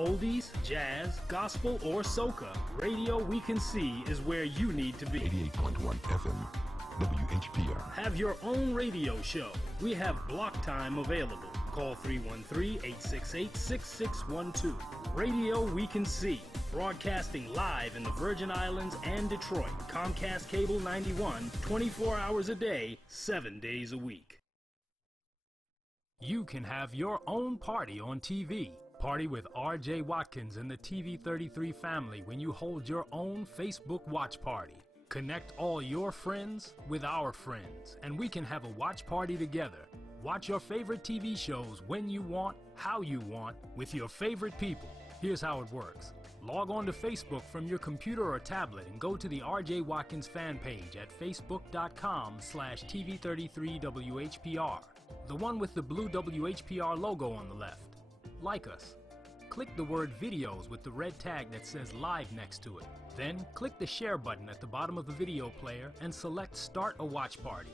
oldies, jazz, gospel, or soca, Radio We Can See is where you need to be. 88.1 FM, WHPR. Have your own radio show. We have block time available. Call 313-868-6612. Radio We Can See, broadcasting live in the Virgin Islands and Detroit. Comcast Cable 91, 24 hours a day, 7 days a week. You can have your own party on TV. Party with R.J. Watkins and the TV33 family when you hold your own Facebook watch party. Connect all your friends with our friends, and we can have a watch party together. Watch your favorite TV shows when you want, how you want, with your favorite people. Here's how it works. Log on to Facebook from your computer or tablet and go to the R.J. Watkins fan page at facebook.com/TV33WHPR. The one with the blue WHPR logo on the left. Like us. Click the word videos with the red tag that says live next to it. Then click the share button at the bottom of the video player and select start a watch party.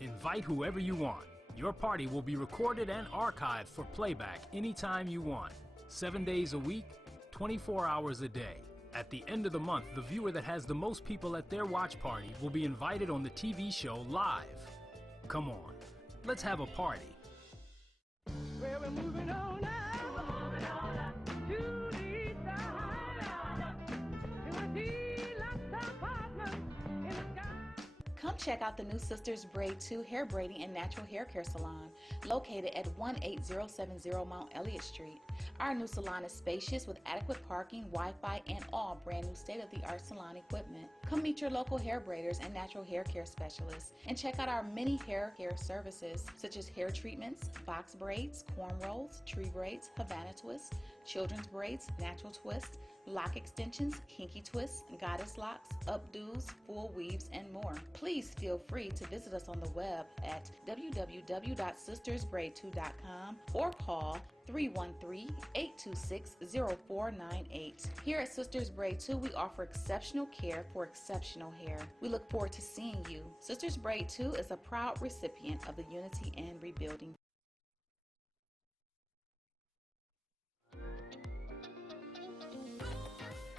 Invite whoever you want. Your party will be recorded and archived for playback anytime you want. 7 days a week, 24 hours a day. At the end of the month, the viewer that has the most people at their watch party will be invited on the TV show live. Come on, let's have a party. Well, we're moving on now. To the side. To a deluxe apartment in the sky. Come check out the new Sisters Braid 2 hair braiding and natural hair care salon located at 18070 Mount Elliott Street. Our new salon is spacious with adequate parking, Wi-Fi, and all brand new state-of-the-art salon equipment. Come meet your local hair braiders and natural hair care specialists and check out our many hair care services such as hair treatments, box braids, cornrows, tree braids, Havana twists, children's braids, natural twists, lock extensions, kinky twists, goddess locks, updos, full weaves, and more. Please feel free to visit us on the web at www.sistersbraid2.com or call 313-826-0498. Here at Sisters Braid 2, we offer exceptional care for exceptional hair. We look forward to seeing you. Sisters Braid 2 is a proud recipient of the Unity and Rebuilding.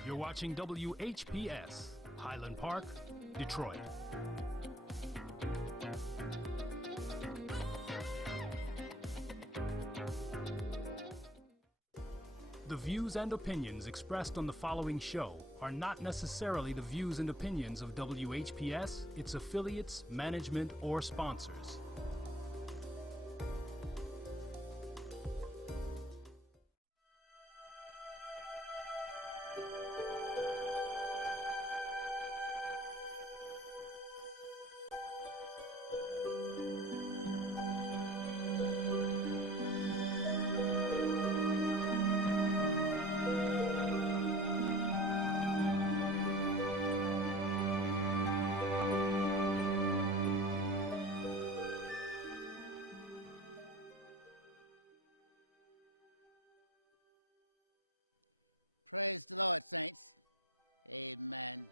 You're watching WHPS, Highland Park, Detroit. The views and opinions expressed on the following show are not necessarily the views and opinions of WHPS, its affiliates, management, or sponsors. Praise the Lord, saints. Amen.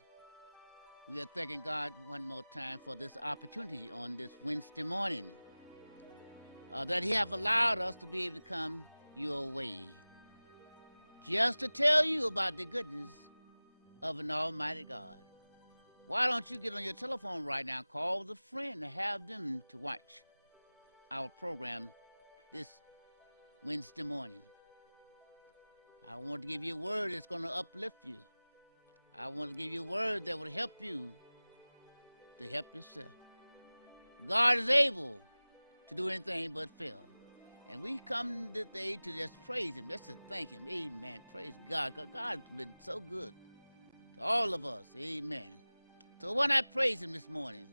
We are thanking God one more time for this opportunity on this Wednesday morning, that He have allowed us to be able to come your way, just to tell you about the goodness of an Almighty God. Why don't you get on your telephone right now, call a friend, and have them to watch our program this Wednesday morning. I want to give you a word that's going to uplift you. I want to give you a word that will help you to help yourself. God is able to do anything but fail. And we come today to just praise Him, just to thank Him. Amen. Praise God. Because God's been so good to all of us. Amen. So why not praise Him this morning?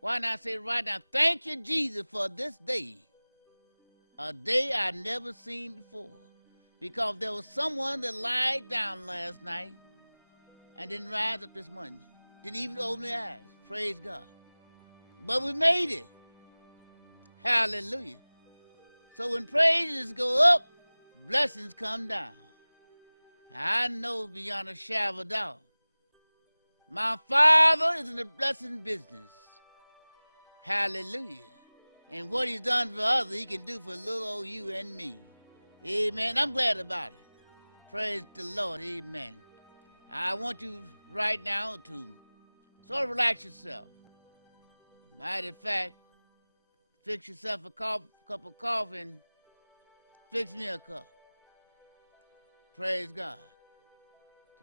Why not say right now, thank you, Jesus, for this day, a day I never seen before. Because there was someone that lied down last night and didn't rise up this morning. Didn't even open their eyes. Praise God. But we made it. Hallelujah. So when praises go up, blessings come down. I know beyond a shadow of a doubt, my Father is in the blessing business. Hallelujah. And what He's done for others, He can do for little old you and me. Amen. I'm glad about it. Praise the Lord. Amen. I want you right now to sort of relax yourself. Matter of fact, fix yourself a cup of coffee and fix me a cup. Praise God.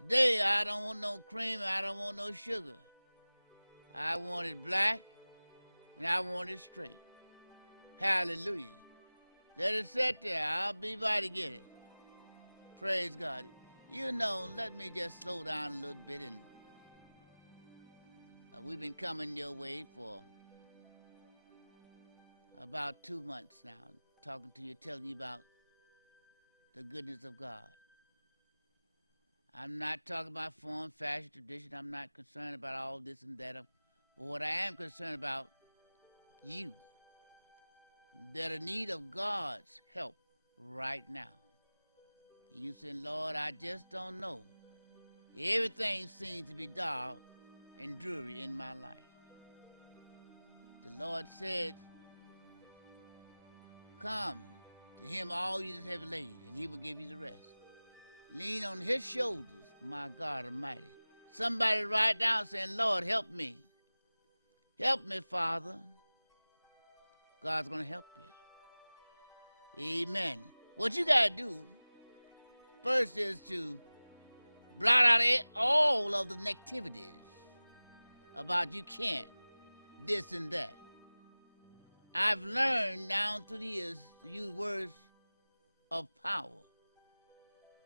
Today, I don't want no cream, I don't want no sugar. I want it black, and I want it straight. Hallelujah. Let it sit there. I'll be by to get it. Praise God. You know, let me just slow down a little bit. And we've been coming your way for about 2 months now, talking to you, telling you about the goodness of God. I'm not talking about form, fashion, tradition. I'm not concerned about all this and that. But what I am concerned about, you, that are in need of God's help right now. You say, Lord, I just don't know. Everything seems to be dark and dreary in my life. The Lord said, come to him all you that heavy laden, and he will give you the rest. Lean on his shoulders, my God Almighty. Somebody right now saying, Lord, help me. Help me, Father. God's going to help you. Amen. What you got to do first is to blot out all of the negativities about you can't, this and that. I've learned down through the years to use words of power,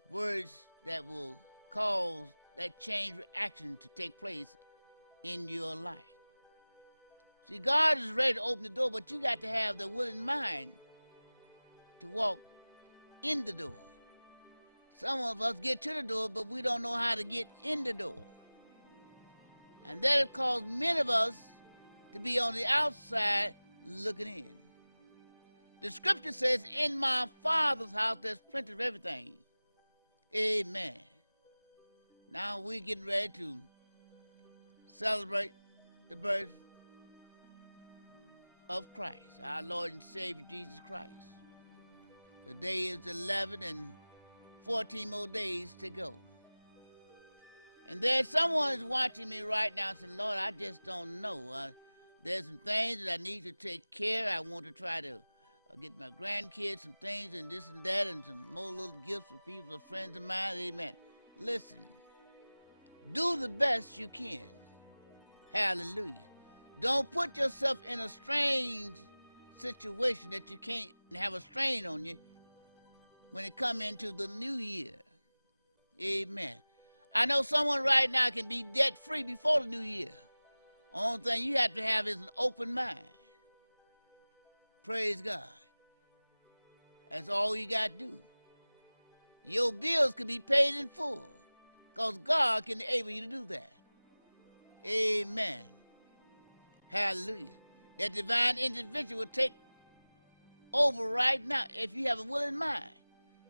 words that will cause that change reaction to take place in your life. See, God is ready to open the door, but you got to have the willing mind to walk in the door. Some of us get to the door, but we don't know how to get in the door. And that has caused many of us to be on the outside looking in. The scripture says, in my Father's house there's plenty of everything. Amen. Now we're getting ready to celebrate the birth of Christ, our Lord and Savior Jesus Christ. Today is 11 and 14 more days to go. And there's someone who's watching me right now saying, Lord, I just don't know. There's some things that I need to take care of. I want to try to get my grandkids some things and this and that and some more little gifts for people, friends of mine. Amen. Listen, do the best you can. Hallelujah. Don't put yourself in a strange situation that you can't have a strain on you when it come into the new year. Amen. I know someone right now can be debt-free before the new year. Only thing you have to have is an open mind. Praise God. That's all you got to do. Your bills can be paid in full because God can enable you to do that. Amen. Hallelujah. That divine intervention will take over right now if you have a willing mind.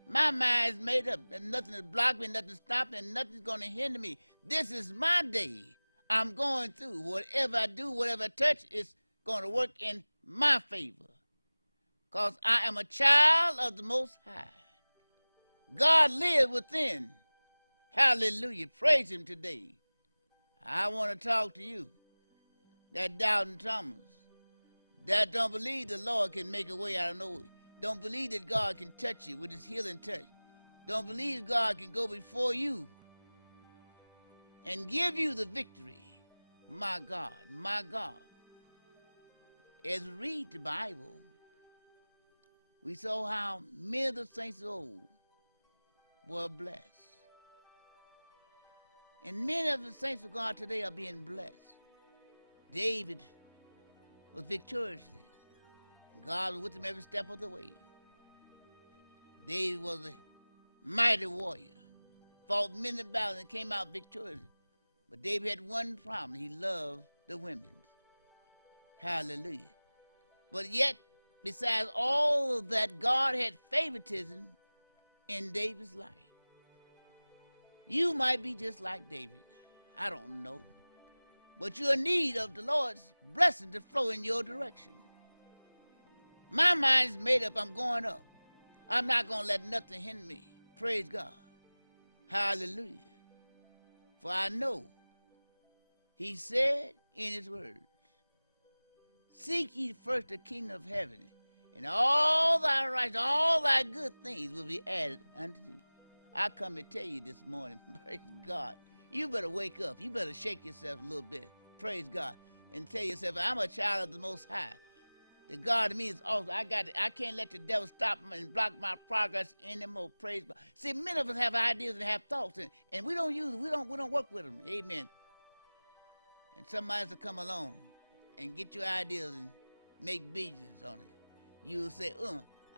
My mind is made up. There's nothing to block me, nothing to stop me, and nothing's going to hinder me. This is my day. I'm going through. Whatever I do, whatever I touch, it's going to work in my favor. Because I am a child of the Most High. God lives within. Hallelujah. Praise him today. I want to talk to you, that doubting Thomas, that don't believe the Lord can make a way out of no way. Don't believe that God can touch you with his healing touch. Don't believe God can go before you and give you the victory. My God, my God. As we read the Bible, we saw how many of the saints of old were blessed. And many of the saints of God today are being blessed. David was victorious. God was with him every step of the way. David was a mighty warrior, fought many battles and came out victorious. But David had one problem. He loved the women. Hallelujah. But yet, besides all of that, God had favoritism in David's life. You might be just like David. I don't know. But you're in need of the Lord's blessing to flow in your direction. My mind is made up. I'm going up. I'm not going to let nothing hinder me. Praise God. Hallelujah. For I know he said in his words, seek ye first the kingdom of heaven, and all thy rights, all thy good things will be added unto thee. I come to tell you this morning, praise God, you better wake up. You better shake yourself a little bit, praise God, and tell yourself, I'm a child of the Most High. The God in me is awesome. I can't let the devil stop me and block my progress anymore. Praise God. See, many of us have ideas and have thoughts, and we don't use them. We don't work with them. Amen. And somebody has to come along and get your ideas and make business on it. You'll say,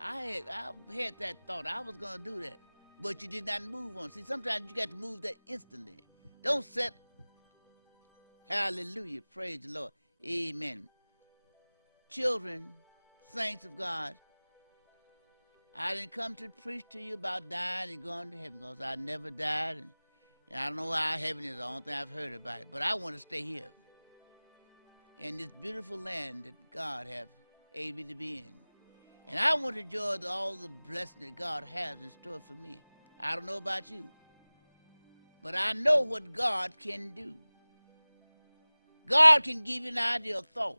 I had that thought. I was going to do that. But you did not move on. See, sometimes you got to move that instantly. Don't set. Hallelujah. Praise the Lord. Amen. Children, saints of God, I didn't come to preach to you about dying and going to heaven, because I never died, and I don't know how heaven is. The only thing I've heard about it. But I want to stay here in this beautiful land that God has able me to be in. And I want to enjoy all the blessings that God has in store for me. I don't know about you, but I know what God can do. God can give you an idea of thought.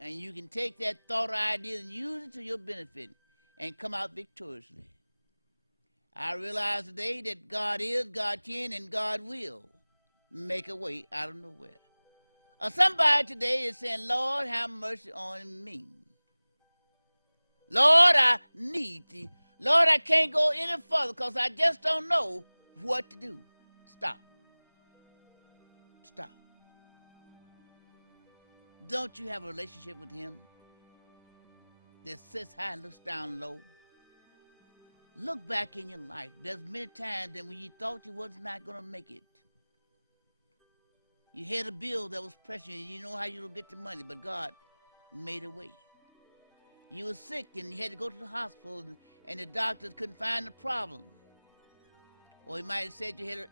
And you can take that thought or idea and use it to your benefit and come out victoriously. I realize today that God is, God can, and God will make a way out of nowhere. Somebody today is saying, Lord, have mercy on me. Lord, I need thee. Lord, I can't go any further because I just don't know what to do. Stop. Stop. Don't you have a relationship with him that sits high and looks down low? Look back in your life. There's many times that when you thought you was not going to make it, you had a bill that was pressing you. You know how you don't get the money, but God made a way. You were sick and you had to go to the hospital, and the doctors couldn't find the problem. Or he might have said you had an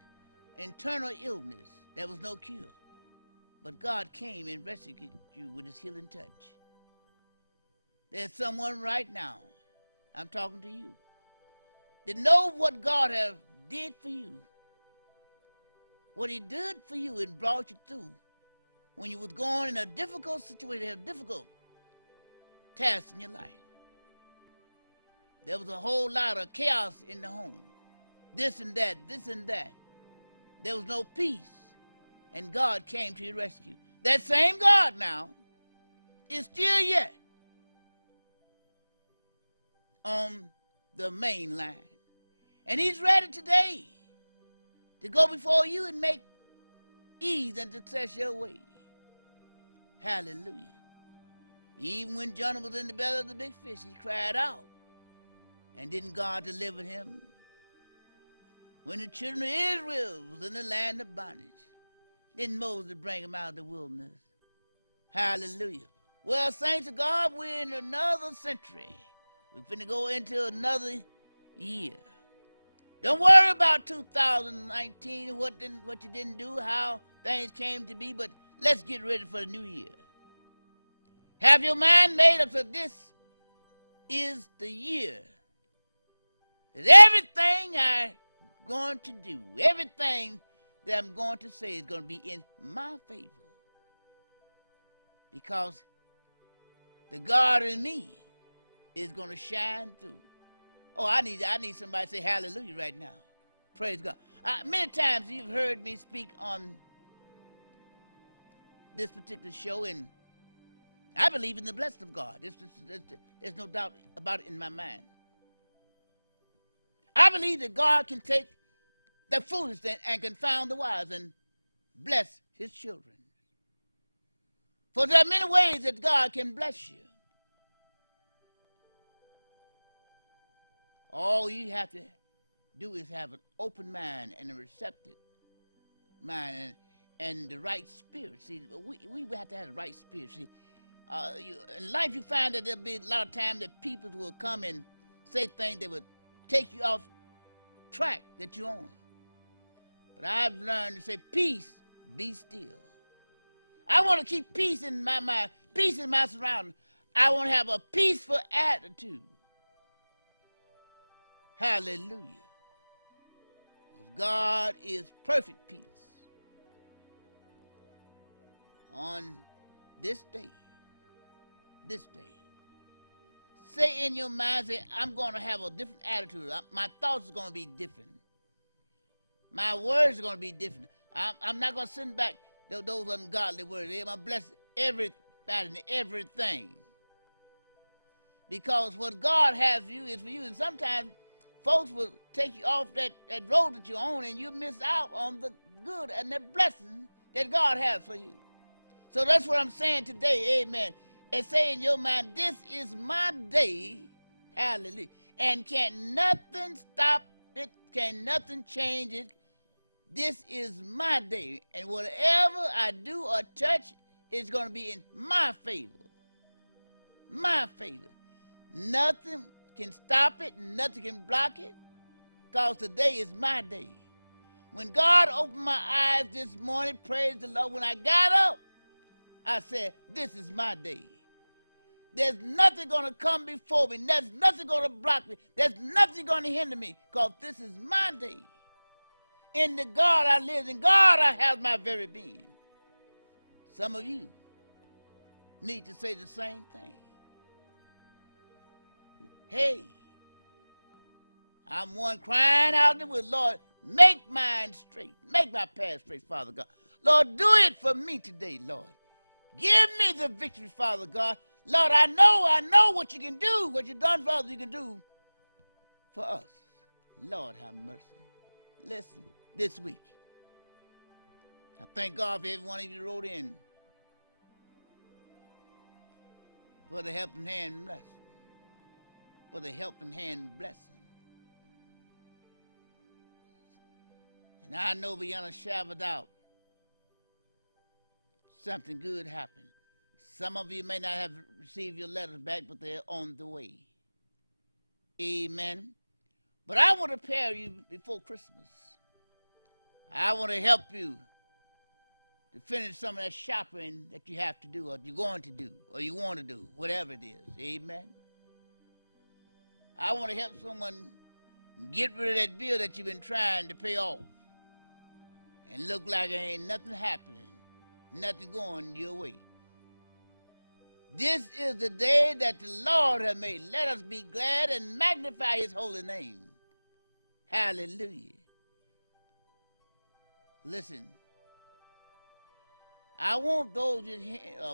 internal illness. There was no cure. But God came and rescued you with his healing touch. There's someone right now, I'm talking to you, that know what God has did for you. What he did for you and brought you through when you was going in a difficult situation, a difficult task in your life. There was a whole lot of chaos in the home. This and that, this and that. There was no peace. And God came to your rescue. That same God now is still yet on the main line. And he's ready today to go before you and make ease and success your way. Hallelujah. Even when Jonah was in the belly of the big fish, he cried out. And didn't God deliver him? When the children of Israel was in the land of bondage, didn't Moses bring them out of the wilderness? Hallelujah. Well, saints of God, we're in another century. We're finna go into another year. Don't worry about 2019 and what you didn't do, how things came to be, but let's get ready for the new year. Have your mind made up, so this is the year that everything I'm going to do, everything that I'm going to say is going to be in my favor. Because the God in me is going to shine through. Oh, I need somebody to say hallelujah right now. Praise God. Many times you've heard me speak on this particular show, and I believe in the blessing of God. There's no doubt about it in my mind. I believe that God can take the foolish and confound the wise and bless his children. For there are many ways that God can bless you. All you have to do is have an open mind and a receptive mind and the right spirit. See, we have to have the right spirit. See, in life you find that there'll be a lot of times that people will come and say things that would take you off track that you're on. But I've learned to say, peace, be still. I want to keep peace in my mind, peace in my surroundings. I want to have a peaceful attitude. Hallelujah. God is perfect peace on this day. This day. Say in your mind, say, I'm going to have a different attitude. My thoughts are going to be different. My words are going to be different. I'm not going to send back those ungodly words. I'm going to bless everybody and everything. Because what God has for you is for you. And sometimes folks will take you off that road that you're on and you miss out on the good and the blessing that God has for you. So that's what I'm saying today, amen. And say in your mind, this is my day, hallelujah. And can nothing stop it, can nothing change it. This is my day. And whatever I do or touch is going to be in my favor. My favor. Nothing can stop it, nothing can block it, because today is my day. When God opened my eyes this morning, praise the Lord, when I got up, I said, this is my day. There's nothing going to come before me. There's nothing going to block me. There's nothing going to hinder me, because this is my day. In the God I live, in God I have my very being. Some of you need to say the same thing. Hey, I'm one crying out there with, Lord, make mine straight. Make my path straight, Father God. Lord, do it for me today, Lord. Give me the victory, Father God. Lord, I know what you can do, what you've done for us, you can do for us. Lord, have mercy. Listen, this week, I thank God for every one of you that wrote in for the helping hand blessing. For the helping hand blessing. And I know beyond a shadow of a doubt, something good happened. Some of you may not have received your letters back, but they're on the way. Amen. But I want to prepare you before Christmas. I want to help you to finish some of that shopping that you have to do, or you're going to do, or you want to do, whatever it is. Amen. I want to help someone get rid of that bill that you've been trying to pay off and look like there ain't nothing happening, nothing going your way. This is the day that the Lord has made. Let us be glad and magnify his holy name. Hallelujah. Listen, I want those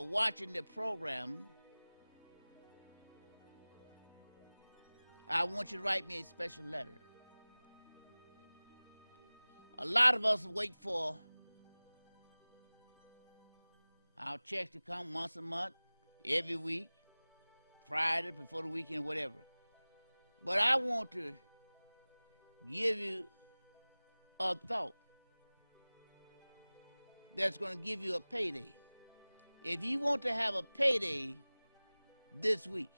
watching the program, I want you to write me a special letter. A lot of us wait for our checks to come once a month, every week, Friday, before the weekend, whatever. But I want to give you a thought that's going to give you a payday. If you want to have a payday this week,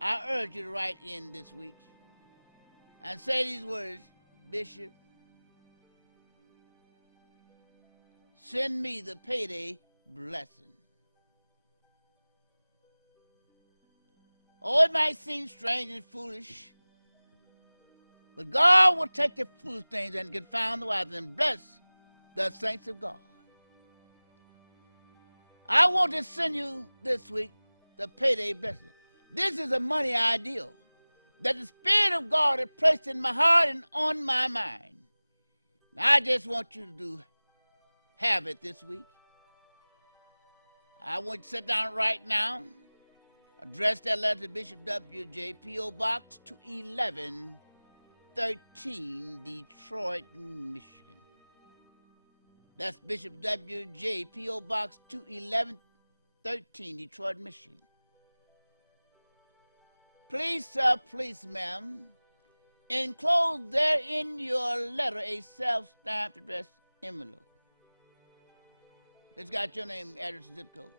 I urge you to write in this week and say these words, Bishop, send me the payday blessing. Oh, it might seem strange and foolish, but God will take the foolish things and confound the wise and bless the saints of God. I want to send you this week the payday blessing. This is a money ideal that the Spirit of God has placed in my heart and on my mind. I just want you to have it this week. I want you to sit down right now, address that letter to Bishop W.J., P.O. Box 21113, Detroit, Michigan. That's Bishop W.J., P.O. Box 21113, Detroit, Michigan. Please, sir, please, ma'am, enclose there in your letter a self-stamped addressed envelope. It's got your name, address, zip code.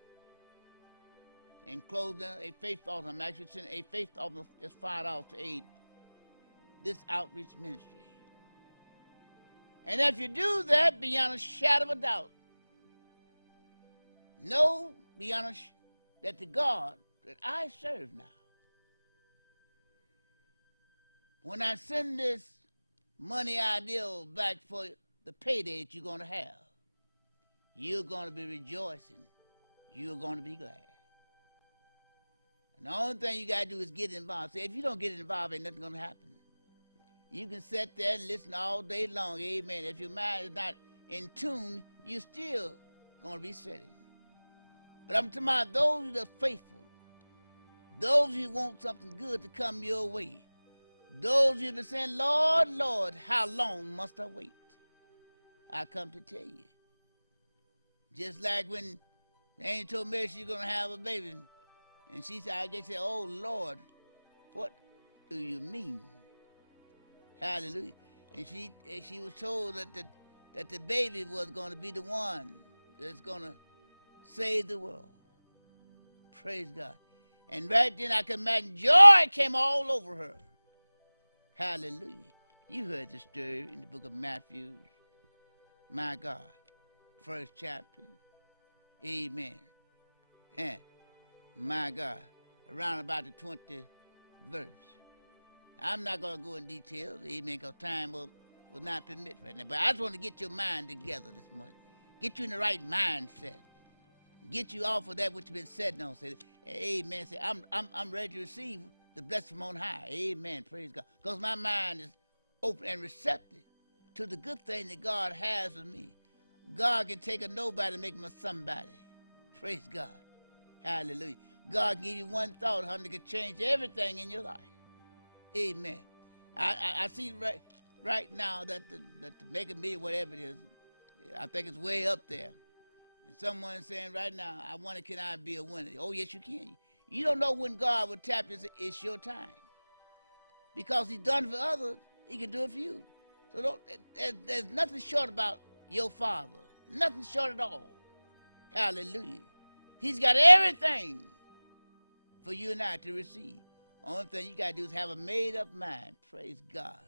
Enclose there a faith offering. I'm actually sending a faith offering that's $5 to aid this outreach ministry. And if you do that, beyond a shadow of a doubt, know beyond that the God that I serve now, when I send this money ideal back for the payday that you're going to have. You're going to be rejoicing. You're going to be glad. And the only thing you got to do is get involved. See, if you don't get involved, ain't nothing going to happen. You can sit there and listen all day long, amen. If your mind is not in tune, you're still going to be sitting. But I'm talking about those that are faithful, those who want something good to come your way, those who've been saying, Lord, Lord, how long must I wait? I come to tell you. Just like when the angel told Mary she's going to have a baby, and she said, I guess, oh, Lord, what do you mean? Hallelujah. And she was told that the baby was going to be the one that's going to save the world. Praise God. And right then I can imagine joy came all over her. Hallelujah. You heard the story in the book of Matthew. My God. First chapter. Amen. And my God. Around about the 20th verse. I'm not going to go in details, amen, because time will not permit right now. But I just want to get your mind together this morning. Get you in the right mindset. Get you off of that which has been said on. Say, amen. Say, I'm ready to receive the blessing from on high. Amen. Praise God. Because my mind is open and receptive to the good thing that God has for me. God can take a nobody and make him a somebody. Praise God. Hallelujah. God give you one thought, how it can change everything in your life. Amen. I see right now that the Make a Million, whatever it is, I think it's way up there. And someone's saying right now, I wonder, can I be a winner? Oh, yes, you can. You don't know when God will tap you. It's your time. Because he's done it for others, he can do it for you. So there's nothing short about your Father. Nothing short at all. Hallelujah. He's got everything for you and I to receive. Only thing you got to do is have a made-up mind. Praise God.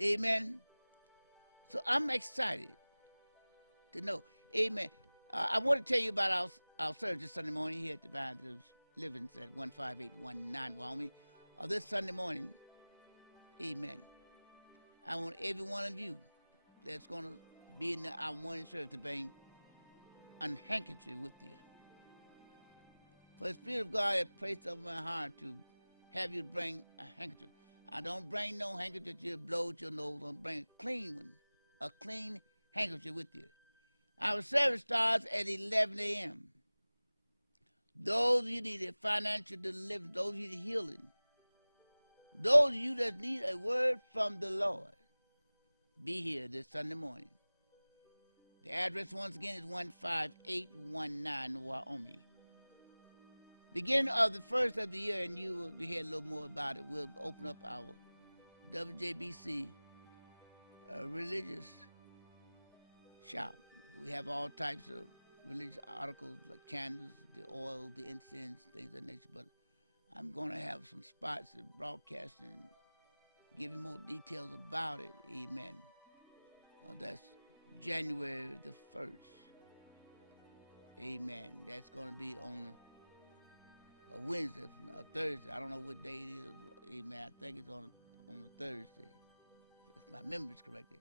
Amen. So I'm excited to know. Amen. I want to tell you about our service this Sunday morning here at the Divine Living at 15819 Wyoming. This Sunday morning, amen, I want every one of you that's going to be in our morning service to bring a handkerchief with you. For the Spirit of God has placed on my heart to have you bring a handkerchief. I don't bring no handkerchief you blow at your nose. I'll bring a clean one, a clean handkerchief with you. Our service starts at 11 a.m. Those of you need a financial deliverance, those of you need healing, those of you that need a word from the Lord, be here this Sunday morning. The address once again is 15819 Wyoming. Beginning of the first of the year, and you will hear a little more about it, we'll open up our WJBC religious shop. We have all types of religious articles like candles, the oil, the incense, things of that nature. But I'm going to have some spots and broadcasting and giving more details about it. Amen. That's January the 1st. Amen. That's going to be on a Wednesday, a Thursday. I don't know what day it is. Amen. I think it's on a Thursday, if my memory's correct.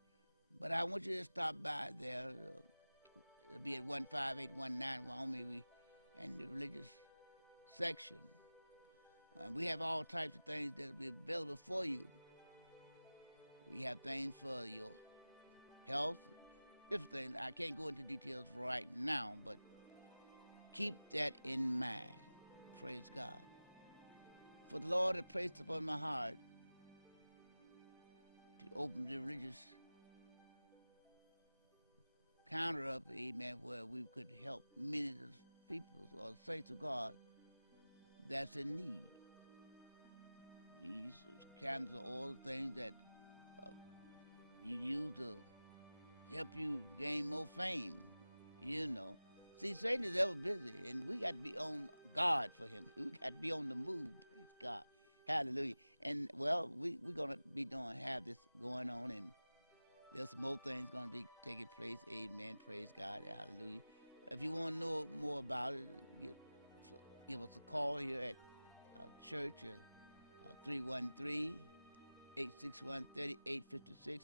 But I want you to stop by there. It'll be at 15819 Wyoming and the religious section. And we have all types of things that will be available for you. We have things for your health, different things. I can't go into details right now, but keep that in mind. Praise God. For the Lord had placed upon my heart to open the religious counter up, amen, where we could help many of the people or saints of God that's in need. These kinds of all things that you use to help you gain more fame, you know. See, Satan is ever busy, and we got to be on guard for him. We got to be on the move, praise God. Hallelujah. And, well, we're going to have this going on, and there's some more things going to be taking place. Amen. Praise God. Hallelujah. If you want to know more about it, give us a call here at our church, 313-888-5800. 313-861-3856.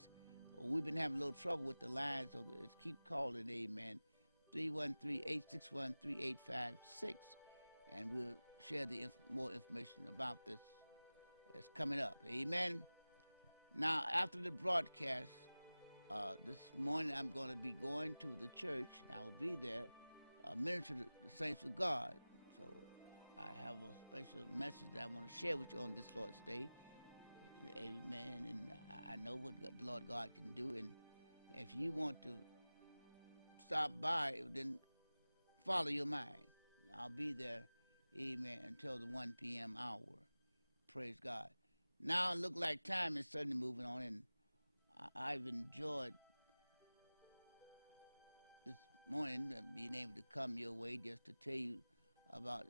We've been having a little trouble with the lines, so let's keep calling, amen. 313-861-3856. And we'll share the more information about this that's coming up, amen. Now, after the broadcast, this morning I'm going to be going to the church. I will be there, minister to the saints of God. So I have a special message that I want to share with you on this Lord's Day. Amen. And I know what the Lord God can do. And if you want to stop by, then follow your mind. I'll be there, amen, until the 1 p.m. hour. Praise God. Now it look like time is suddenly moving on, and I've enjoyed this morning being able to come your way just to tell you about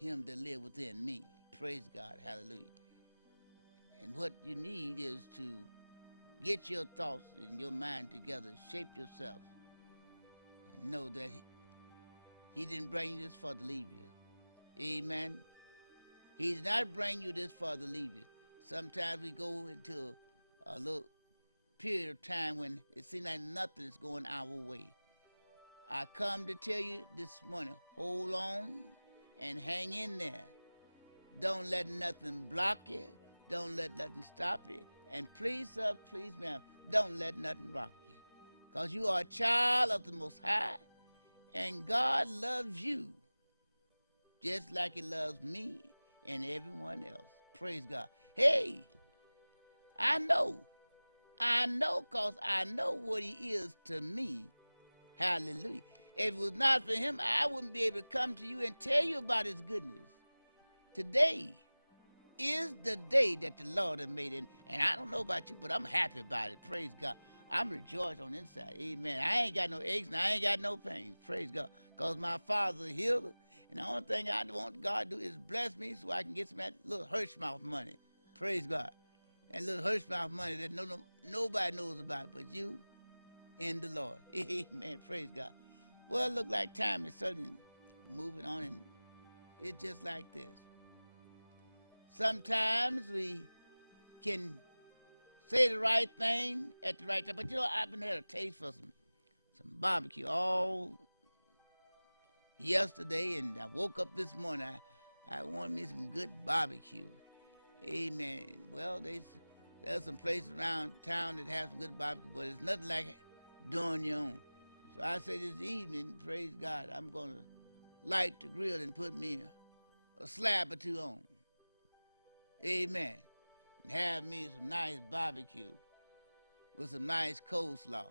him that live within me. Praise God. Hallelujah. And what you need is to get your thoughts and your mind together, shape yourself, and know that he didn't bring you this far to leave you. Amen. He did not bring you this far to leave you. Sometimes we go into a little period of time when it seems like nothing is going our way. I come to tell you this morning, hold on and hang in there. Don't let nothing block you. Don't let nothing stop you. And please, sir, please, ma'am, don't let nothing rock you. Because you are a child of the Most High, and God loves you just like he loves me and everyone else. Praise God. Hey, I know, because I know what he is to me. Hallelujah. If it was not for him, I wouldn't be able to come to you and tell you about his goodness. Today is the day that the Lord has made, and I don't know about you, but I'm happy about it. Praise God. I'm rejoiced on the inside. Amen. I ain't got no aches and I ain't got no pains. Praise God. Because my Father's a healer, and the only thing I want God to do is bless me so I can get some of that little Hirschmouth money. Praise God. And little Hirschmouth money that nobody knows about but you and the Lord. Amen. Praise God. Well, it look like time is suddenly moving on, and it's just like this. Sometimes we can say the right thing at the right time, but you know, I've been had a taste for some barbecue all yesterday, and I woke up this morning. I wanted me some good barbecue. Amen. Well, there's some places around town that have some good barbecue, but it's nothing like doing your own. So I say this evening, praise God, I'm going to light the grill and put me a slab or two on. Amen. And have me some nice barbecue with some nice coleslaw.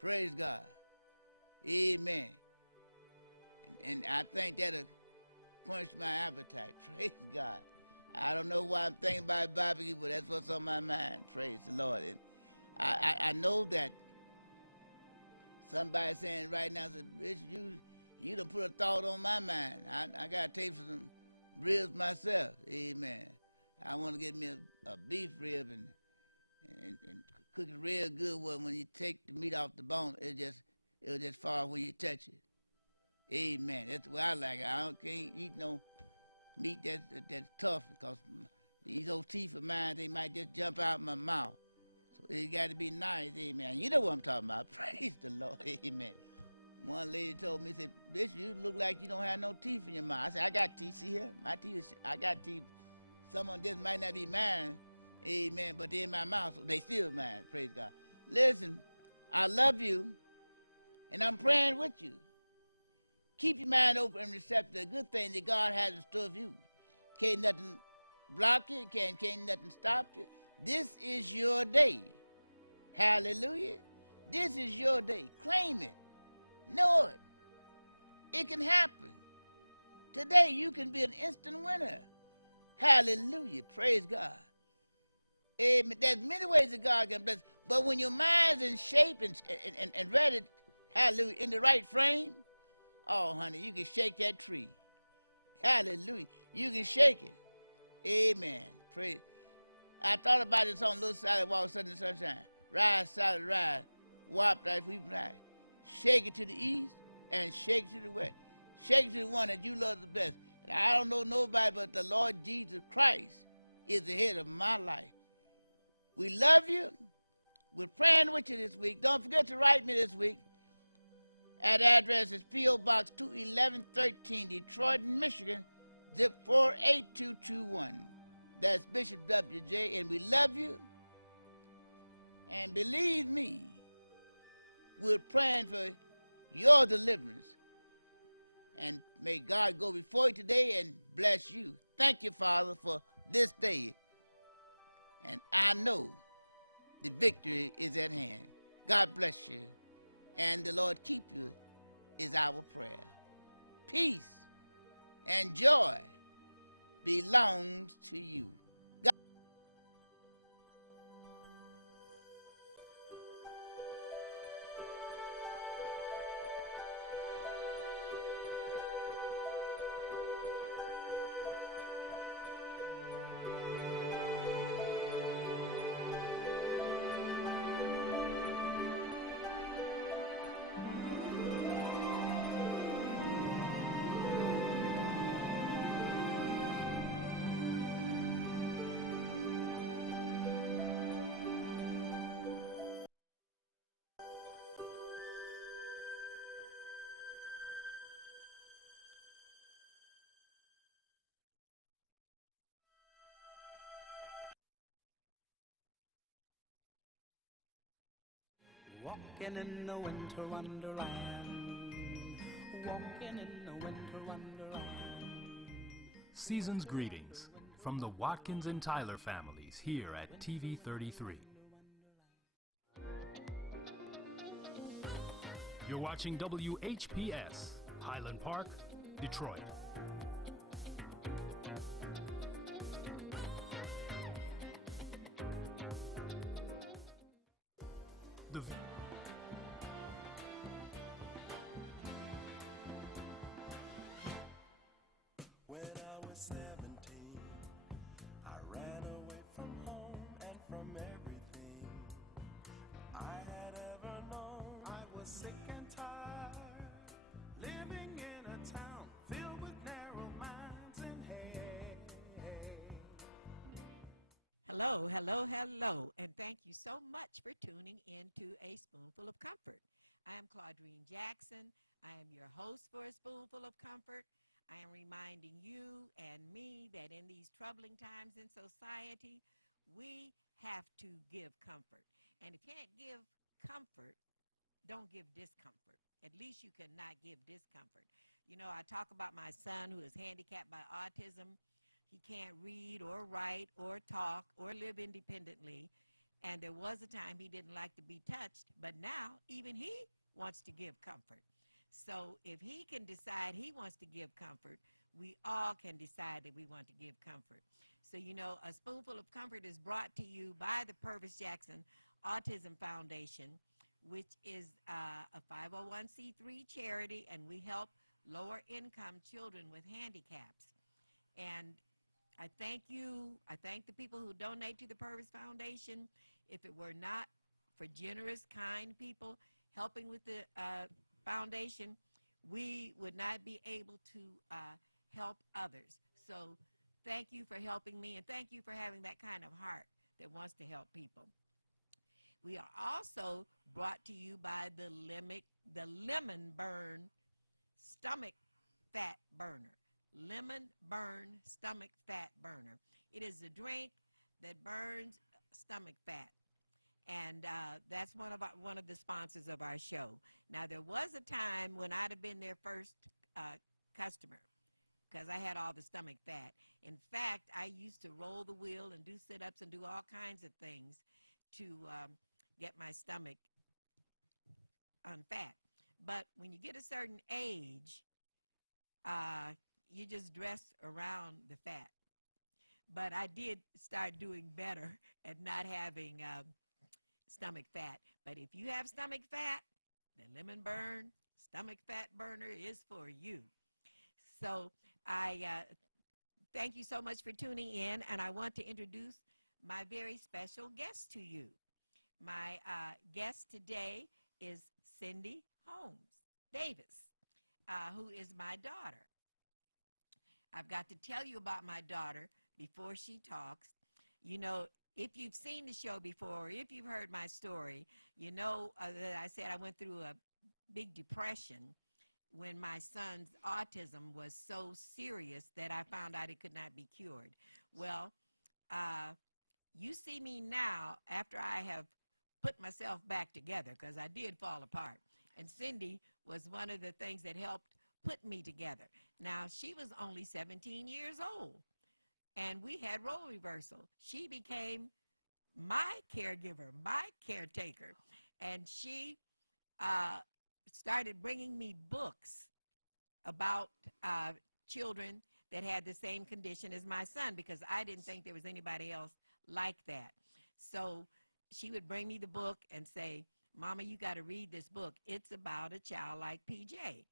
Praise God. Amen. And I think that'll quench my appetite. Praise God. I don't know why I'm thinking about barbecue, but that's what's on my mind. Praise the Lord. And I know that somebody saying right now, said, Bishop, you done put a thought on my mind. I got to taste some ribs myself. Amen. I want to get me a beef rib and cook it real good. When you take the meat off the bone, it'll just fall when you touch it. Amen. That's the way I like it. I can't eat no meat that's tough, because these old teeth of mine, they might just jump out my mouth. So it got to be nice. Amen. You know what I'm talking about. Praise the Lord. Amen. One lady told me, said, Bishop, you look like you don't have no teeth in your mouth. I said, I got teeth. See here? My teeth, I got teeth. Some of them just might not be mine, amen, but they're in my mouth, so they still mine, praise God. Listen, I love you, and I'm praying with you. Keep your mind open and receptive to the good thing that God has in store for you. Can't nothing block you, can't nothing stop you. This is your day. Hallelujah. This is your day. Claim it. Know it. It can happen. Today you can be an instant winner. Hallelujah. Praise God. Amen. There's many ways that God can bless, but when your mind's in shape and ready, hallelujah, in the right frame, oh, honey, you can shake that tree. Hallelujah. You can shake it. Amen. Praise. I thought about this on a little side of walk, sun and sunshine. Rise, solid, rise. Whop, like we fly. Shake it to the east and shake it to the west. Shake it to the one that you love the best. And I don't know nobody but the Lord Jesus Christ is the head of my life. We love you. We're praying with you this week. Don't forget to write me this week. At address is P.O. Box 21113, Detroit, Michigan, zip 48221. That's Bishop W.J., and we love you. And believe me, we're praying for your deliverance. And may God go before you today and bless you. Thank you, Father, for this day. And I know the victory is at hand. God bless you. And the Lord keep you is our prayer. Peace and joy belongs to you. Walking in the winter wonderland, walking in the winter wonderland. Season's greetings from the Watkins and Tyler families here at TV 33. You're watching WHPS, Highland Park, Detroit. The When I was 17, I ran away from home and from everything I had ever known. I was sick and tired, living in a town filled with narrow minds and hate. Hello, hello, hello, and thank you so much for tuning in to A Spoonful of Comfort. I am Claudrine Jackson. I am your host for A Spoonful of Comfort. I am reminding you and me that in these troubling times in society, we have to give comfort. And if you can't give comfort, don't give discomfort. At least you cannot give discomfort. You know, I talk about my son who is handicapped by autism. He can't read or write or talk or live independently. And there was a time he didn't like to be touched, but now even he wants to give comfort. So if he can decide he wants to give comfort, we all can decide that we want to give comfort. So, you know, A Spoonful of Comfort is brought to you by the Purvis Jackson Autism Foundation, which is a 501c3 charity, and we help lower-income children with handicaps. And I thank you. I thank the people who donate to the Purvis Foundation. If it were not for generous, kind people helping with the foundation, we would not be able to help others. So thank you for helping me, and thank you for having that kind of heart that wants to help people. We are also brought to you by the Lemon Burn Stomach Fat Burner. Lemon Burn Stomach Fat Burner. It is a drink that burns stomach fat. And that's one of the sponsors of our show. Now, there was a time when I'd have been their first customer because I had all the stomach fat. In fact, I used to roll the wheel and do sit-ups and do all kinds of things to get my stomach unfat. But when you get a certain age, you just dress around the fat. But I did start doing better at not having stomach fat. But if you have stomach fat, the Lemon Burn Stomach Fat Burner is for you. So I thank you so much for tuning in, and I want to introduce my very special guest to you. My guest today is Cindy Holmes Davis, who is my daughter. I've got to tell you about my daughter before she talks. You know, if you've seen the show before, if you've heard my story, you know that I said I went through a big depression when my son's autism was so serious that I found out it could not be cured. Well, you see me now after I have put myself back together, because I did fall apart. And Cindy was one of the things that helped put me together. Now, she was only 17 years old, and we had role reversal. She became my caregiver, my caretaker, and she started bringing me books about children that had the same condition as my son, because I didn't think there was anybody else like that. So she would bring me the book and say, Mama, you got to read this book. It's about a child like PJ. I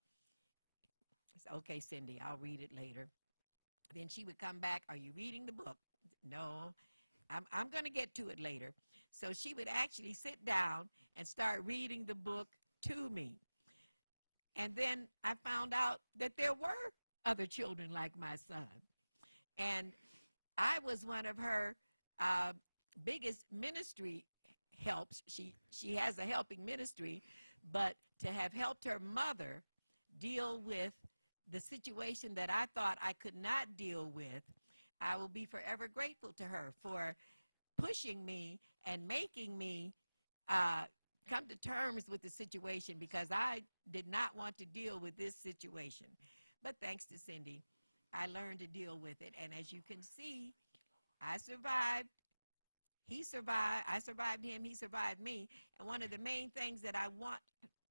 said, okay, Cindy, I'll read it later. Then she would come back, are you reading the book? No, I'm going to get to it later. So she would actually sit down and start reading the book to me. And then I found out that there were other children like my son. And I was one of her biggest ministry helps. She has a helping ministry, but to have helped her mother deal with the situation that I thought I could not deal with, I will be forever grateful to her for pushing me and making me come to terms with the situation, because I did not want to deal with this situation. But thanks to Cindy, I learned to deal with it. And as you can see, I survived. He survived. I survived him. He survived me. And one of the main things that I want,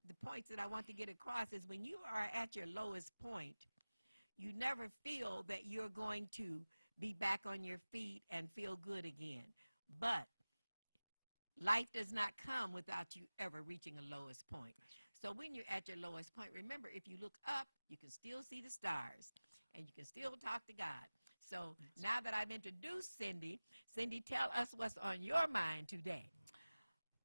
the points that I want to get across is when you are at your lowest point, you never feel that you're going to be back on your feet and feel good again. But life does not come without you ever reaching a lowest point. So when you're at your lowest point, remember, if you look up, you can still see the stars and you can still talk to God. So now that I've introduced Cindy, Cindy, tell us what's on your mind today.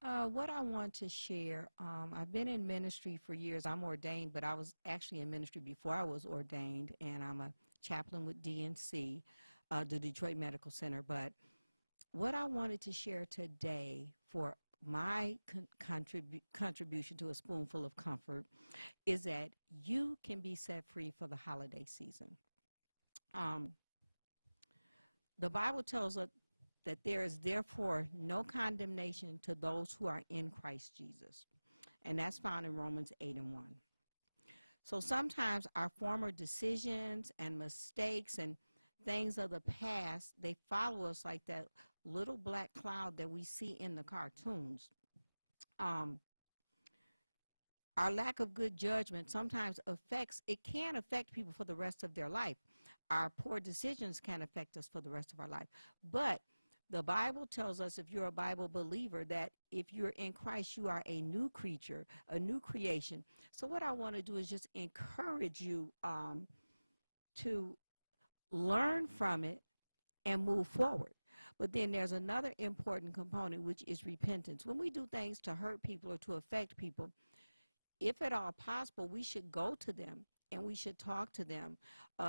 What I want to share, I've been in ministry for years. I'm ordained, but I was actually in ministry before I was ordained, and I'm a chaplain with DNC, the Detroit Medical Center. But what I wanted to share today for my contribution to a spoonful of comfort is that you can be set free for the holiday season. The Bible tells us that there is therefore no condemnation to those who are in Christ Jesus. And that's found in Romans 8:1. So sometimes our former decisions and mistakes and things of the past, they follow us like that little black cloud that we see in the cartoons. Our lack of good judgment sometimes can affect people for the rest of their life. Our poor decisions can affect us for the rest of our life. But the Bible tells us, if you're a Bible believer, that if you're in Christ, you are a new creature, a new creation. So what I want to do is just encourage you to learn from it and move forward. But then there's another important component, which is repentance. When we do things to hurt people or to affect people, if at all possible, we should go to them and we should talk to them.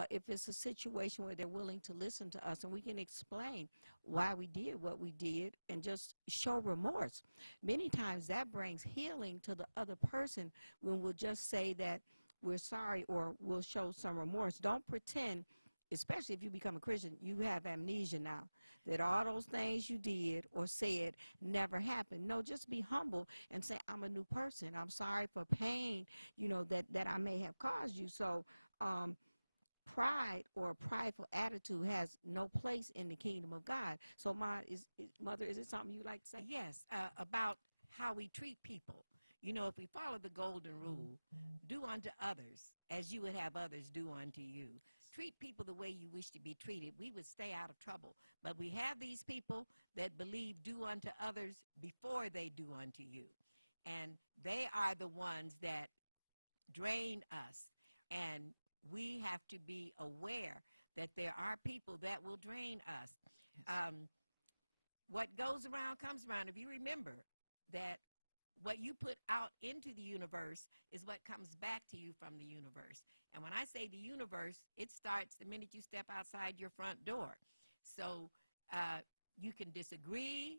If it's a situation where they're willing to listen to us and we can explain why we did what we did and just show remorse. Many times that brings healing to the other person when we'll just say that we're sorry or we'll show some remorse. Don't pretend, especially if you become a Christian, you have amnesia now, that all those things you did or said never happened. No, just be humble and say, I'm a new person. I'm sorry for pain, that I may have caused you. So pride or a prideful attitude has no place in the kingdom of God. So Mother, is it something you'd like to say? Yes, about how we treat people. If we follow the golden rule, do unto others as you would have others do unto you. Treat people the way you wish to be treated. We would stay out of trouble. But we have these people that believe do unto others before they do unto you. And they are the ones that drain us. And we have to be aware that there are people that will drain us. Yes. What goes around comes around. If you remember that what you put out into the universe is what comes back to you from the universe. And when I say the universe, it starts the minute you step outside your front door. So You can disagree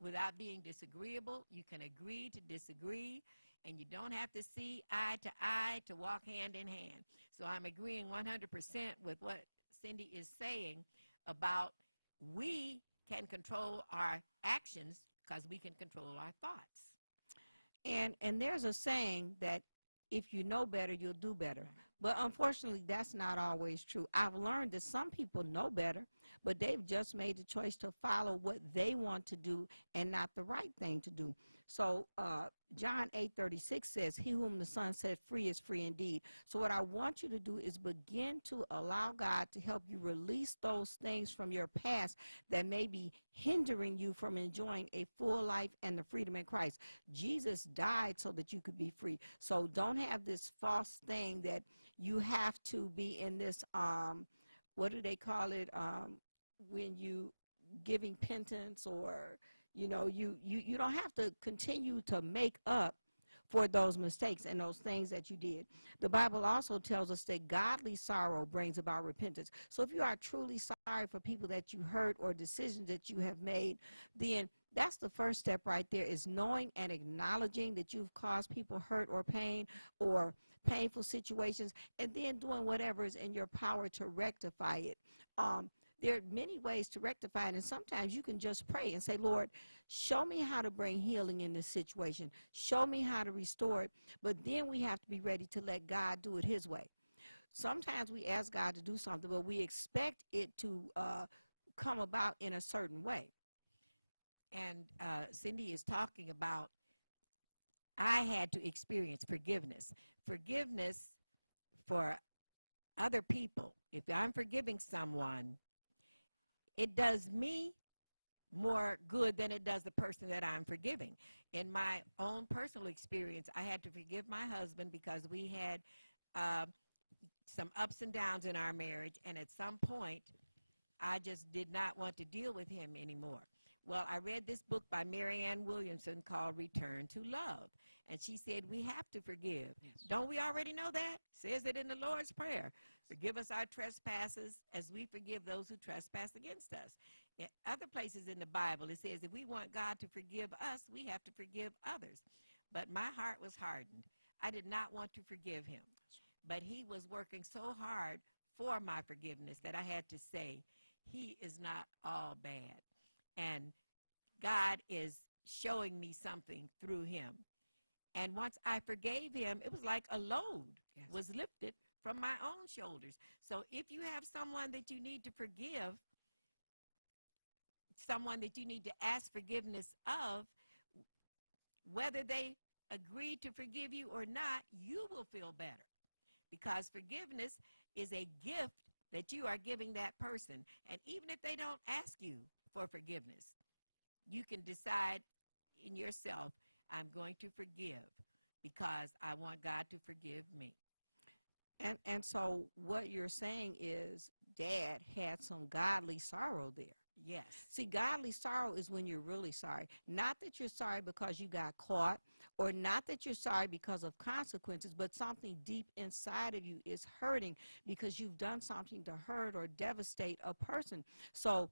without being disagreeable. You can agree to disagree, and you don't have to see eye to eye to walk hand in hand. So I'm agreeing 100% with what Cindy is saying about we can control our actions because we can control our thoughts. And there's a saying that if you know better, you'll do better. Right. But unfortunately, that's not always true. I've learned that some people know better, but they've just made the choice to follow what they want to do and not the right thing to do. So John 8:36 says, he whom the Son set free is free indeed. So what I want you to do is begin to allow God to help you release those things from your past that may be hindering you from enjoying a full life and the freedom in Christ. Jesus died so that you could be free. So don't have this false thing that you have to be in this, what do they call it, when you giving penance, or you don't have to continue to make up for those mistakes and those things that you did. The Bible also tells us that godly sorrow brings about repentance. So if you are truly sorry for people that you hurt or decisions that you have made, then that's the first step right there, is knowing and acknowledging that you've caused people hurt or pain or painful situations, and then doing whatever is in your power to rectify it. There are many ways to rectify it, and sometimes you can just pray and say, Lord, show me how to bring healing in this situation. Show me how to restore it. But then we have to be ready to let God do it his way. Sometimes we ask God to do something, but we expect it to come about in a certain way. And Cindy is talking about, I had to experience forgiveness. Forgiveness for other people. If I'm forgiving someone, it does me more good than it does the person that I'm forgiving. In my own personal experience, I had to forgive my husband because we had some ups and downs in our marriage, and at some point, I just did not want to deal with him anymore. Well, I read this book by Marianne Williamson called Return to Love, and she said we have to forgive. Yes. Don't we already know that? Says it in the Lord's Prayer. Forgive us our trespasses as we forgive those who trespass against us. In other places in the Bible, it says if we want God to forgive us, we have to forgive others. But my heart was hardened. I did not want to forgive him. But he was working so hard for my forgiveness that I had to say, he is not all bad. And God is showing me something through him. And once I forgave him, it was like a load was lifted from my own shoulders. So if you have someone that you need to forgive, someone that you need to ask forgiveness of, whether they agree to forgive you or not, you will feel better. Because forgiveness is a gift that you are giving that person. And even if they don't ask you for forgiveness, you can decide in yourself, I'm going to forgive because I want God to forgive me. And so what you're saying is Dad had some godly sorrow there. Yes. See, godly sorrow is when you're really sorry. Not that you're sorry because you got caught, or not that you're sorry because of consequences, but something deep inside of you is hurting because you've done something to hurt or devastate a person. So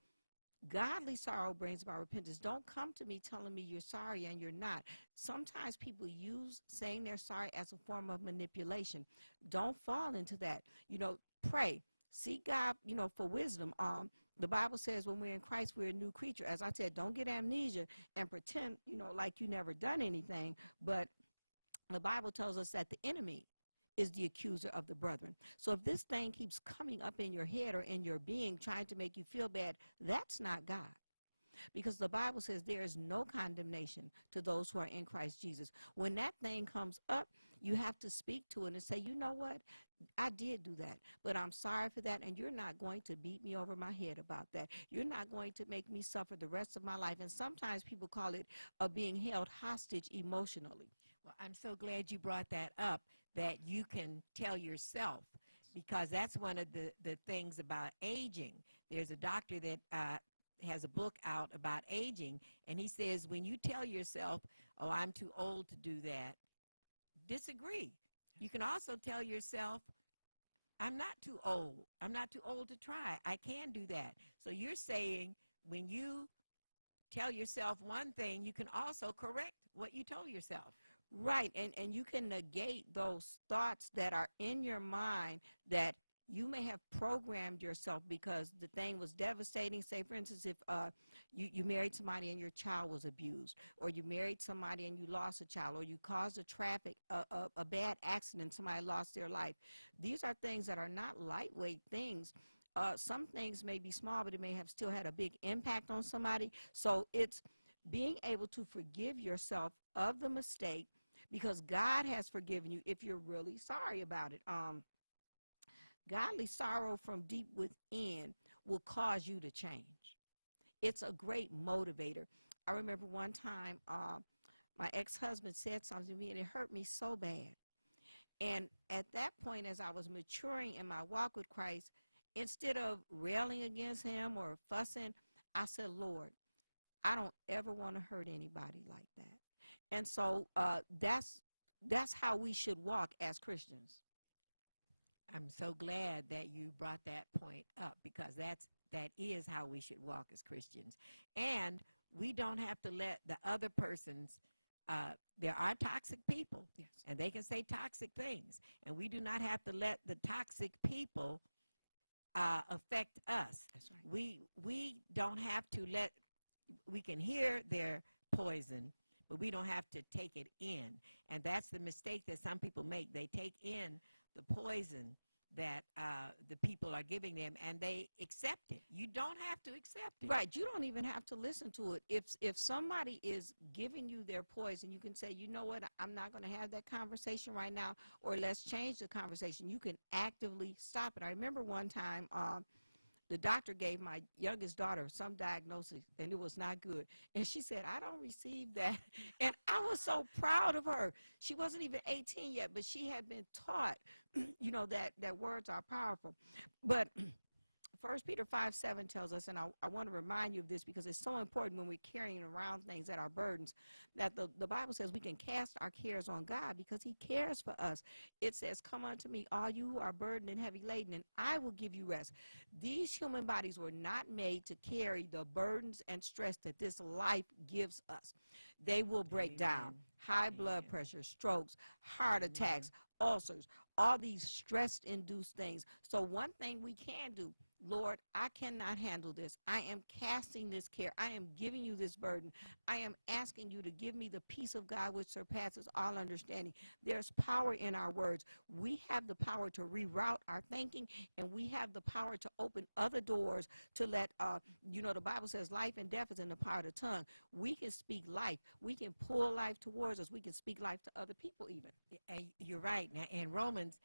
godly sorrow brings about repentance. Don't come to me telling me you're sorry and you're not. Sometimes people use saying they're sorry as a form of manipulation. Don't fall into that. Pray. Seek God, for wisdom. The Bible says when we're in Christ, we're a new creature. As I said, don't get amnesia and pretend, like you never done anything. But the Bible tells us that the enemy is the accuser of the brethren. So if this thing keeps coming up in your head or in your being, trying to make you feel bad, that's not God. Because the Bible says there is no condemnation to those who are in Christ Jesus. When that thing comes up, you have to speak to it and say, you know what? I did do that, but I'm sorry for that, and you're not going to beat me over my head about that. You're not going to make me suffer the rest of my life. And sometimes people call it being held hostage emotionally. Well, I'm so glad you brought that up, that you can tell yourself, because that's one of the things about aging. There's a doctor that has a book out about aging, and he says when you tell yourself, oh, I'm too old to do that, disagree. You can also tell yourself, I'm not too old. I'm not too old to try. I can do that. So you're saying when you tell yourself one thing, you can also correct what you told yourself. Right. And you can negate those thoughts that are in your mind that you may have programmed yourself because the thing was devastating. Say, for instance, if you married somebody and your child was abused, or you married somebody and you lost a child, or you caused a bad accident, somebody lost their life. These are things that are not lightweight things. Some things may be small, but it may have still had a big impact on somebody. So it's being able to forgive yourself of the mistake because God has forgiven you if you're really sorry about it. Godly sorrow from deep within will cause you to change. It's a great motivator. I remember one time my ex-husband said something to me and it hurt me so bad. And at that point, as I was maturing in my walk with Christ, instead of railing against him or fussing, I said, Lord, I don't ever want to hurt anybody like that. And so that's how we should walk as Christians. I'm so glad that you brought that point up because that is how we should walk as Christians. And we don't have to let the other person's there are toxic people, Yes. and they can say toxic things, and we do not have to let the toxic people affect us. That's right. We don't have to let. We can hear their poison, but we don't have to take it in, and that's the mistake that some people make. They take in the poison that the people are giving them, and they accept it. You don't have to accept it. Right. You don't even have to listen to it. If somebody is giving you their poison, you can say, you know what, I'm not going to have that conversation right now, or let's change the conversation. You can actively stop it. I remember one time the doctor gave my youngest daughter some diagnosis, and it was not good. And she said, I don't receive that. And I was so proud of her. She wasn't even 18 yet, but she had been taught, that words are powerful. But 1 Peter 5:7 tells us, and I want to remind you of this because it's so important when we're carrying around things that are burdens, that the Bible says we can cast our cares on God because he cares for us. It says, come unto me, all you who are burdened and heavy laden, and I will give you rest. These human bodies were not made to carry the burdens and stress that this life gives us. They will break down. High blood pressure, strokes, heart attacks, ulcers, all these stress-induced things. So one thing we can do, Lord, I cannot handle this. I am casting this care. I am giving you this burden. I am asking you to give me the peace of God which surpasses all understanding. There's power in our words. We have the power to reroute our thinking, and we have the power to open other doors to let, the Bible says life and death is in the power of the tongue. We can speak life. We can pull life towards us. We can speak life to other people even. You're right. Now, in Romans,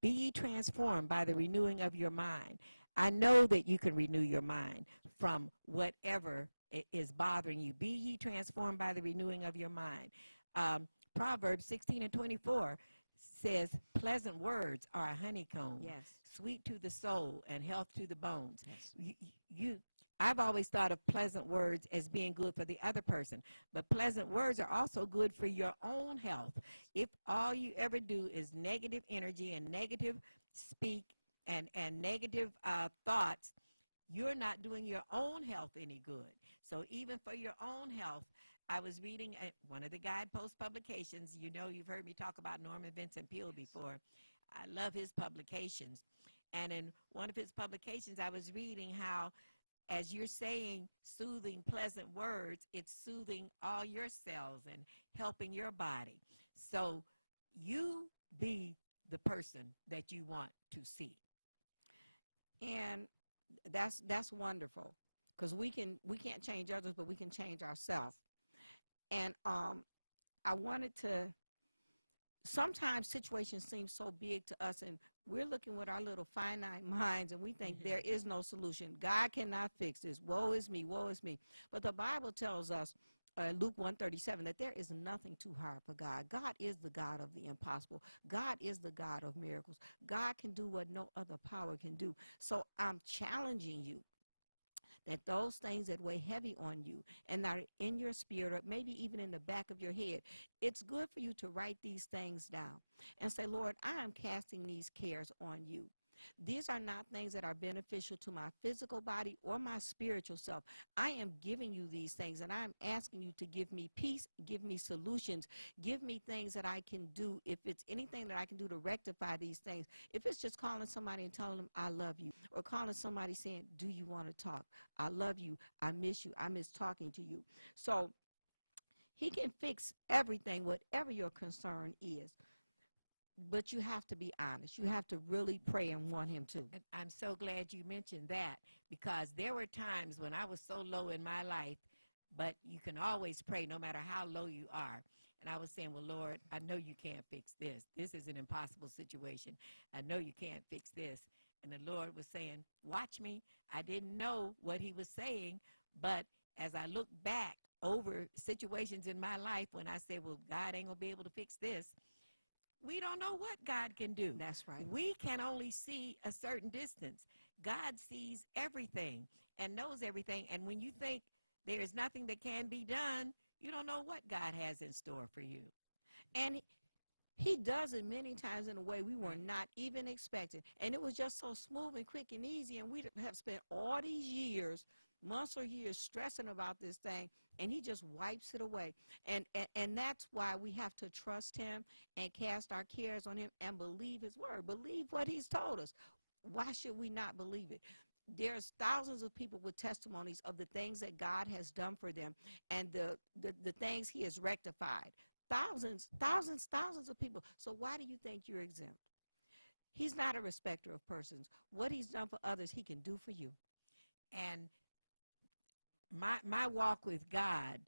be ye transformed by the renewing of your mind. I know that you can renew your mind from whatever is bothering you. Be ye transformed by the renewing of your mind. Proverbs 16:24 says, pleasant words are a honeycomb, Yes. sweet to the soul and health to the bones. Yes. I've always thought of pleasant words as being good for the other person, but pleasant words are also good for your own health. If all you ever do is negative energy and negative speak and negative thoughts, you're not doing your own health any good. So even for your own health, I was reading one of the guidepost publications. You know, you've heard me talk about Norman Vincent Peale before. I love his publications. And in one of his publications, I was reading how as you're saying soothing, pleasant words, it's soothing all your cells and helping your body. So you be the person that you want to see. And that's wonderful because we can't change others, but we can change ourselves. And I wanted to. Sometimes situations seem so big to us, and we're looking with our little finite minds, and we think there is no solution. God cannot fix this. Woe is me, woe is me. But the Bible tells us, Luke 1:37, that there is nothing too hard for God. God is the God of the impossible. God is the God of miracles. God can do what no other power can do. So I'm challenging you that those things that weigh heavy on you and are in your spirit or maybe even in the back of your head, it's good for you to write these things down and say, Lord, I am casting these cares on you. These are not things that are beneficial to my physical body or my spiritual self. I am giving you these things, and I'm asking you to give me peace, give me solutions, give me things that I can do. If it's anything that I can do to rectify these things, if it's just calling somebody and telling them I love you, or calling somebody saying, do you want to talk? I love you. I miss you. I miss talking to you. So he can fix everything, whatever your concern is. But you have to be honest. You have to really pray and want him to. And I'm so glad you mentioned that, because there were times when I was so low in my life, but you can always pray no matter how low you are. And I was saying, well, Lord, I know you can't fix this. This is an impossible situation. I know you can't fix this. And the Lord was saying, watch me. I didn't know what he was saying, but as I look back over situations in my life when I said, well, God ain't going to be able to fix this, we don't know what God can do. That's right. We can only see a certain distance. God sees everything and knows everything. And when you think there is nothing that can be done, you don't know what God has in store for you. And he does it many times in a way we were not even expecting. And it was just so smooth and quick and easy. And we have spent all these years, months or years, stressing about this thing, and he just wipes it away. And that's why we have to trust him and cast our cares on him and believe his word. Believe what he's told us. Why should we not believe it? There's thousands of people with testimonies of the things that God has done for them and the things he has rectified. Thousands of people. So why do you think you're exempt? He's not a respecter of persons. What he's done for others, he can do for you. And my walk with God,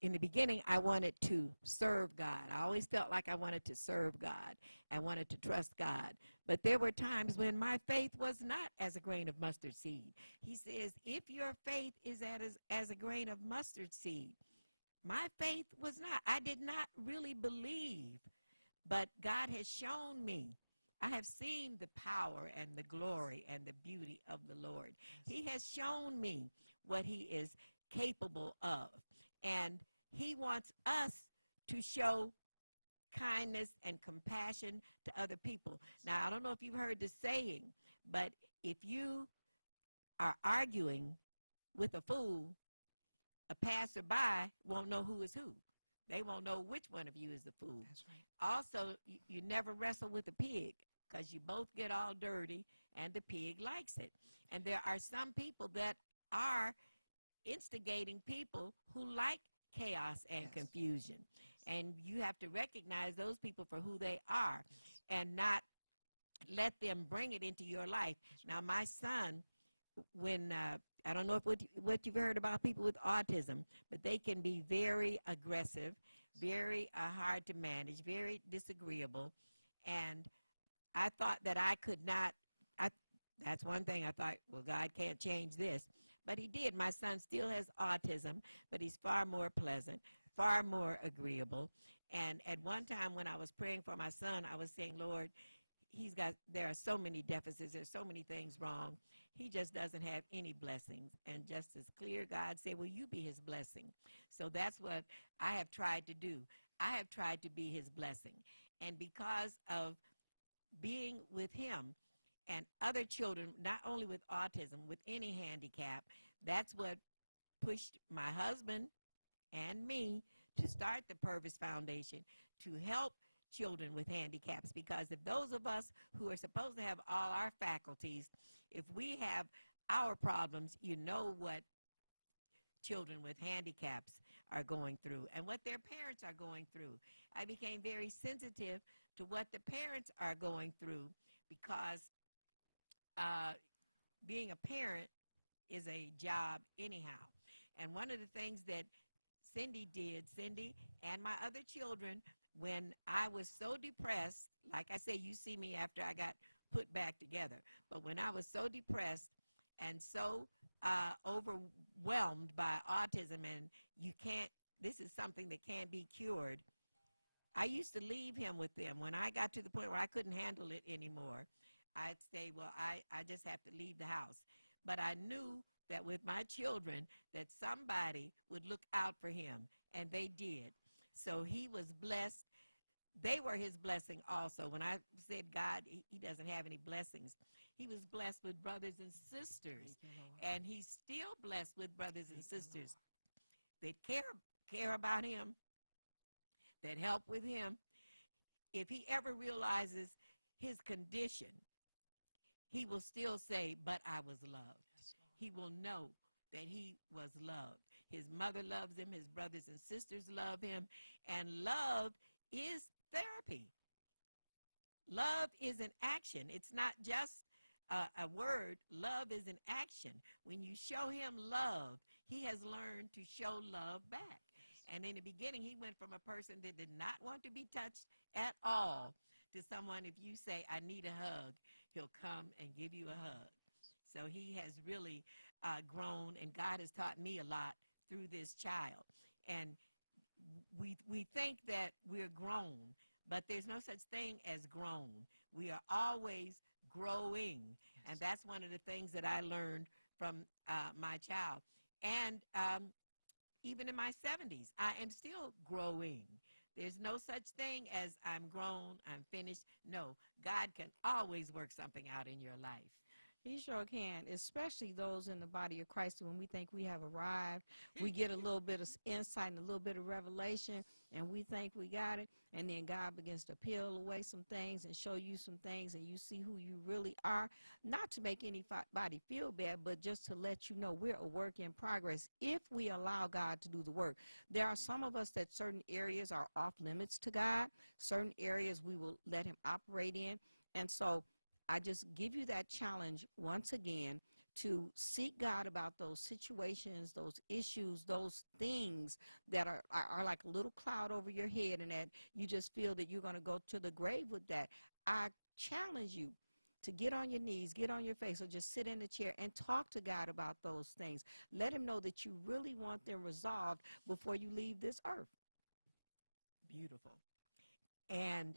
in the beginning, I wanted to serve God. I always felt like I wanted to serve God. I wanted to trust God. But there were times when my faith was not as a grain of mustard seed. He says, if your faith is as a grain of mustard seed, my faith was not. I did not really believe, but God has shown me. I have seen the power and the glory and the beauty of the Lord. He has shown me what he is capable of. And he wants us to show kindness and compassion to other people. Now, I don't know if you've heard the saying, but if you are arguing with a fool, a passerby won't know who is who. They won't know which one of you is the fool. That's right. Also, you never wrestle with a pig, because you both get all dirty and the pig likes it. And there are some people that are instigating people who like chaos and confusion. And you have to recognize those people for who they are and not let them bring it into your life. Now, my son, when I don't know if what you've heard about people with autism, but they can be very aggressive, very hard to manage, very disagreeable. And I thought that I could not, that's one thing I thought, well, God can't change this. But he did. My son still has autism, but he's far more pleasant, far more agreeable. And at one time when I was praying for my son, I was saying, Lord, there are so many deficits, there's so many things wrong. He just doesn't have any blessings. And just as clear, God said, will you be his blessing? So that's what I have tried to do. I have tried to be his blessing. And because of being with him and other children, not only with autism, with any handicap, that's what pushed my husband and me to start the Purvis Foundation, to help children with handicaps. Because if those of us who are supposed to have all our faculties, if we have our problems, you know what children with handicaps are going through and what their parents are going through. I became very sensitive to what the parents are going through, because being a parent is a job anyhow. And one of the things that Cindy and my other children, when I was so depressed, like I say, you see me after I got put back together, but when I was so depressed and so overwhelmed by autism, and this is something that can't be cured, I used to leave him with them. When I got to the point where I couldn't handle it anymore, I'd say, well, I just have to leave the house. But I knew that with my children, that somebody would look out for him, and they did. So he was blessed. they were his blessing also. When I said God, he doesn't have any blessings, he was blessed with brothers and sisters. And he's still blessed with brothers and sisters that care about him, that help with him. If he ever realizes his condition, he will still say, but I was loved. He will know that he was loved. His mother loves him. His brothers and sisters love him. And love is therapy. Love is an action. It's not just a word. Love is an action. When you show him love, he has learned to show love back. And in the beginning, he went from a person that did not want to be touched at all to someone, if you say, I need a hug, he'll come and give you a hug. So he has really grown, and God has taught me a lot through this child. And we think that we're grown, but there's no such thing as grown. We are always growing, and that's one of the things that I learned from my child. And even in my 70s, I am still growing. There's no such thing as I'm grown, I'm finished. No, God can always work something out in your life. He sure can, especially those in the body of Christ. When we think we have arrived, we get a little bit of insight and a little bit of revelation, and we think we got it. And then God begins to peel away some things and show you some things, and you see who you really are. Not to make anybody feel bad, but just to let you know we're a work in progress if we allow God to do the work. There are some of us that certain areas are off limits to God. Certain areas we will let him operate in. And so I just give you that challenge once again to seek God about those situations, those issues, those things that are like a little cloud over your head, and that you just feel that you're going to go to the grave with that. I challenge you to get on your knees, get on your face, or just sit in the chair and talk to God about those things. Let him know that you really want them resolved before you leave this earth. Beautiful. And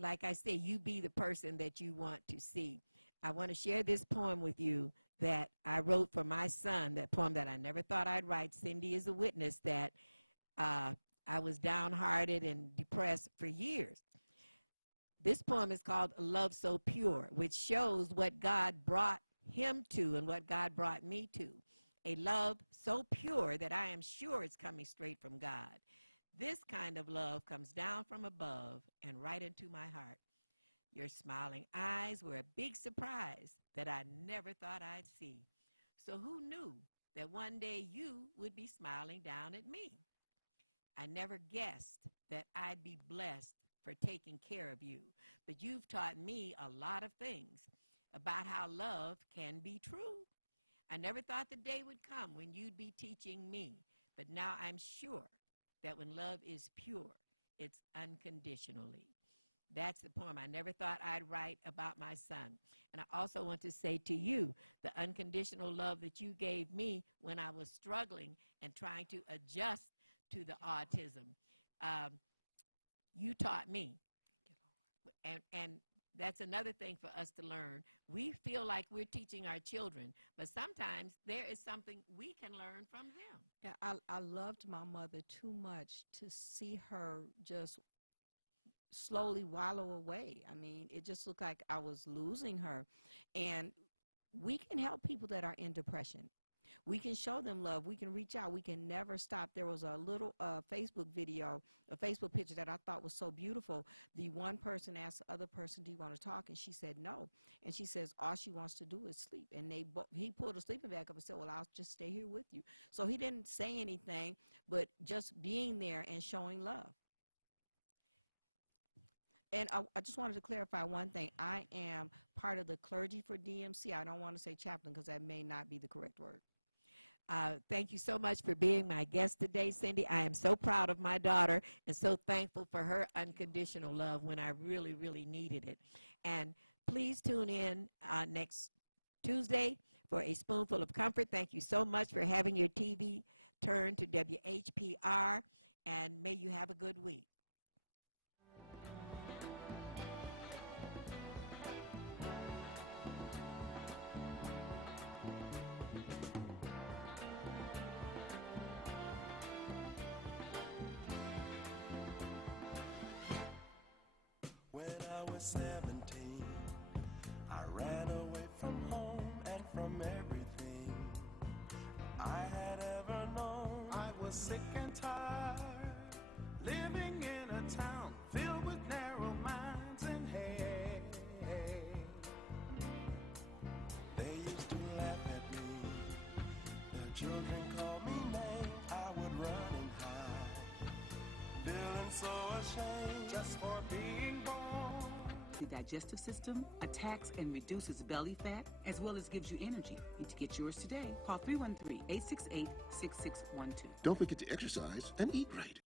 like I say, you be the person that you want to see. I want to share this poem with you that I wrote for my son, that poem that I never thought I'd write. Cindy is a witness that I was downhearted and depressed for years. This poem is called Love So Pure, which shows what God brought him to and what God brought me to. A love so pure that I am sure it's coming straight from God. This kind of love comes down from above and right into my heart. Your smiling eyes were a big surprise that I never thought I'd see. So who knew that one day you would be smiling down at me? I never guessed that I'd be blessed for taking care of you, but you've taught me a lot of things about how love can be true. I never thought the day would come when you'd be teaching me, but now I'm sure that when love is pure, it's unconditionally. That's the poem I never thought I'd write about my son. And I also want to say to you, the unconditional love that you gave me when I was struggling and trying to adjust to the autism, you taught me. And that's another thing for us to learn. We feel like we're teaching our children, but sometimes there is something we can learn from them. Yeah, I loved my mother too much to see her just slowly wallow away. I mean, it just looked like I was losing her. And we can help people that are in depression. We can show them love. We can reach out. We can never stop. There was a little Facebook video, a Facebook picture that I thought was so beautiful. The one person asked the other person, do you want to talk? And she said no. And she says all she wants to do is sleep. And he pulled a sleeping bag up and said, well, I'll just stay here with you. So he didn't say anything, but just being there and showing love. And I just wanted to clarify one thing. I am part of the clergy for DMC. I don't want to say chaplain because that may not be the correct word. Thank you so much for being my guest today, Cindy. I am so proud of my daughter and so thankful for her unconditional love when I really, really needed it. And please tune in next Tuesday for A Spoonful of Comfort. Thank you so much for having your TV turn to WHPR, and may you have a good week. was 17, I ran away from home and from everything I had ever known. I was sick and tired, living in a town filled with narrow minds and hate. They used to laugh at me, their children called me names. I would run and hide, feeling so ashamed just for being born. The digestive system attacks and reduces belly fat as well as gives you energy. And to get yours today, call 313-868-6612. Don't forget to exercise and eat right.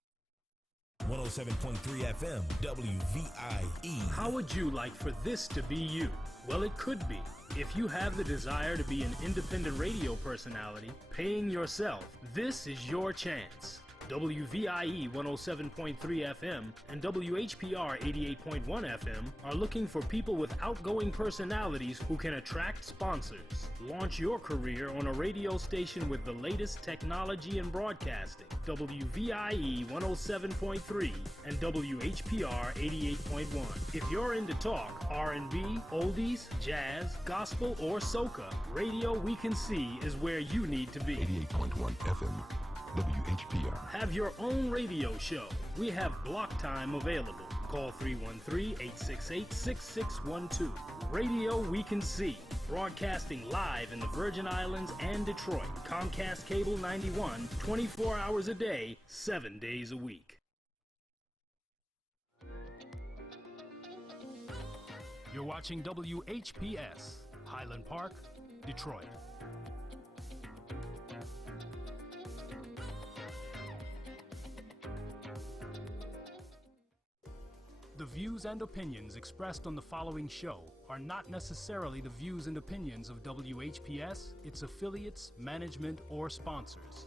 107.3 FM, WVIE. How would you like for this to be you? Well, it could be. If you have the desire to be an independent radio personality, paying yourself, this is your chance. WVIE 107.3 FM and WHPR 88.1 FM are looking for people with outgoing personalities who can attract sponsors. Launch your career on a radio station with the latest technology in broadcasting. WVIE 107.3 and WHPR 88.1. If you're into talk, R&B, oldies, jazz, gospel, or soca, Radio We Can See is where you need to be. 88.1 FM. WHPR. Have your own radio show. We have block time available. Call 313-868-6612. Radio We Can See. Broadcasting live in the Virgin Islands and Detroit. Comcast Cable 91, 24 hours a day, 7 days a week. You're watching WHPS, Highland Park, Detroit. The views and opinions expressed on the following show are not necessarily the views and opinions of WHPS, its affiliates, management, or sponsors.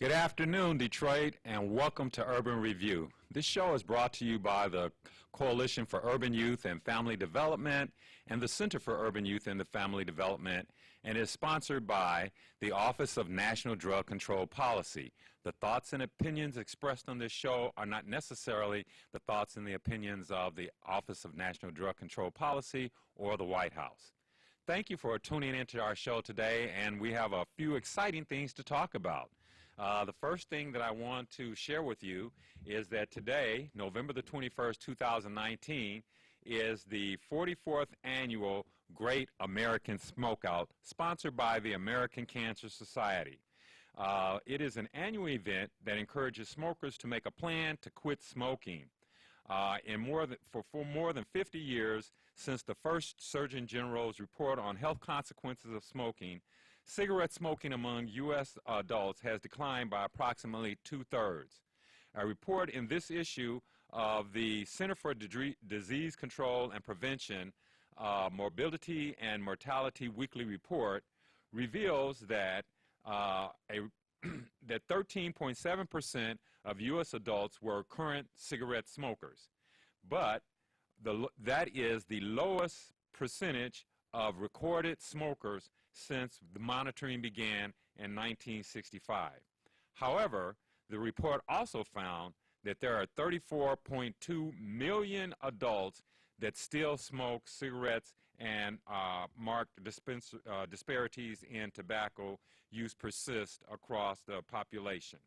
Good afternoon, Detroit, and welcome to Urban Review. This show is brought to you by the Coalition for Urban Youth and Family Development and the Center for Urban Youth and Family Development, and is sponsored by the Office of National Drug Control Policy. The thoughts and opinions expressed on this show are not necessarily the thoughts and the opinions of the Office of National Drug Control Policy or the White House. Thank you for tuning into our show today, and we have a few exciting things to talk about. The first thing that I want to share with you is that today, November the 21st, 2019, is the 44th annual Great American Smokeout, sponsored by the American Cancer Society. It is an annual event that encourages smokers to make a plan to quit smoking. For more than 50 years, since the first Surgeon General's report on health consequences of smoking, cigarette smoking among U.S. adults has declined by approximately 2/3. A report in this issue of the Center for Disease Control and Prevention, Morbidity and Mortality Weekly Report reveals that that 13.7% of U.S. adults were current cigarette smokers, but that is the lowest percentage of recorded smokers since the monitoring began in 1965. However, the report also found that there are 34.2 million adults that still smoke cigarettes, and marked disparities in tobacco use persist across the population.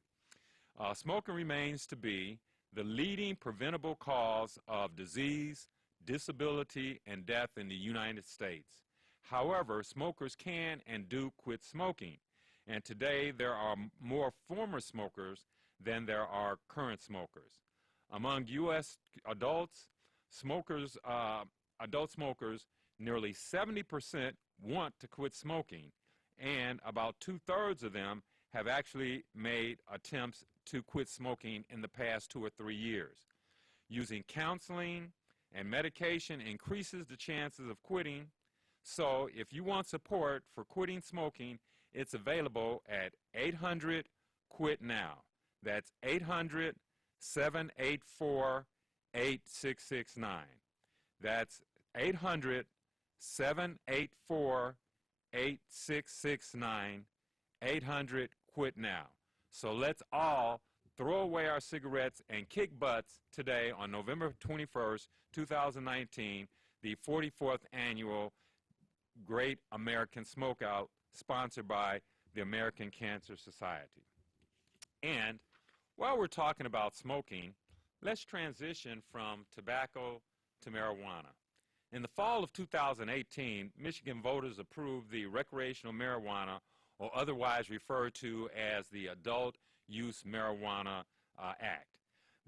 Smoking remains to be the leading preventable cause of disease, disability, and death in the United States. However, smokers can and do quit smoking, and today there are more former smokers than there are current smokers. Among U.S. adult smokers, nearly 70% want to quit smoking, and about 2/3 of them have actually made attempts to quit smoking in the past 2 or 3 years. Using counseling and medication increases the chances of quitting. So if you want support for quitting smoking, it's available at 800-QUIT-NOW. That's 800-784-8669. That's 800-784-8669, 800-QUIT-NOW. So let's all throw away our cigarettes and kick butts today on November 21st, 2019, the 44th annual Great American Smokeout, sponsored by the American Cancer Society. And while we're talking about smoking, let's transition from tobacco to marijuana. In the fall of 2018, Michigan voters approved the recreational marijuana, or otherwise referred to as the Adult Use Marijuana Act.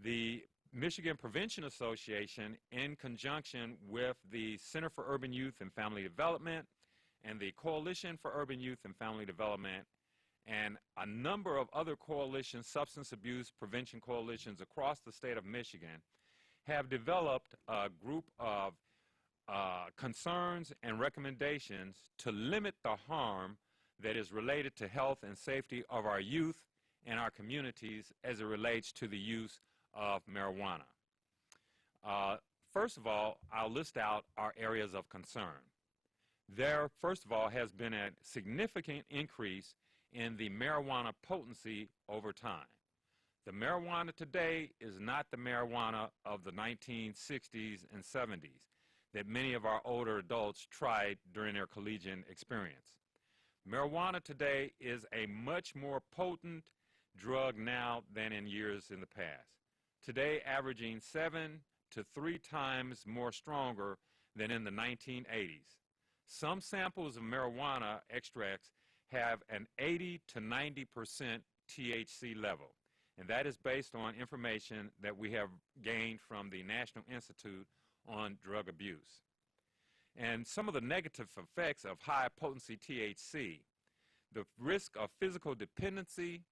The Michigan Prevention Association, in conjunction with the Center for Urban Youth and Family Development and the Coalition for Urban Youth and Family Development, and a number of other coalitions, substance abuse prevention coalitions across the state of Michigan, have developed a group of concerns and recommendations to limit the harm that is related to health and safety of our youth and our communities as it relates to the use of marijuana. First of all, I'll list out our areas of concern. There, first of all, has been a significant increase in the marijuana potency over time. The marijuana today is not the marijuana of the 1960s and 70s that many of our older adults tried during their collegiate experience. Marijuana today is a much more potent drug now than in years in the past. Today, averaging 7 to 3 times more stronger than in the 1980s. Some samples of marijuana extracts have an 80 to 90% THC level, and that is based on information that we have gained from the National Institute on Drug Abuse. And some of the negative effects of high potency THC, the risk of physical dependency,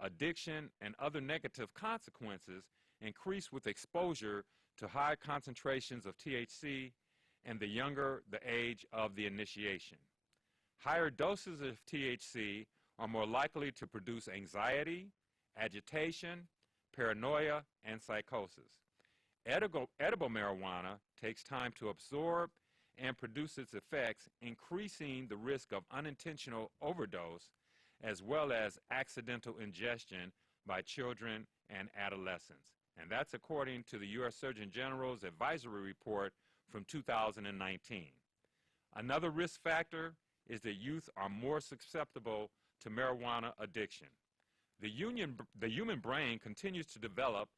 addiction, and other negative consequences increase with exposure to high concentrations of THC and the younger the age of the initiation. Higher doses of THC are more likely to produce anxiety, agitation, paranoia, and psychosis. Edible marijuana takes time to absorb and produce its effects, increasing the risk of unintentional overdose as well as accidental ingestion by children and adolescents. And that's according to the U.S. Surgeon General's advisory report from 2019. Another risk factor is that youth are more susceptible to marijuana addiction. The human brain continues to develop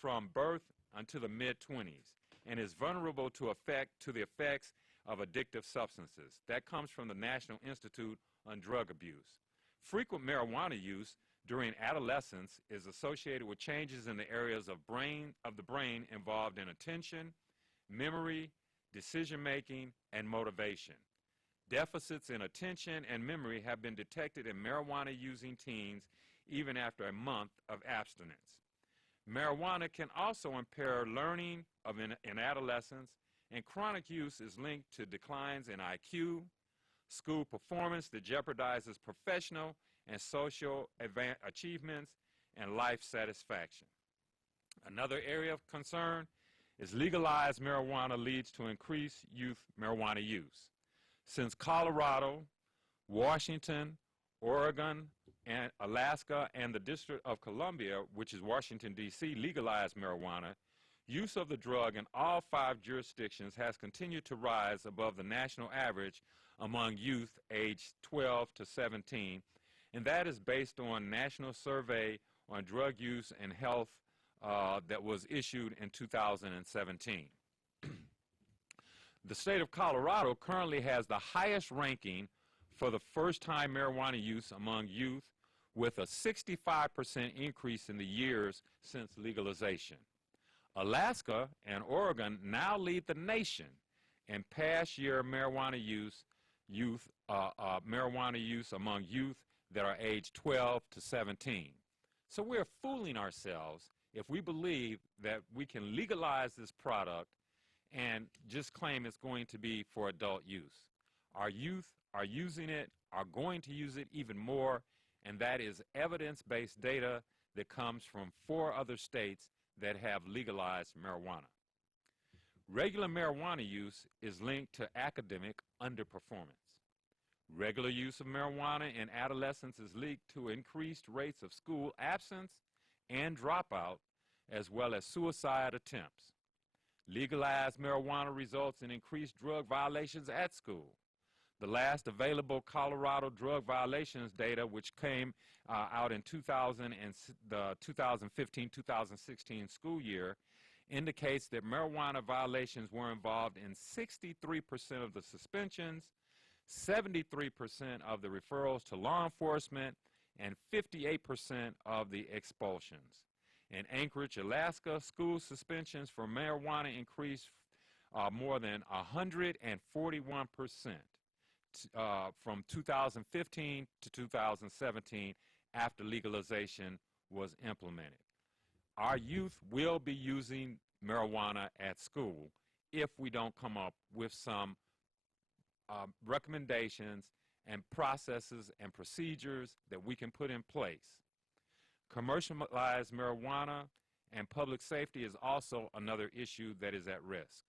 from birth until the mid-20s and is vulnerable to the effects of addictive substances. That comes from the National Institute on Drug Abuse. Frequent marijuana use during adolescence is associated with changes in the areas of the brain involved in attention, memory, decision-making, and motivation. Deficits in attention and memory have been detected in marijuana-using teens even after a month of abstinence. Marijuana can also impair learning in adolescence, and chronic use is linked to declines in IQ, school performance that jeopardizes professional and social achievements, and life satisfaction. Another area of concern is legalized marijuana leads to increased youth marijuana use. Since Colorado, Washington, Oregon, and Alaska, and the District of Columbia, which is Washington, D.C., legalized marijuana, use of the drug in all 5 jurisdictions has continued to rise above the national average among youth aged 12 to 17, and that is based on National Survey on Drug Use and Health that was issued in 2017. The state of Colorado currently has the highest ranking for the first-time marijuana use among youth, with a 65% increase in the years since legalization. Alaska and Oregon now lead the nation in past year marijuana use among youth that are aged 12 to 17. So we're fooling ourselves if we believe that we can legalize this product and just claim it's going to be for adult use. Our youth are using it, are going to use it even more, and that is evidence-based data that comes from 4 other states that have legalized marijuana. Regular marijuana use is linked to academic underperformance. Regular use of marijuana in adolescents is linked to increased rates of school absence and dropout, as well as suicide attempts. Legalized marijuana results in increased drug violations at school. The last available Colorado drug violations data, which came out in the 2015-2016 school year, indicates that marijuana violations were involved in 63% of the suspensions, 73% of the referrals to law enforcement, and 58% of the expulsions. In Anchorage, Alaska, school suspensions for marijuana increased more than 141% from 2015 to 2017 after legalization was implemented. Our youth will be using marijuana at school if we don't come up with some recommendations and processes and procedures that we can put in place. Commercialized marijuana and public safety is also another issue that is at risk.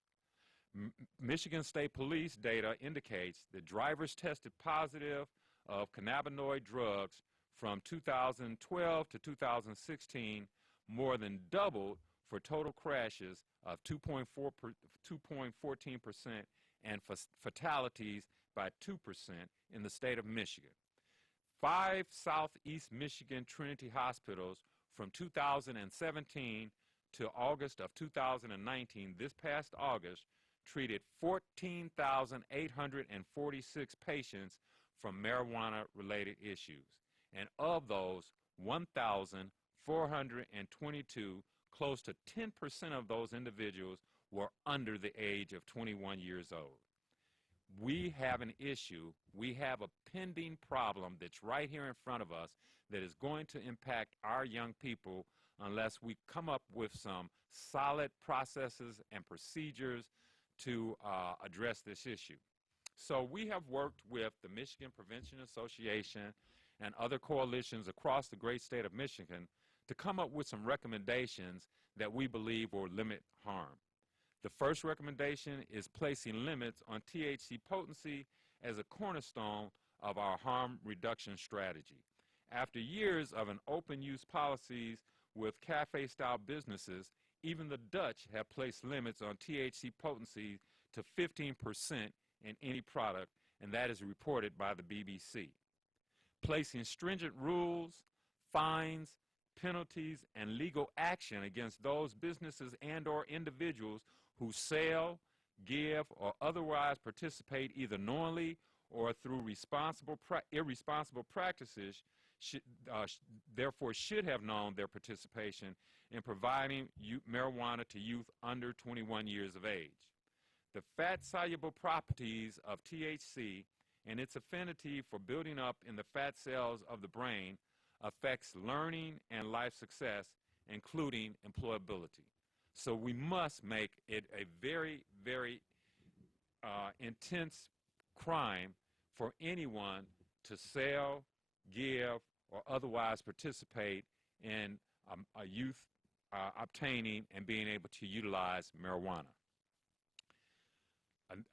Michigan State Police data indicates that drivers tested positive of cannabinoid drugs from 2012 to 2016 more than doubled for total crashes of 2.14% and fatalities by 2% in the state of Michigan. 5 Southeast Michigan Trinity hospitals from 2017 to August of 2019, this past August, treated 14,846 patients from marijuana-related issues. And of those, 1,422, close to 10% of those individuals were under the age of 21 years old. We have an issue, we have a pending problem that's right here in front of us that is going to impact our young people unless we come up with some solid processes and procedures to address this issue. So we have worked with the Michigan Prevention Association and other coalitions across the great state of Michigan to come up with some recommendations that we believe will limit harm. The first recommendation is placing limits on THC potency as a cornerstone of our harm reduction strategy. After years of an open use policies with cafe-style businesses, even the Dutch have placed limits on THC potency to 15% in any product, and that is reported by the BBC. Placing stringent rules, fines, penalties, and legal action against those businesses and/or individuals who sell, give, or otherwise participate either knowingly or through irresponsible practices therefore should have known their participation in providing marijuana to youth under 21 years of age. The fat-soluble properties of THC and its affinity for building up in the fat cells of the brain affects learning and life success, including employability. So we must make it a very, very intense crime for anyone to sell, give, or otherwise participate in a youth obtaining and being able to utilize marijuana.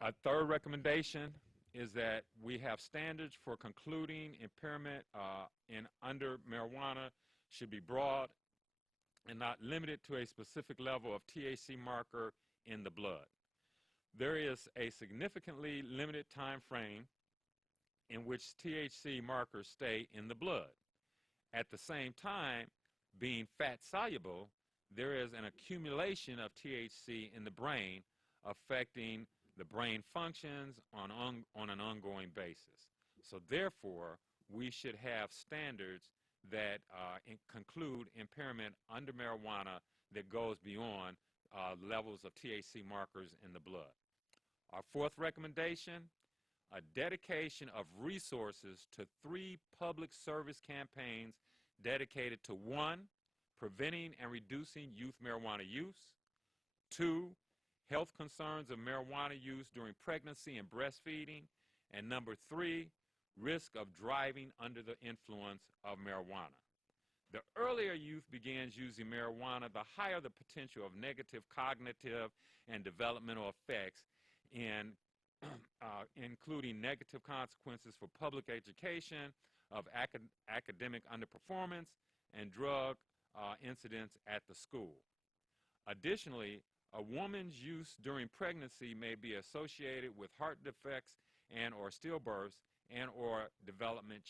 A third recommendation is that we have standards for concluding impairment under marijuana should be broad and not limited to a specific level of THC marker in the blood. There is a significantly limited time frame in which THC markers stay in the blood. At the same time, being fat soluble, there is an accumulation of THC in the brain affecting the brain functions on an ongoing basis. So therefore, we should have standards that conclude impairment under marijuana that goes beyond levels of THC markers in the blood. Our fourth recommendation, a dedication of resources to 3 public service campaigns dedicated to 1, preventing and reducing youth marijuana use, 2, health concerns of marijuana use during pregnancy and breastfeeding, and number 3, risk of driving under the influence of marijuana. The earlier youth begins using marijuana, the higher the potential of negative cognitive and developmental effects, including negative consequences for public education, of academic underperformance, and drug incidents at the school. Additionally, a woman's use during pregnancy may be associated with heart defects and or stillbirths and or developmental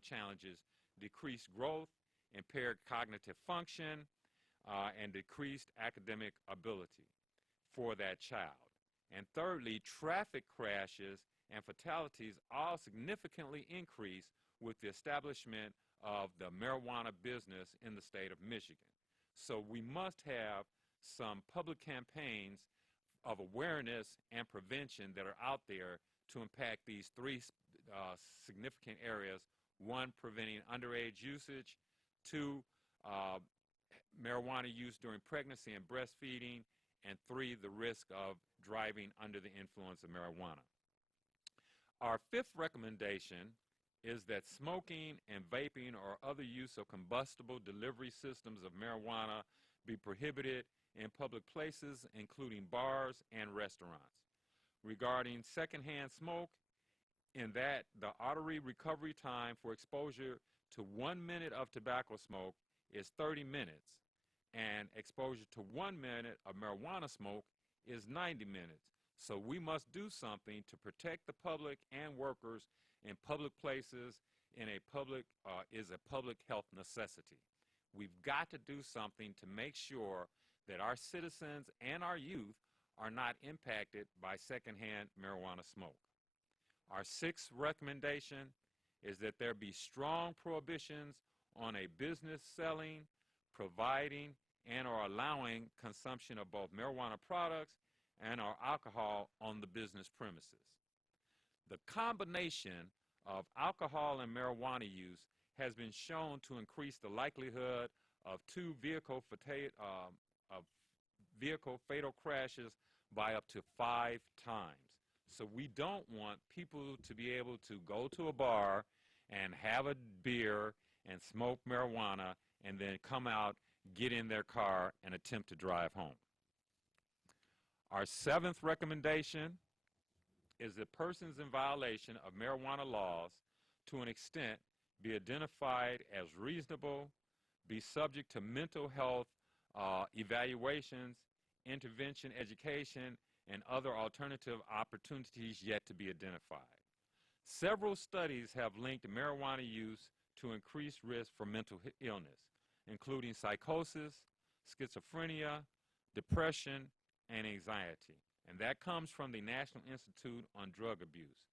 challenges, decreased growth, impaired cognitive function, and decreased academic ability for that child. And thirdly, traffic crashes and fatalities all significantly increase with the establishment of the marijuana business in the state of Michigan. So we must have some public campaigns of awareness and prevention that are out there to impact these 3 significant areas. 1, preventing underage usage, 2, marijuana use during pregnancy and breastfeeding, and 3, the risk of driving under the influence of marijuana. Our 5th recommendation is that smoking and vaping or other use of combustible delivery systems of marijuana be prohibited in public places, including bars and restaurants. Regarding secondhand smoke, in that the artery recovery time for exposure to 1 minute of tobacco smoke is 30 minutes, and exposure to 1 minute of marijuana smoke is 90 minutes. So we must do something to protect the public and workers in public places is a public health necessity. We've got to do something to make sure that our citizens and our youth are not impacted by secondhand marijuana smoke. Our 6th recommendation is that there be strong prohibitions on a business selling, providing, and or allowing consumption of both marijuana products and or alcohol on the business premises. The combination of alcohol and marijuana use has been shown to increase the likelihood of 2 vehicle fatal crashes by up to 5 times. So we don't want people to be able to go to a bar and have a beer and smoke marijuana and then come out, get in their car, and attempt to drive home. Our 7th recommendation is that persons in violation of marijuana laws, to an extent, be identified as reasonable, be subject to mental health evaluations, intervention, education, and other alternative opportunities yet to be identified. Several studies have linked marijuana use to increased risk for mental illness, including psychosis, schizophrenia, depression, and anxiety. And that comes from the National Institute on Drug Abuse.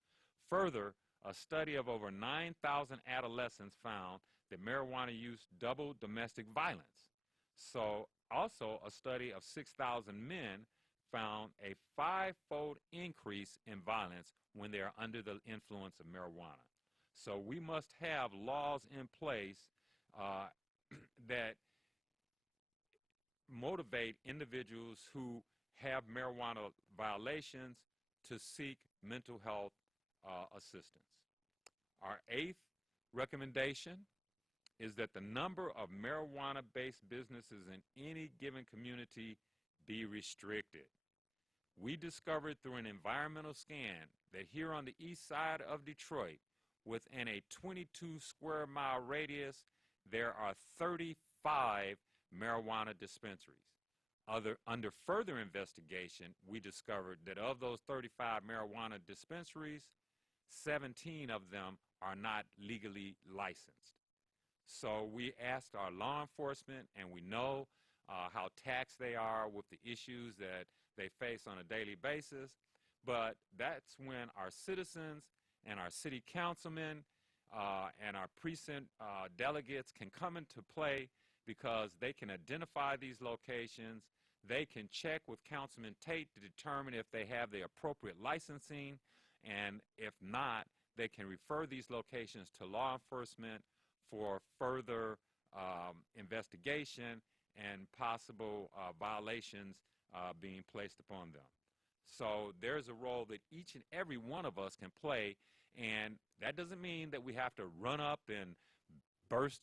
Further, a study of over 9,000 adolescents found that marijuana use doubled domestic violence. So also a study of 6,000 men found a 5-fold increase in violence when they are under the influence of marijuana. So we must have laws in place that motivate individuals who have marijuana violations to seek mental health assistance. Our 8th recommendation is that the number of marijuana-based businesses in any given community be restricted. We discovered through an environmental scan that here on the east side of Detroit, within a 22 square mile radius, there are 35 marijuana dispensaries. Under further investigation, we discovered that of those 35 marijuana dispensaries, 17 of them are not legally licensed. So we asked our law enforcement, and we know how taxed they are with the issues that they face on a daily basis, but that's when our citizens and our city councilmen and our precinct delegates can come into play, because they can identify these locations. They can check with Councilman Tate to determine if they have the appropriate licensing, and if not, they can refer these locations to law enforcement for further investigation and possible violations being placed upon them. So there's a role that each and every one of us can play, and that doesn't mean that we have to run up and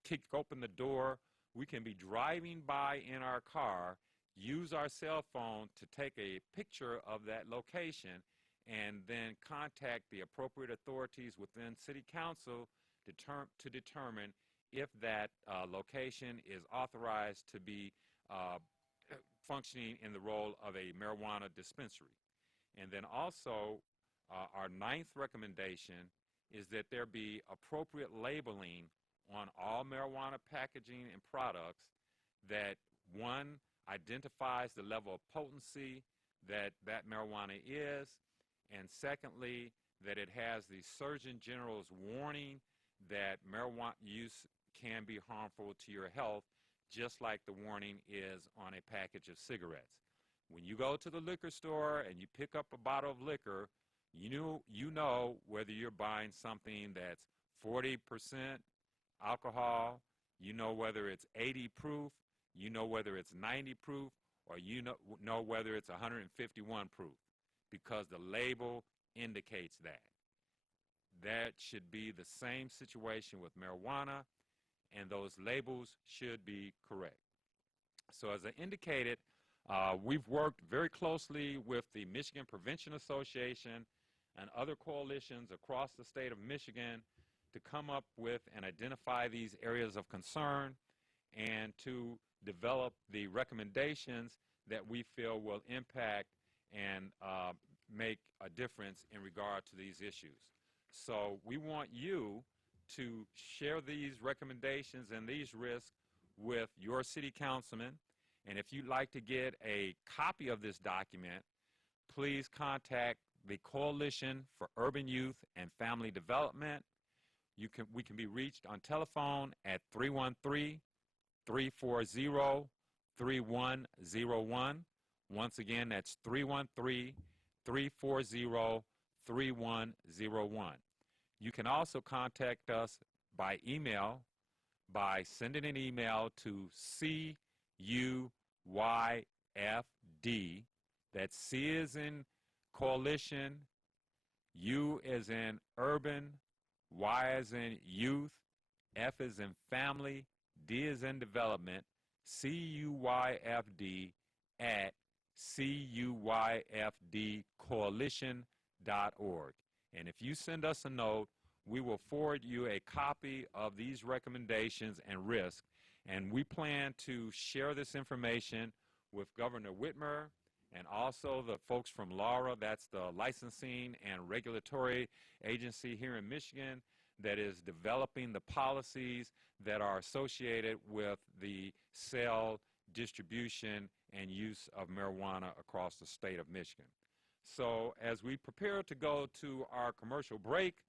kick open the door. We can be driving by in our car, use our cell phone to take a picture of that location, and then contact the appropriate authorities within City Council to determine if that location is authorized to be functioning in the role of a marijuana dispensary. And then also, our ninth recommendation is that there be appropriate labeling on all marijuana packaging and products that, one, identifies the level of potency that marijuana is, and secondly, that it has the Surgeon General's warning that marijuana use can be harmful to your health, just like the warning is on a package of cigarettes. When you go to the liquor store and you pick up a bottle of liquor, you know whether you're buying something that's 40% alcohol, you know whether it's 80 proof, you know whether it's 90 proof, or you know whether it's 151 proof, because the label indicates that. That should be the same situation with marijuana, and those labels should be correct. So as I indicated, we've worked very closely with the Michigan Prevention Association and other coalitions across the state of Michigan to come up with and identify these areas of concern and to develop the recommendations that we feel will impact and make a difference in regard to these issues. So we want you to share these recommendations and these risks with your city councilman. And if you'd like to get a copy of this document, please contact the Coalition for Urban Youth and Family Development. We can be reached on telephone at 313-340-3101. Once again, that's 313-340-3101. You can also contact us by email by sending an email to CUYFD. That's C as in coalition, U as in urban, Y as in youth, F as in family, D as in development, CUYFD at CUYFDcoalition.org. And if you send us a note, we will forward you a copy of these recommendations and risks. And we plan to share this information with Governor Whitmer and also the folks from LARA, that's the licensing and regulatory agency here in Michigan that is developing the policies that are associated with the sale, distribution, and use of marijuana across the state of Michigan. So as we prepare to go to our commercial break,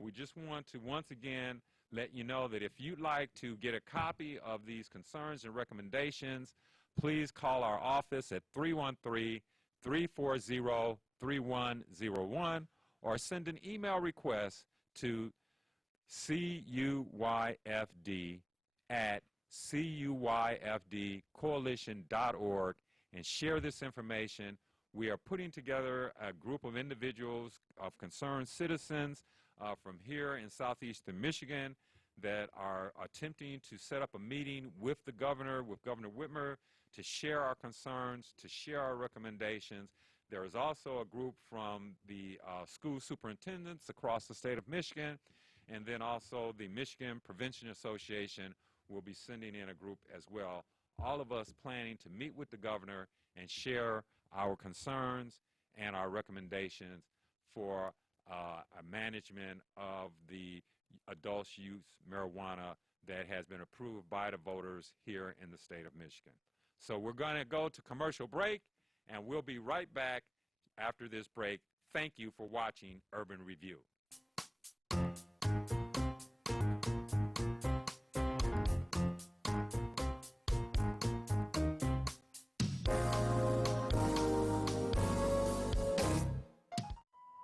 we just want to once again let you know that if you'd like to get a copy of these concerns and recommendations, please call our office at 313-340-3101 or send an email request to CUYFD at CUYFDcoalition.org and share this information. We are putting together a group of individuals, of concerned citizens from here in southeastern Michigan that are attempting to set up a meeting with the governor, with Governor Whitmer, to share our concerns, to share our recommendations. There is also a group from the school superintendents across the state of Michigan, and then also the Michigan Prevention Association will be sending in a group as well. All of us planning to meet with the governor and share our concerns and our recommendations for a management of the adult use marijuana that has been approved by the voters here in the state of Michigan. So we're going to go to commercial break, and we'll be right back after this break. Thank you for watching Urban Review.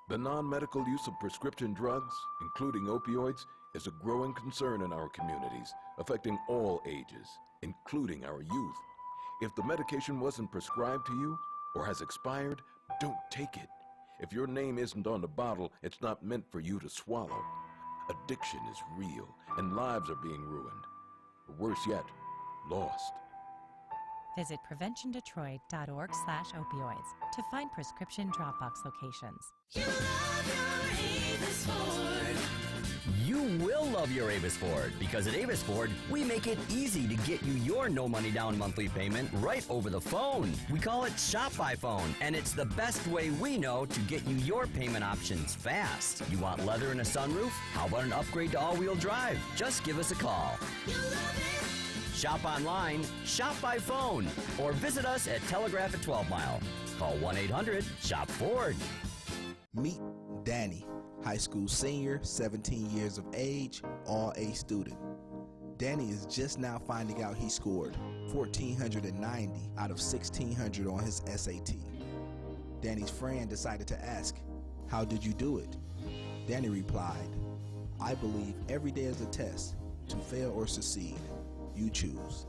The non-medical use of prescription drugs, including opioids, is a growing concern in our communities, affecting all ages, including our youth. If the medication wasn't prescribed to you or has expired, don't take it. If your name isn't on the bottle, it's not meant for you to swallow. Addiction is real, and lives are being ruined. Or worse yet, lost. Visit preventiondetroit.org/opioids to find prescription Dropbox locations. You will love your Avis Ford, because at Avis Ford, we make it easy to get you your no money down monthly payment right over the phone. We call it Shop by Phone, and it's the best way we know to get you your payment options fast. You want leather and a sunroof? How about an upgrade to all-wheel drive? Just give us a call. Shop online, shop by phone, or visit us at Telegraph at 12 Mile. Call 1-800-SHOP-FORD. Meet Danny, high school senior, 17 years of age, all-A student. Danny is just now finding out he scored 1,490 out of 1,600 on his SAT. Danny's friend decided to ask, "How did you do it?" Danny replied, "I believe every day is a test. To fail or succeed, you choose."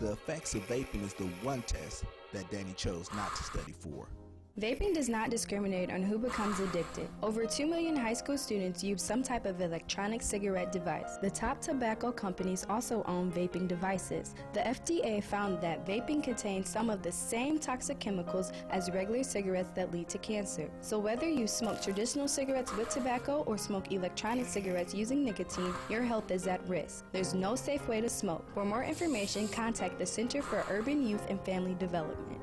The effects of vaping is the one test that Danny chose not to study for. Vaping does not discriminate on who becomes addicted. Over 2 million high school students use some type of electronic cigarette device. The top tobacco companies also own vaping devices. The FDA found that vaping contains some of the same toxic chemicals as regular cigarettes that lead to cancer. So whether you smoke traditional cigarettes with tobacco or smoke electronic cigarettes using nicotine, your health is at risk. There's no safe way to smoke. For more information, contact the Center for Urban Youth and Family Development.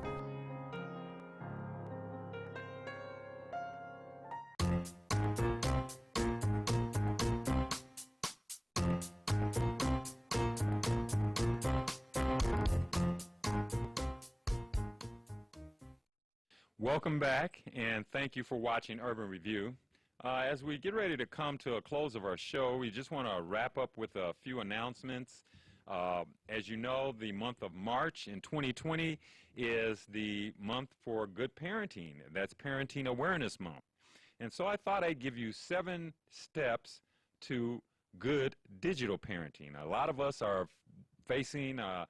Welcome back, and thank you for watching Urban Review. As we get ready to come to a close of our show, we just want to wrap up with a few announcements. As you know, the month of March in 2020 is the month for good parenting. That's Parenting Awareness Month. And so I thought I'd give you 7 steps to good digital parenting. A lot of us are facing a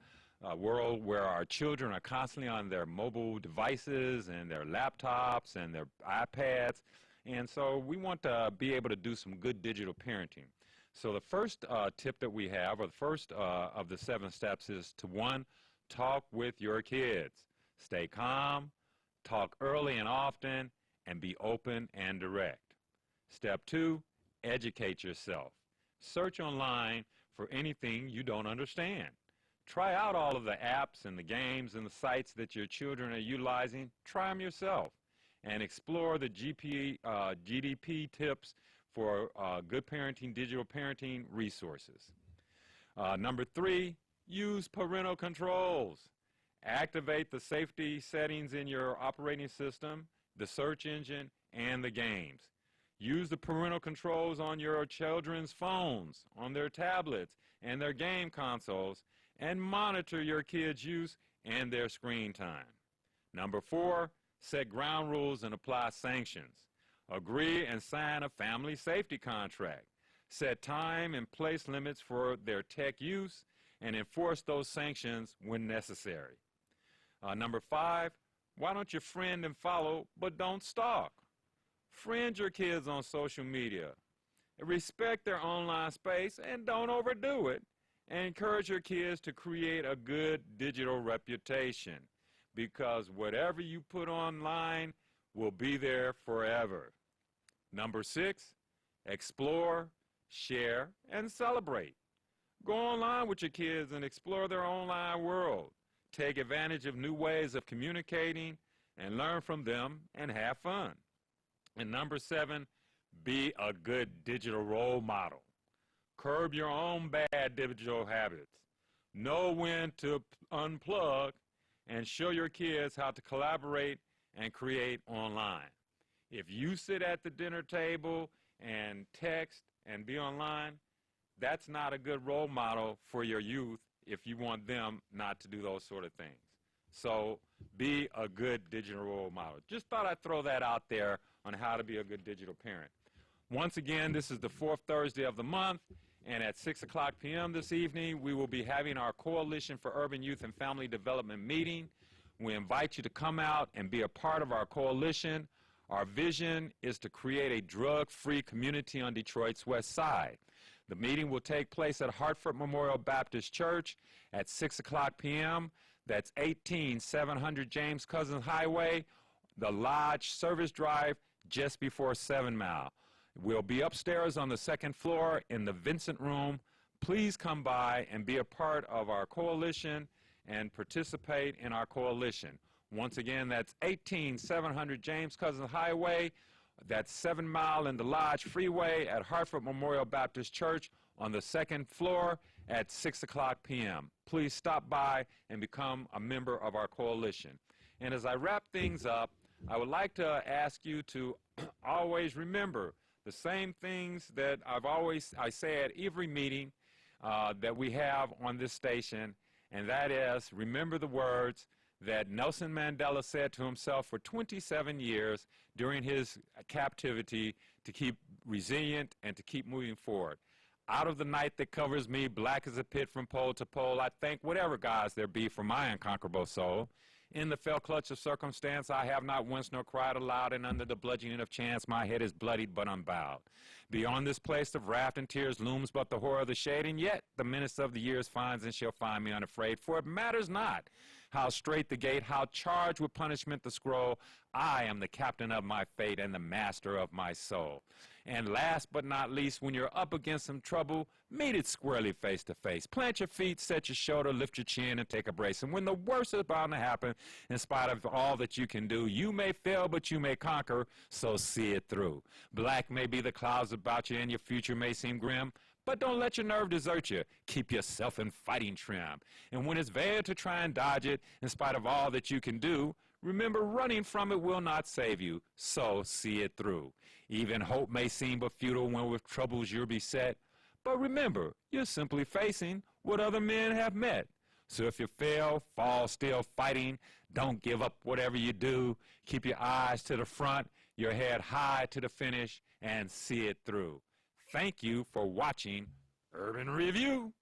world where our children are constantly on their mobile devices and their laptops and their iPads, and so we want to be able to do some good digital parenting. So the first tip that we have, or the first of the 7 steps, is to 1, talk with your kids. Stay calm, talk early and often, and be open and direct. Step 2, educate yourself. Search online for anything you don't understand. Try out all of the apps and the games and the sites that your children are utilizing. Try them yourself and explore the GDP tips for good parenting, digital parenting resources. Number 3, use parental controls. Activate the safety settings in your operating system, the search engine, and the games. Use the parental controls on your children's phones, on their tablets, and their game consoles, and monitor your kids' use and their screen time. Number 4, set ground rules and apply sanctions. Agree and sign a family safety contract. Set time and place limits for their tech use and enforce those sanctions when necessary. Number 5, why don't you friend and follow but don't stalk? Friend your kids on social media. Respect their online space and don't overdo it. And encourage your kids to create a good digital reputation, because whatever you put online will be there forever. Number 6, explore, share, and celebrate. Go online with your kids and explore their online world. Take advantage of new ways of communicating and learn from them and have fun. And number 7, be a good digital role model. Curb your own bad digital habits. Know when to unplug and show your kids how to collaborate and create online. If you sit at the dinner table and text and be online, that's not a good role model for your youth if you want them not to do those sort of things. So be a good digital role model. Just thought I'd throw that out there on how to be a good digital parent. Once again, this is the fourth Thursday of the month, and at 6 o'clock p.m. this evening, we will be having our Coalition for Urban Youth and Family Development meeting. We invite you to come out and be a part of our coalition. Our vision is to create a drug-free community on Detroit's west side. The meeting will take place at Hartford Memorial Baptist Church at 6 o'clock p.m. That's 18700 James Cousins Highway, the Lodge Service Drive, just before 7 Mile. We'll be upstairs on the second floor in the Vincent Room. Please come by and be a part of our coalition and participate in our coalition. Once again, that's 18700 James Cousins Highway. That's 7 Mile in the Lodge Freeway at Hartford Memorial Baptist Church on the second floor at 6 o'clock p.m. Please stop by and become a member of our coalition. And as I wrap things up, I would like to ask you to always remember the same things that I say at every meeting that we have on this station, and that is, remember the words that Nelson Mandela said to himself for 27 years during his captivity, to keep resilient and to keep moving forward. Out of the night that covers me, black as a pit from pole to pole, I thank whatever gods there be for my unconquerable soul. In the fell clutch of circumstance, I have not winced nor cried aloud, and under the bludgeoning of chance, my head is bloodied but unbowed. Beyond this place of wrath and tears looms but the horror of the shade, and yet the menace of the years finds and shall find me unafraid. For it matters not how straight the gate, how charged with punishment the scroll, I am the captain of my fate and the master of my soul. And last but not least, when you're up against some trouble, meet it squarely face to face. Plant your feet, set your shoulder, lift your chin, and take a brace. And when the worst is bound to happen, in spite of all that you can do, you may fail, but you may conquer, so see it through. Black may be the clouds about you, and your future may seem grim, but don't let your nerve desert you. Keep yourself in fighting trim. And when it's veiled to try and dodge it, in spite of all that you can do, remember running from it will not save you, so see it through. Even hope may seem but futile when with troubles you're beset, but remember, you're simply facing what other men have met. So if you fail, fall still fighting. Don't give up whatever you do. Keep your eyes to the front, your head high to the finish, and see it through. Thank you for watching Urban Review.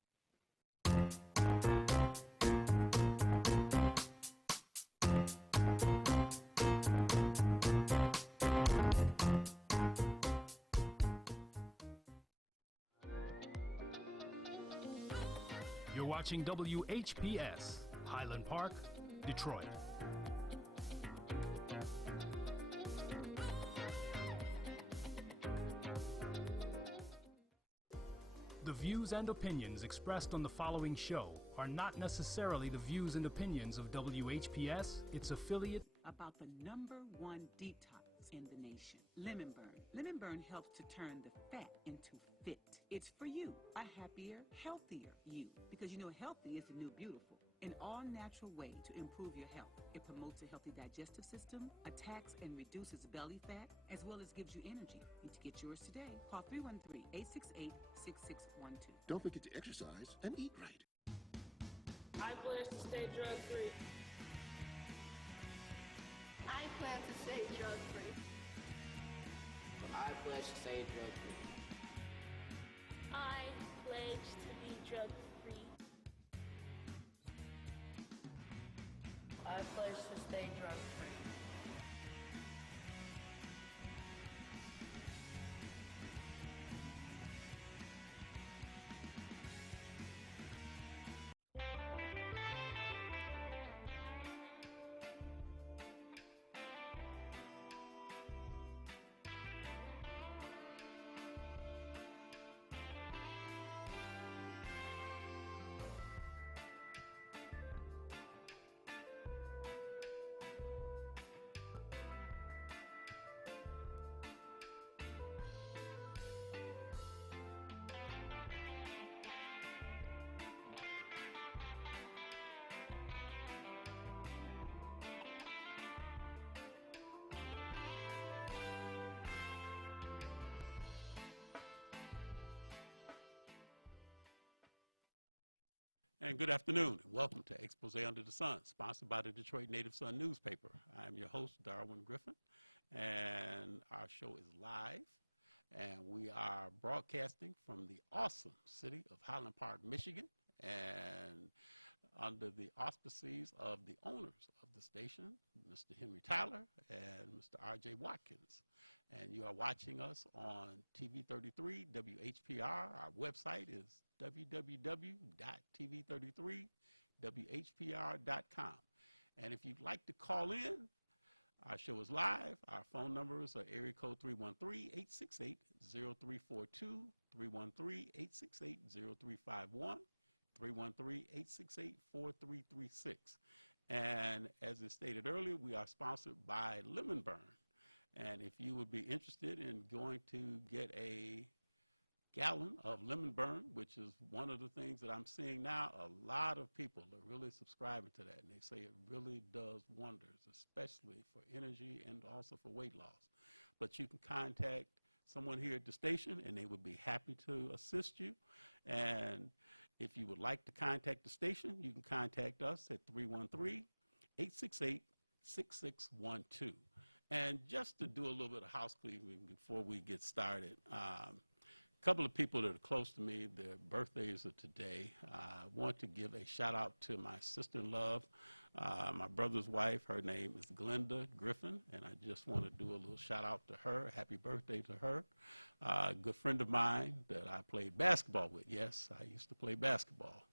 You're watching WHPS, Highland Park, Detroit. The views and opinions expressed on the following show are not necessarily the views and opinions of WHPS, its affiliate. About the #1 detox in the nation, Lemon Burn. Lemon Burn helps to turn the fat into fit. It's for you, a happier, healthier you, because you know healthy is the new beautiful. An all-natural way to improve your health. It promotes a healthy digestive system, attacks and reduces belly fat, as well as gives you energy. You need to get yours today. Call 313-868-6612. Don't forget to exercise and eat right. I pledge to stay drug-free. I plan to stay drug-free. I pledge to stay drug-free. I pledge to be drug-free. I pledge to stay drug-free. And good afternoon, and welcome to Expose Under the Sun, sponsored by the Detroit Native Sun newspaper. I am your host, Darwin Griffin, and our show is live, and we are broadcasting from the awesome city of Highland Park, Michigan, and under the auspices of the owners of the station, Mr. Henry Tyler and Mr. R.J. Watkins. And you are watching us on TV 33, WHPR. Our website is www.tv33whpr.com. And if you'd like to call in, our show is live. Our phone numbers are area code 313-868-0342, 313-868-0351, 313-868-4336. And as is stated earlier, we are sponsored by Lemon Burn. And if you would be interested in going to get a gallon of Lemon Burn, which is one of the things that I'm seeing now, a lot of people are really subscribing to that. And they say it really does wonders, especially for energy and also for weight loss. But you can contact someone here at the station, and they would be happy to assist you. And if you would like to contact the station, you can contact us at 313-868-6612. And just to do a little bit of housekeeping before we get started, a couple of people that are close to me, their birthdays are today. I want to give a shout out to my sister-in-law, my brother's wife. Her name is Glenda Griffin, and I just want to do a little shout out to her. Happy birthday to her. A good friend of mine that I played basketball with. Yes, I used to play basketball.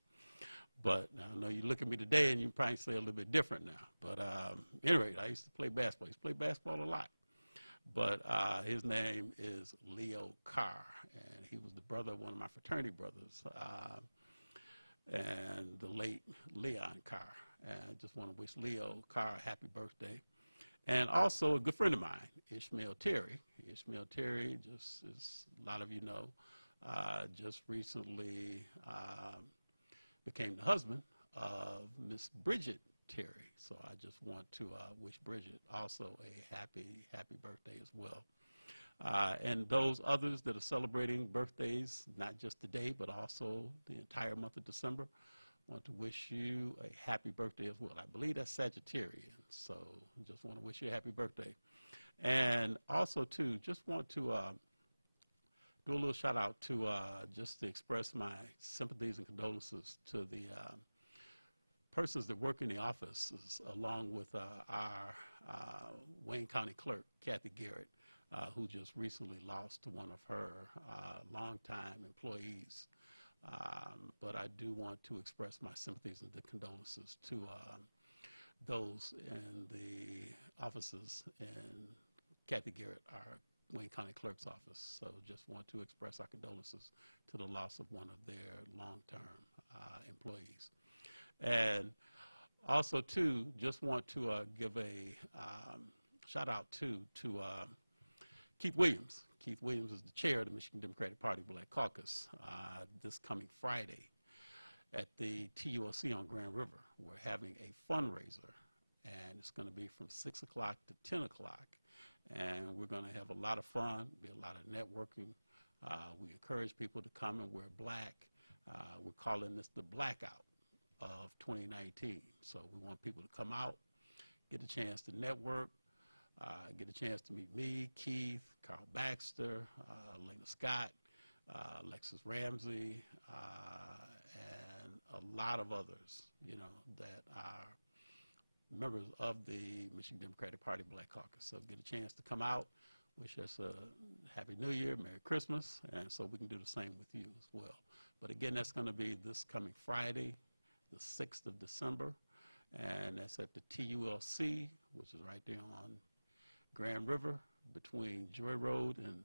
But I know you look at me today and you probably say a little bit different now. But anyway, I used to play basketball. I used to play basketball a lot. But his name is Leo Carr, and he was the brother of one of my fraternity brothers, and the late Leon Carr. And I just want to wish Leo Carr a happy birthday. And also a good friend of mine, Ishmael Terry. Ishmael Terry, just as a lot of you know, just recently became the husband of Miss Bridget Terry. So I just want to wish Bridget also a happy birthday as well. And those others that are celebrating birthdays, not just today, but also the entire month of December, want to wish you a happy birthday as well. I believe that's Sagittarian, so just want to wish you a happy birthday. And also, too, just want to do a little shout out to just to express my sympathies and condolences to the persons that work in the offices, along with our Wayne County Clerk, Kathy Garrett, who just recently lost to one of her longtime employees. But I do want to express my sympathies and the condolences to those in the offices in Kathy Garrett, our Wayne County Clerk's office. So just want to express our condolences to the loss of one of their long-term employees. And also, too, just want to give a shout out to Keith Williams. Keith Williams is the chair of the Michigan Democratic Party Black Caucus. This coming Friday at the TULC on Grand River, we're having a fundraiser, and it's going to be from 6 o'clock to 10 o'clock. And we're going to have a lot of fun, be a lot of networking. We encourage people to come and wear black. We're calling this the Blackout of 2019. So we want people to come out, get a chance to network, get a chance to meet me, Keith, Carl Baxter, Lena Scott, Alexis Ramsey, and a lot of others, you know, that are members of the Michigan Democratic Party Black Caucus. So get a chance to come out, wish us a Happy New Year, Merry Christmas, and so we can do the same with you as well. But again, that's going to be this coming Friday, the 6th of December, and that's at the TULC, which is right there on Grand River between Joy Road and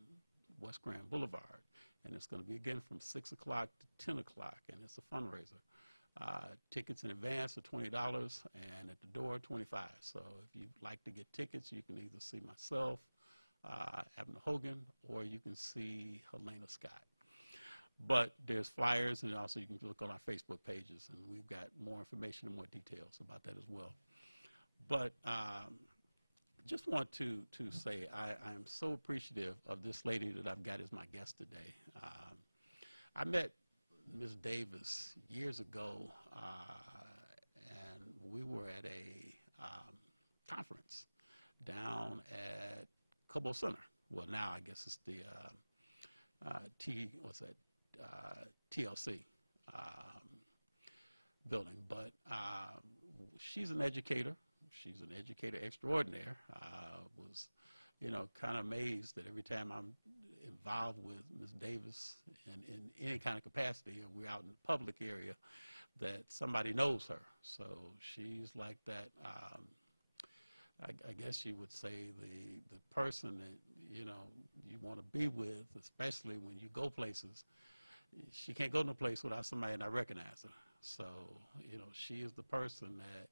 West Grand Boulevard. And it's going to be, again, from 6 o'clock to 10 o'clock, and it's a fundraiser. Tickets in advance are $20, and at the door, $25. So if you'd like to get tickets, you can either see myself, Abner Hogan, or you can see Helena Scott. But there's flyers, and also you can look on our Facebook pages, and we've got more information and more details about that as well. But just want to say I am so appreciative of this lady that I've got as my guest today. I met Ms. Davis years ago, and we were at a conference down at Cobo Center. Well, now I guess it's the TLC building. But she's an educator. She's an educator extraordinaire. Was, kind of amazed that every time I'm involved with Ms. Davis in any kind of capacity, or we're out in the public area, that somebody knows her. So she's like that. I guess you would say the person that you want to be with, especially when you go places. She can't go no place without somebody not recognize her. So she is the person that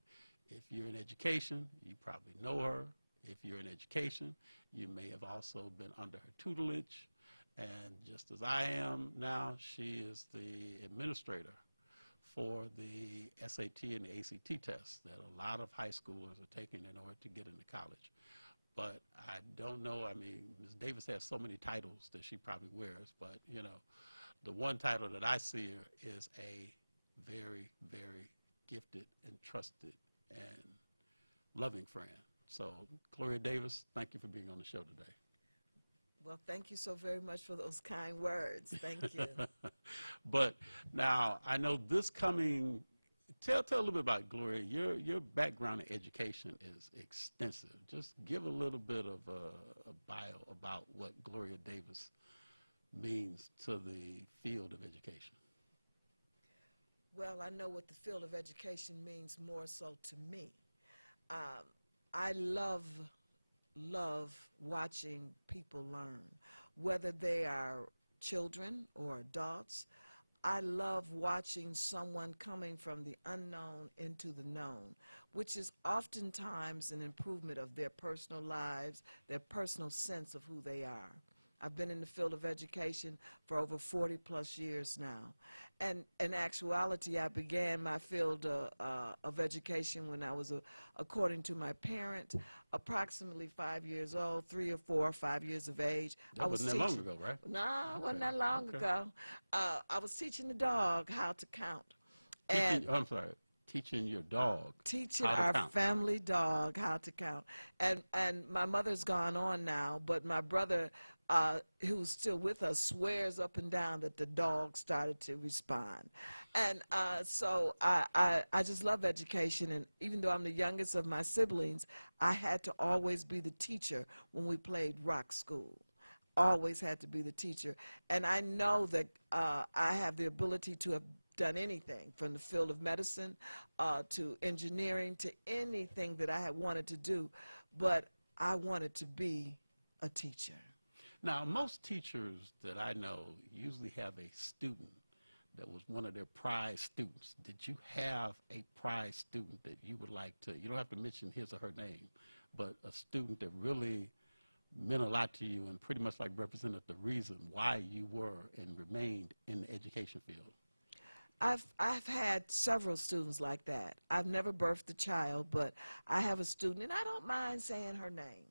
if you're in education, you probably know her. If you're in education, you may have also been under her tutelage. And just as I am now, she is the administrator for the SAT and the ACT tests that a lot of high schoolers are taking in order to get into college. But I don't know, Ms. Davis has so many titles that she probably wears, but the one title that I see her is a very, very gifted and trusted and loving friend. So, Gloria Davis, thank you for being on the show today. Well, thank you so very much for those kind words. Thank you. But now, I know this coming, tell a little bit about Gloria. Your background in education is extensive. Just give a little bit of a bio about what Gloria Davis means to the field of education. Well, I know what the field of education means more so to me. I love watching people learn, whether they are children or adults. I love watching someone coming from the unknown into the known, which is oftentimes an improvement of their personal lives, their personal sense of who they are. I've been in the field of education for over 40 plus years now. And in actuality, I began my field of education when I was, according to my parent, approximately 5 years old, 3 or 4 or 5 years of age. That wasn't that long ago, right? No, it wasn't that long ago. I was teaching the dog how to count. I'm sorry. Teaching your dog teaching how to our count. family dog how to count. And my mother's gone on now, but my brother, who's still with us, swears up and down that the dog started to respond. And so I just love education, and even though I'm the youngest of my siblings, I had to always be the teacher when we played rock school. Always had to be the teacher. And I know that I have the ability to have done anything from the field of medicine to engineering to anything that I had wanted to do, but I wanted to be a teacher. Now, most teachers that I know usually have a student that was one of their prize students. Did you have a prize student that you would like to, you don't have to mention his or her name, but a student that really meant a lot to you and pretty much like represented the reason why you were and remained in the education field? I've had several students like that. I've never birthed a child, but I have a student, and I don't mind saying her name.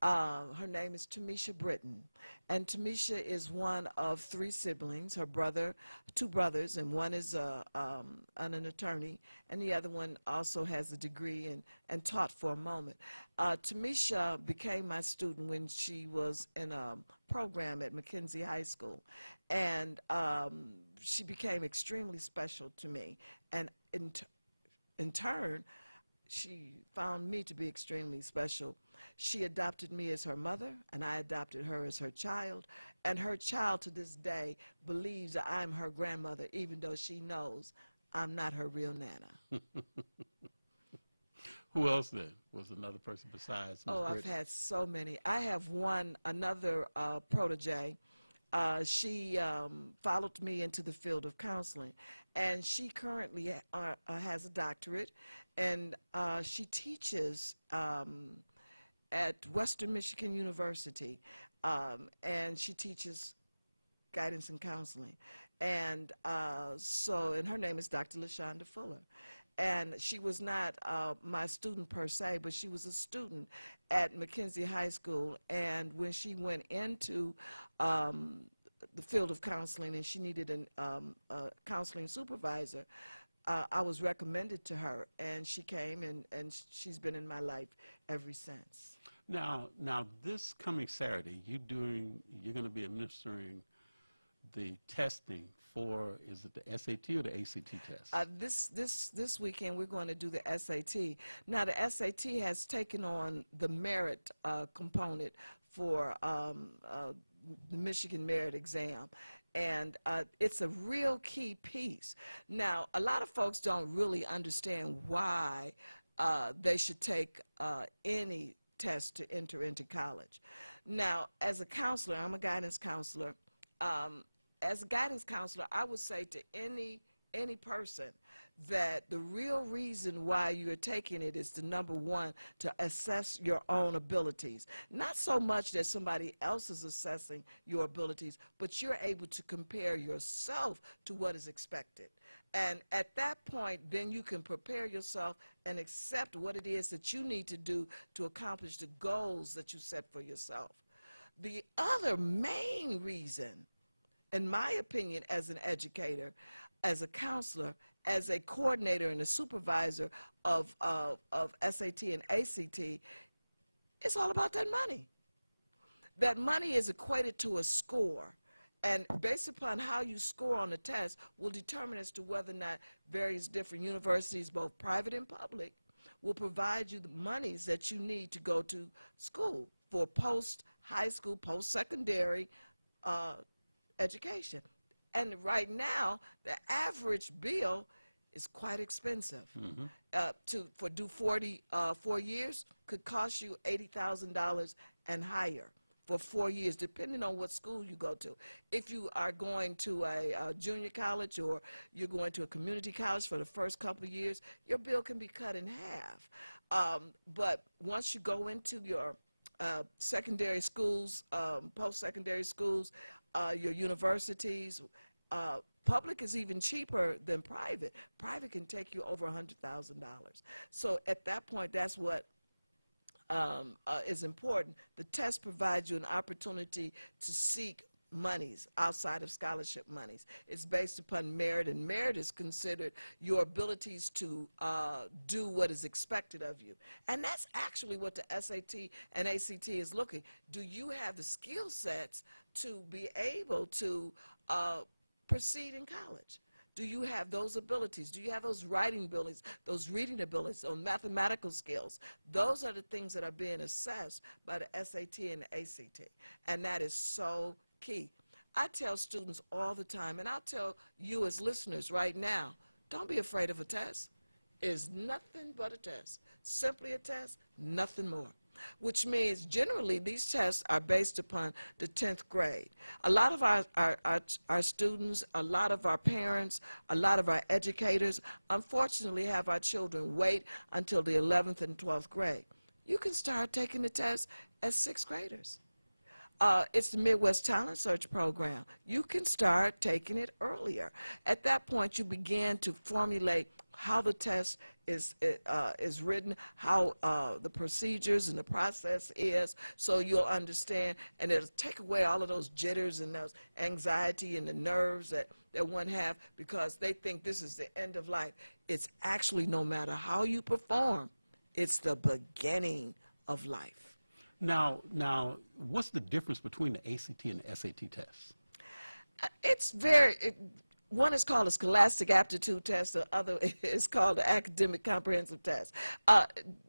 Her name is Tamisha Britton, and Tamisha is one of 3 siblings. Her brother, 2 brothers, and one is an attorney, and the other one also has a degree and taught for a moment. Tamisha became my student when she was in a program at McKenzie High School, and she became extremely special to me, and in turn, she found me to be extremely special. She adopted me as her mother, and I adopted her as her child, and her child to this day believes that I'm her grandmother, even though she knows I'm not her real nana. Who else then was another person besides Ms. I've Britton? had so many. I have another protege. She followed me into the field of counseling, and she currently has a doctorate, and she teaches at Western Michigan University, and she teaches guidance and counseling. And and her name is Dr. LaShonda Fuller. And she was not my student per se, but she was a student at McKenzie High School. And when she went into the field of counseling and she needed a counseling supervisor, I was recommended to her, and she came, and she's been in my life ever since. Now, this coming Saturday, you're going to be administering the testing for, is it the SAT or the ACT test? This weekend we're going to do the SAT. Now the SAT has taken on the merit component for the Michigan merit exam. And it's a real key piece. Now, a lot of folks don't really understand why they should take any test to enter into college. Now, as a counselor, I'm a guidance counselor. As a guidance counselor, I would say to any person that the real reason why you're taking it is to, number one, to assess your own abilities. Not so much that somebody else is assessing your abilities, but you're able to compare yourself to what is expected. And at that point, then you can prepare yourself and accept what it is that you need to do to accomplish the goals that you set for yourself. The other main reason, in my opinion, as an educator, as a counselor, as a coordinator and a supervisor of SAT and ACT, it's all about that money. That money is equated to a score. And based upon how you score on the test will determine as to whether or not various different universities, both private and public, will provide you the monies that you need to go to school for post-high school, post-secondary education. And right now, the average bill is quite expensive. For do 4 years could cost you $80,000 and higher for 4 years, depending on what school you go to. If you are going to a junior college or you're going to a community college for the first couple of years, your bill can be cut in half. But once you go into your secondary schools, post-secondary schools, your universities, public is even cheaper than private. Private can take you over $100,000. So at that point, that's what is important. The test provides you an opportunity to seek monies outside of scholarship monies. It's based upon merit, and merit is considered your abilities to do what is expected of you. And that's actually what the SAT and ACT is looking. Do you have the skill sets to be able to proceed in college? Do you have those abilities? Do you have those writing abilities, those reading abilities, those mathematical skills? Those are the things that are being assessed by the SAT and the ACT. And that is so key. I tell students all the time, and I'll tell you as listeners right now, don't be afraid of a test. It's nothing but a test. Simply a test, nothing more. Which means generally these tests are based upon the 10th grade. A lot of our students, a lot of our parents, a lot of our educators, unfortunately have our children wait until the 11th and 12th grade. You can start taking the test as 6th graders. It's the Midwest Talent Search Program. You can start taking it earlier. At that point, you begin to formulate how the test is written, how the procedures and the process is, so you'll understand, and it'll take away all of those jitters and those anxiety and the nerves that one have because they think this is the end of life. It's actually, no matter how you perform, it's the beginning of life. Now, what's the difference between the ACT and the SAT tests? It's one is called a scholastic aptitude test, the other is called the academic comprehensive test.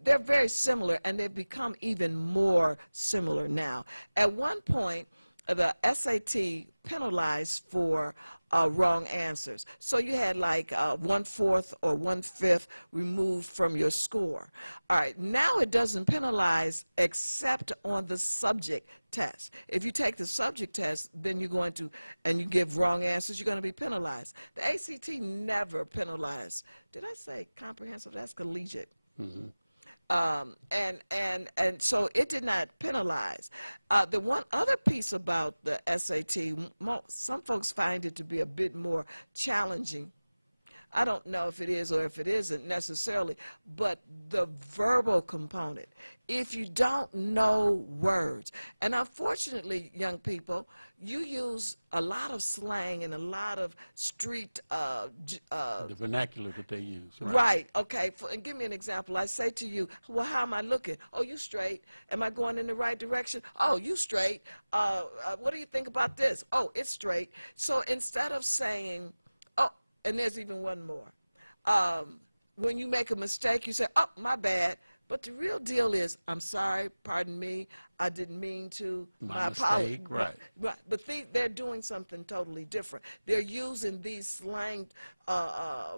They're very similar, and they've become even more similar now. At one point, the SAT penalized for wrong answers. So you had like 1/4 or 1/5 removed from your score. All right, now it doesn't penalize except on the subject test. If you take the subject test, then you're going to, and you give wrong answers, you're going to be penalized. The ACT never penalized. Did I say comprehensive? That's collegiate. Mm-hmm. And so it did not penalize. The one other piece about the SAT, some folks find it to be a bit more challenging I don't know if it is or if it isn't necessarily, but the verbal component. If you don't know words, and unfortunately, young people, you use a lot of slang and a lot of street the vernacular that they use. Right. Okay. And give me an example. I say to you, well, how am I looking? Oh, you straight. Am I going in the right direction? Oh, you straight. What do you think about this? Oh, it's straight. So instead of saying, oh, and there's even one more. When you make a mistake, you say, oh, my bad. But the real deal is, I'm sorry, pardon me, I didn't mean to. My mistake, right. But they're doing something totally different. They're using these slang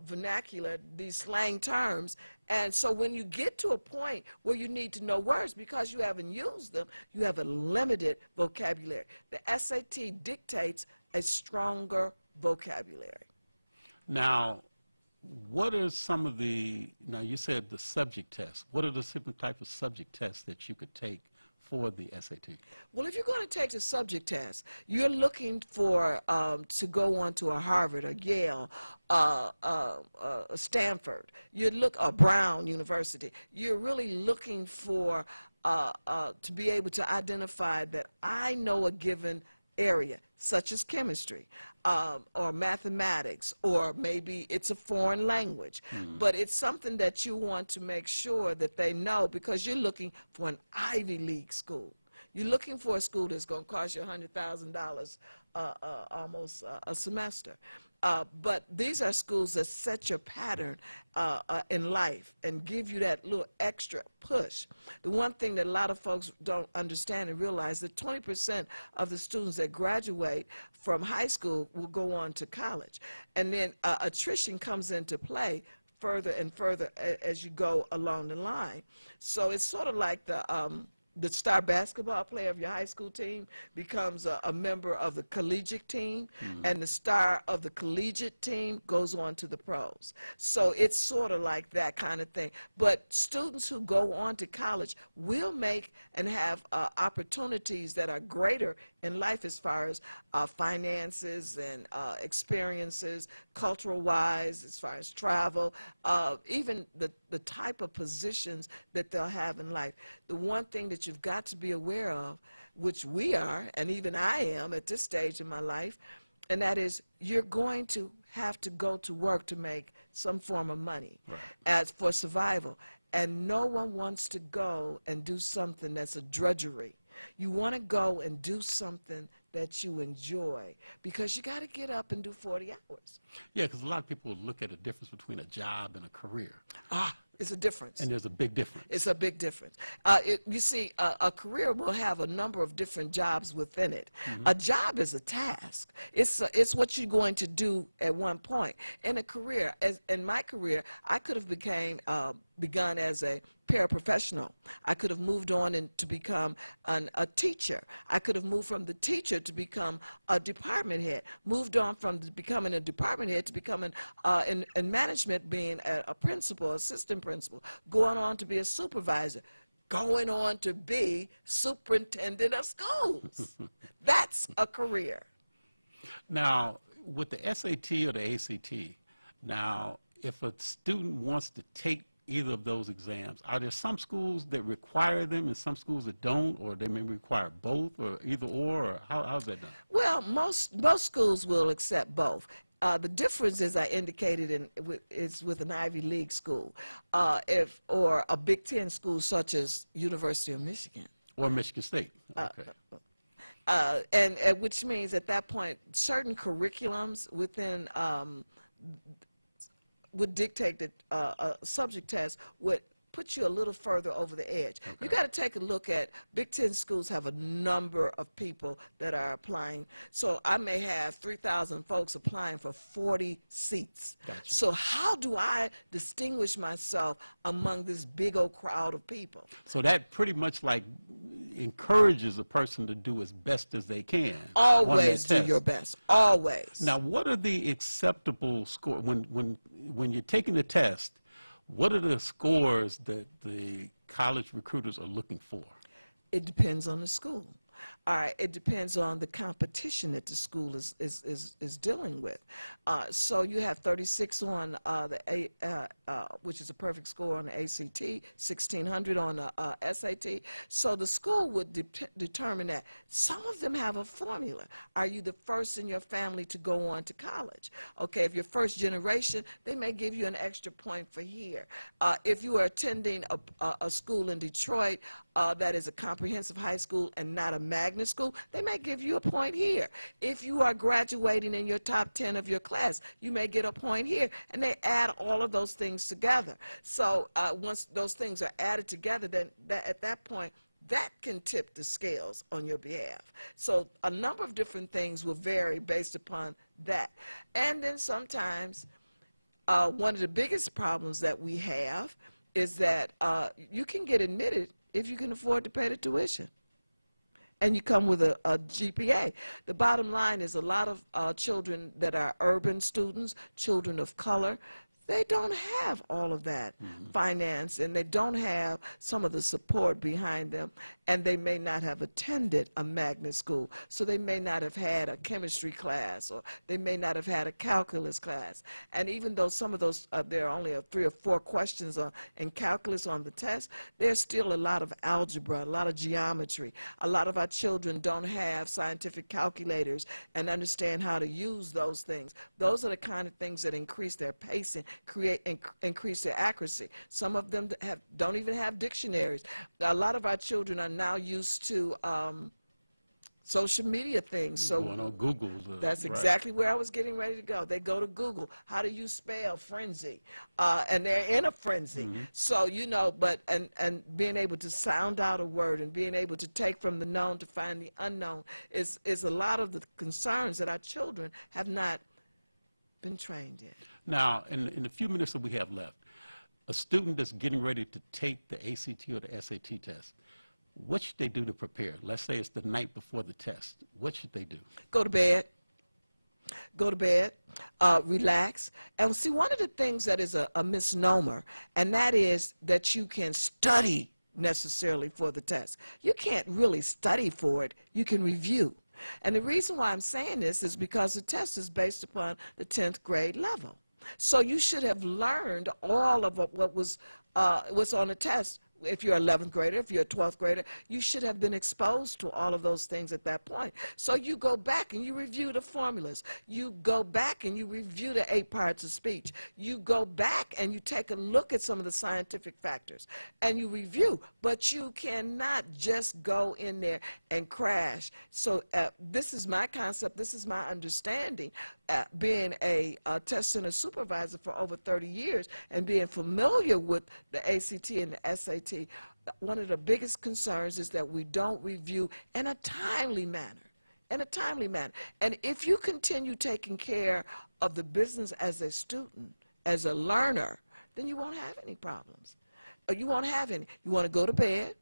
vernacular, these slang terms, and so when you get to a point where you need to know words because you haven't used them, you have a limited vocabulary. The SAT dictates a stronger vocabulary. Now, what are some of now you said the subject tests. What are the different type of subject tests that you could take for the SAT? Well, if you're going to take the subject test, you're looking for to go on to a Harvard, a Yale, a Stanford, or Brown University. You're really looking for to be able to identify that I know a given area, such as chemistry, or mathematics, or maybe it's a foreign language. But it's something that you want to make sure that they know because you're looking for an Ivy League school. You're looking for a school that's going to cost you $100,000 almost a semester. But these are schools that set your pattern in life and give you that little extra push. The one thing that a lot of folks don't understand and realize that 20% of the students that graduate from high school will go on to college. And then attrition comes into play further and further as you go along the line. So it's sort of like the star basketball player of your high school team becomes a member of the collegiate team, and the star of the collegiate team goes on to the pros. So it's sort of like that kind of thing. But students who go on to college will make and have opportunities that are greater in life as far as finances and experiences, cultural-wise, as far as travel, even the type of positions that they'll have in life. The one thing that you've got to be aware of, which we are, and even I am at this stage in my life, and that is you're going to have to go to work to make some form of money as for survival. And no one wants to go and do something that's a drudgery. You want to go and do something that you enjoy because you got to get up and do 40 hours. Yeah, because a lot of people look at a difference between a job and a career. It's a difference. And there's a big difference. It's a big difference. You see, a career will have a number of different jobs within it. A job is a task. It's what you're going to do at one point. In a career, in my career, I could have begun as a paraprofessional. I could have moved on to become a teacher. I could have moved from the teacher to become a department head. Moved on from becoming a department head to becoming in management, being a principal, assistant principal, going on to be a supervisor, going on to be superintendent of schools. That's a career. Now, with the SAT or the ACT, now, if a student wants to take either of those exams, are there some schools that require them and some schools that don't, or they may require both, or either or how's that done? Well, most schools will accept both. The difference, as I indicated, is with an Ivy League school, or a Big Ten school such as University of Michigan. Or Michigan State. Okay. And which means at that point, certain curriculums within would dictate that a subject test would put you a little further over the edge. Okay. You got to take a look at Big Ten schools have a number of people that are applying. So I may have 3,000 folks applying for 40 seats. Gotcha. So how do I distinguish myself among this big old crowd of people? So that pretty much like encourages a person to do as best as they can. Always do your best. Always. Now, what are the acceptable scores when you're taking the test? What are the scores that the college recruiters are looking for? It depends on the school. All right, it depends on the competition that the school is dealing with. So you have 36 on which is a perfect score on the ACT, 1600 on the SAT. So the school would determine that. Some of them have a formula. Are you the first in your family to go on to college? Okay, if you're first generation, they may give you an extra point for here. If you are attending a school in Detroit that is a comprehensive high school and not a magnet school, they may give you a point here. If you are graduating in your top 10 of your class, you may get a point here, and they add all of those things together. So once those things are added together, then at that point, that can tip the scales on your behalf. So a number of different things will vary based upon that. And then sometimes one of the biggest problems that we have is that you can get admitted if you can afford to pay the tuition and you come with a GPA. The bottom line is a lot of children that are urban students, children of color, they don't have all of that finance, and they don't have some of the support behind them, and they may not have attended a magnet school, so they may not have had a chemistry class, or they may not have had a calculus class. And even though some of those, there are only 3 or 4 questions in calculus on the test, there's still a lot of algebra, a lot of geometry. A lot of our children don't have scientific calculators and understand how to use those things. Those are the kind of things that increase their pacing, increase their accuracy. Some of them don't even have dictionaries. A lot of our children are now used to social media things. So going on Google. That's exactly where I was getting ready to go. They go to Google. How do you spell frenzy? And they're in a frenzy. So, you know, and being able to sound out a word and being able to take from the known to find the unknown is a lot of the concerns that our children have not been trained in. Now, in the few minutes that we have left, a student that's getting ready to take the ACT or the SAT test, what should they do to prepare? Let's say it's the night before the test. What should they do? Go to bed. Go to bed, relax. And see, one of the things that is a misnomer, and that is that you can study necessarily for the test. You can't really study for it. You can review. And the reason why I'm saying this is because the test is based upon the 10th grade level. So you should have learned all of what's on the test. If you're an 11th grader, if you're a 12th grader, you should have been exposed to all of those things at that point. So you go back and you review the formulas. You go back and you review the 8 parts of speech. You go back and you take a look at some of the scientific factors and you review. But you cannot just go in there and crash. So this is my concept. This is my understanding. Being a test center supervisor for over 30 years and being familiar with the ACT and the SAT, one of the biggest concerns is that we don't review in a timely manner. And if you continue taking care of the business as a student, as a learner, then you won't have any problems. You won't have any. You want to go to bed.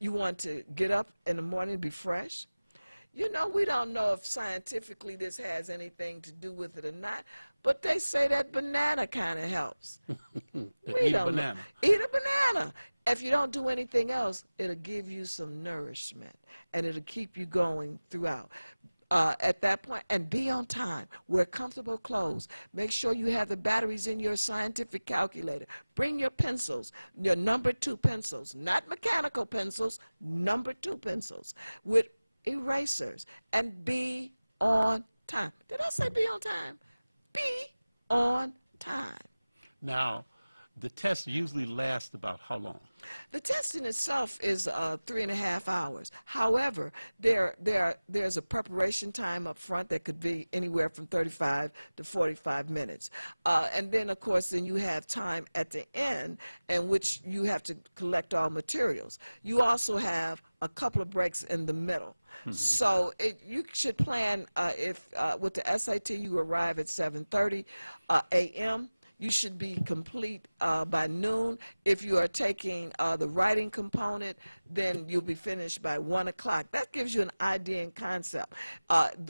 You want to get up in the morning and be fresh. You know, we don't know if scientifically this has anything to do with it or not, but they say that banana kind of helps. Eat a banana. Eat a banana. If you don't do anything else, it'll give you some nourishment, and it'll keep you going throughout. At that point, and be on time. Wear comfortable clothes. Make sure you have the batteries in your scientific calculator. Bring your pencils, your number 2 pencils, not mechanical pencils, number 2 pencils with erasers, and be on time. Did I say be on time? Be on time. Now, the test usually lasts about how long? The test in itself is 3.5 hours. However, there's a preparation time up front that could be anywhere from 35 to 45 minutes. And then, of course, then you have time at the end in which you have to collect all materials. You also have a couple of breaks in the middle. So you should plan, if with the SAT you arrive at 7:30 a.m., you should be complete by noon. If you are taking the writing component, then you'll be finished by 1 o'clock. That gives you an idea and concept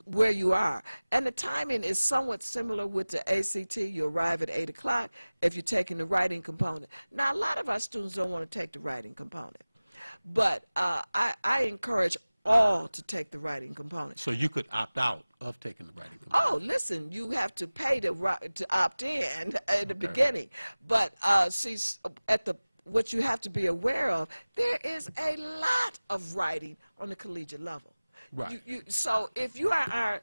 where you are. And the timing is somewhat similar with the ACT. You arrive at 8 o'clock if you're taking the writing component. Now, a lot of our students don't want to take the writing component. But I encourage all to take the writing component. So you could opt out of taking the writing component. Oh, listen, you have to pay to opt in at the beginning. But see, what you have to be aware of, there is a lot of writing on the collegiate level. Right. So if you are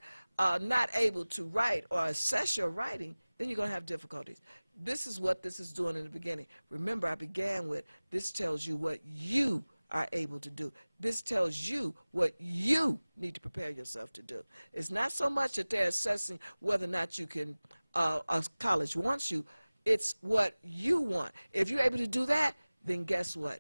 not able to write or assess your writing, then you're going to have difficulties. This is what this is doing in the beginning. Remember, I began with, this tells you what you are able to do. This tells you what you need to prepare yourself to do. It's not so much that they're assessing whether or not you can, a college wants you. It's what you want. If you're able to do that, then guess what?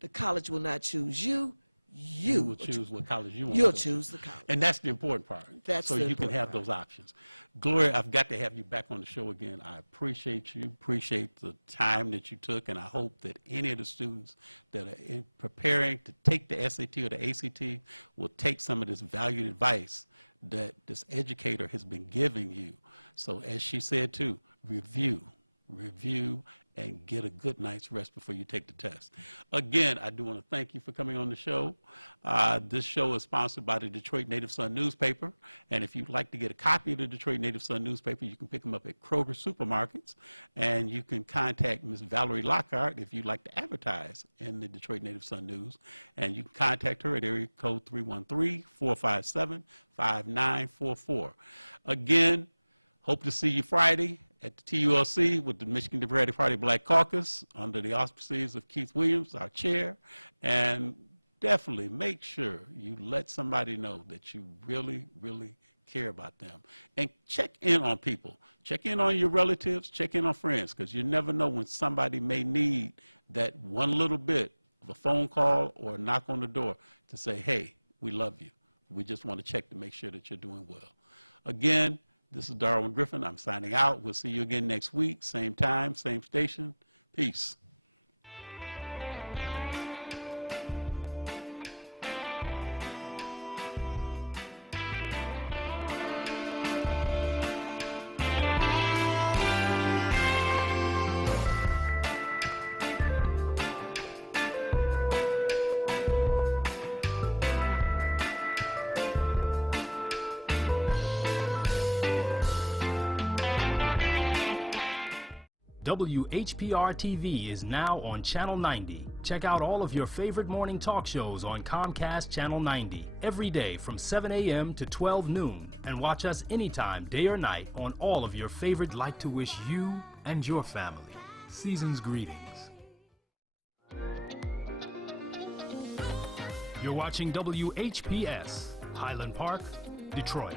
The college will not choose you. You will choose what college you want. You'll choose the college. And that's the important part. That's so the you can have those options. Gloria, I've got to have you back on the show again. I appreciate you, appreciate the time that you took, and I hope that any of the students that are preparing to take the SAT or the ACT will take some of this valued advice that this educator has been giving you. So as she said too, review, and get a good night's rest before you take the test. Again, I do want to thank you for coming on the show. This show is sponsored by the Detroit Native Son newspaper, and if you'd like to get a copy of the Detroit Native Son newspaper, you can pick them up at Kroger supermarkets, and you can contact Ms. Valerie Lockhart if you'd like to advertise in the Detroit Native Son News, and you can contact her at area code 313-457-5944. Again, hope to see you Friday at the TULC with the Michigan Democratic Party Black Caucus under the auspices of Keith Williams, our chair. And definitely make sure you let somebody know that you really, really care about them. And check in on people. Check in on your relatives, check in on friends, because you never know when somebody may need that one little bit of a phone call or a knock on the door to say, hey, we love you. We just want to check to make sure that you're doing well. Again, this is Darwin Griffin. I'm signing out. We'll see you again next week. Same time, same station. Peace. WHPR TV is now on Channel 90. Check out all of your favorite morning talk shows on Comcast Channel 90 every day from 7 a.m. to 12 noon. And watch us anytime, day or night, on all of your favorite Like to Wish you and your family season's greetings. You're watching WHPS, Highland Park, Detroit.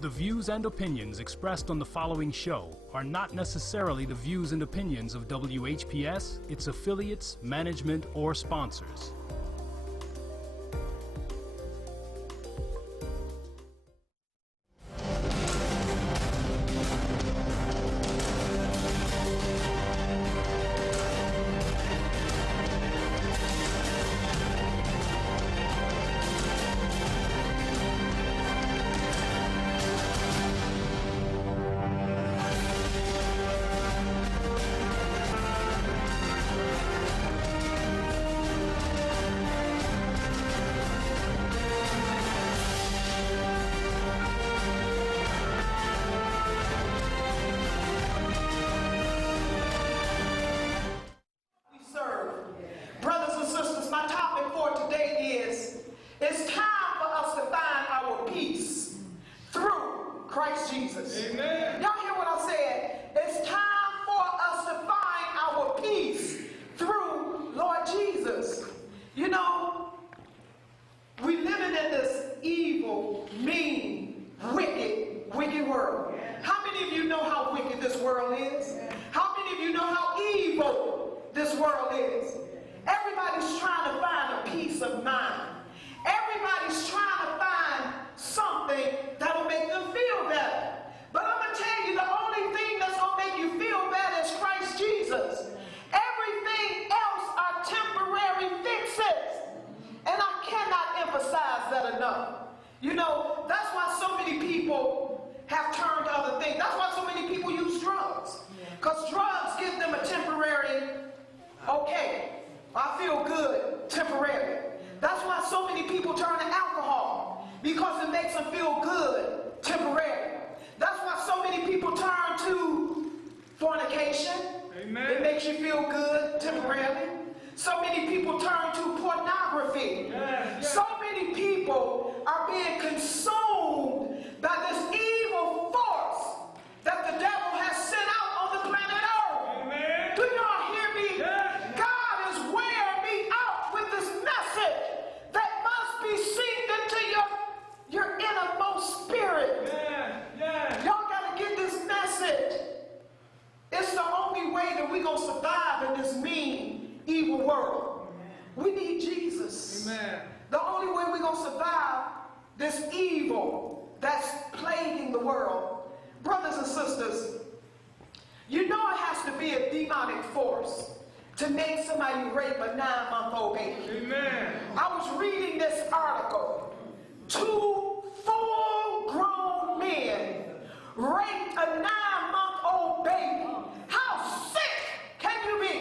The views and opinions expressed on the following show are not necessarily the views and opinions of WHPS, its affiliates, management, or sponsors. Christ Jesus. Amen. Y'all hear what I said? It's time for us to find our peace through Lord Jesus. You know, we living in this evil, mean, wicked world. How many of you know how wicked this world is? How many of you know how evil this world is? Everybody's trying to find a peace of mind. Everybody's trying to find something that'll make them feel better. But I'm going to tell you, the only thing that's going to make you feel better is Christ Jesus. Everything else are temporary fixes. And I cannot emphasize that enough. You know, that's why so many people have turned to other things. That's why so many people use drugs. Because drugs give them a temporary, okay, I feel good, temporary. That's why so many people turn to alcohol, because it makes them feel good, temporary. That's why so many people turn to fornication. Amen. It makes you feel good, temporarily. So many people turn to pornography. So many people are being consumed by this evil force that the devil has sent out on the planet Earth. Amen. Do y'all hear me? God is wearing me out with this message that must be synced into your innermost spirit. Y'all got to get this message. It's the only way that we're going to survive in this mean, evil world. We need Jesus. Amen. The only way we're going to survive this evil that's plaguing the world. Brothers and sisters, you know it has to be a demonic force to make somebody rape a 9-month-old baby. Amen. I was reading this article. 2 full-grown men raped a 9-month-old baby. How sick can you be?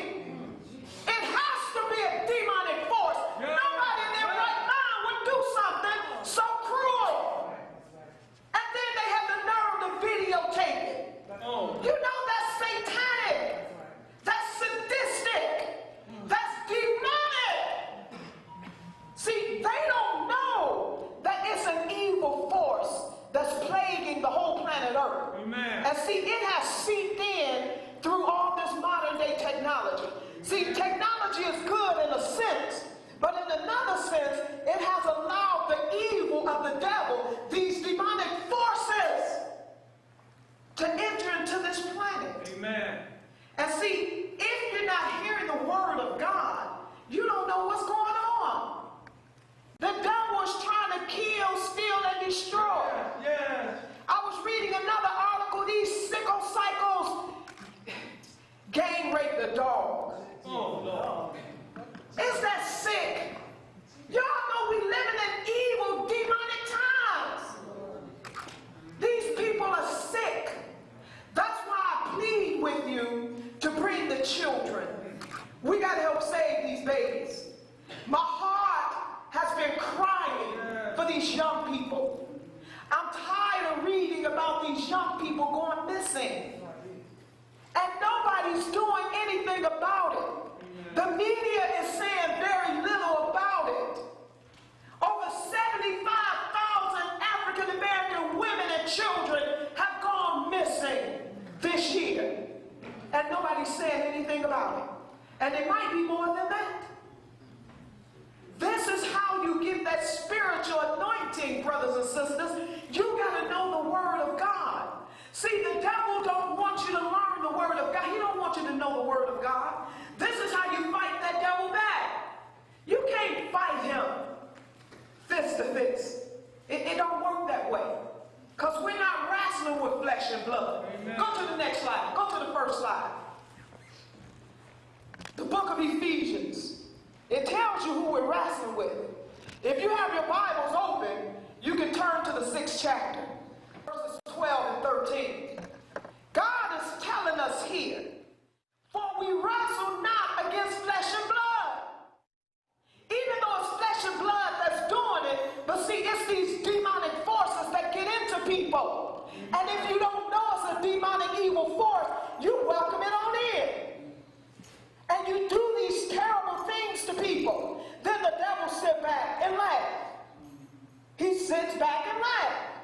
It has to be a demonic force. Nobody in their right mind would do something so cruel. And then they have the nerve to videotape it. You know that's satanic. That's sadistic. That's demonic. See, they don't know that it's an evil force that's plaguing the whole planet Earth. Amen. And see, it has seeped in through all this modern day technology. See, technology is good in a sense, but in another sense, it has allowed the evil of the devil, these demonic forces, to enter into this planet. Amen. And see, if you're not hearing the word of God, you don't know what's going on. The devil is trying to kill, steal, and destroy. Yes. I was reading another article, these sickle cycles gang rape the dog. Oh, Lord. Is that sick? Y'all know we living in evil, demonic times. These people are sick. That's why I plead with you to bring the children. We got to help save these babies. My heart has been crying for these young people. I'm tired of reading about these young people going missing. And nobody's doing anything about it. The media is saying very little about it. Over 75,000 African American women and children have gone missing this year. And nobody's saying anything about it. And it might be more than that. This is how you get that spiritual anointing, brothers and sisters. You got to know the Word of God. See, the devil don't want you to learn the Word of God. He don't want you to know the Word of God. This is how you fight that devil back. You can't fight him fist to fist. It don't work that way. Because we're not wrestling with flesh and blood. Amen. Go to the next slide. Go to the first slide. The book of Ephesians. It tells you who we're wrestling with. If you have your Bibles open, you can turn to the 6th chapter, verses 12 and 13. God is telling us here, for we wrestle not against flesh and blood. Even though it's flesh and blood that's doing it, but see, it's these demonic forces that get into people. And if you don't know it's a demonic evil force, you welcome it on in. And you do these terrible things to people. Then the devil sits back and laugh. He sits back and laughs.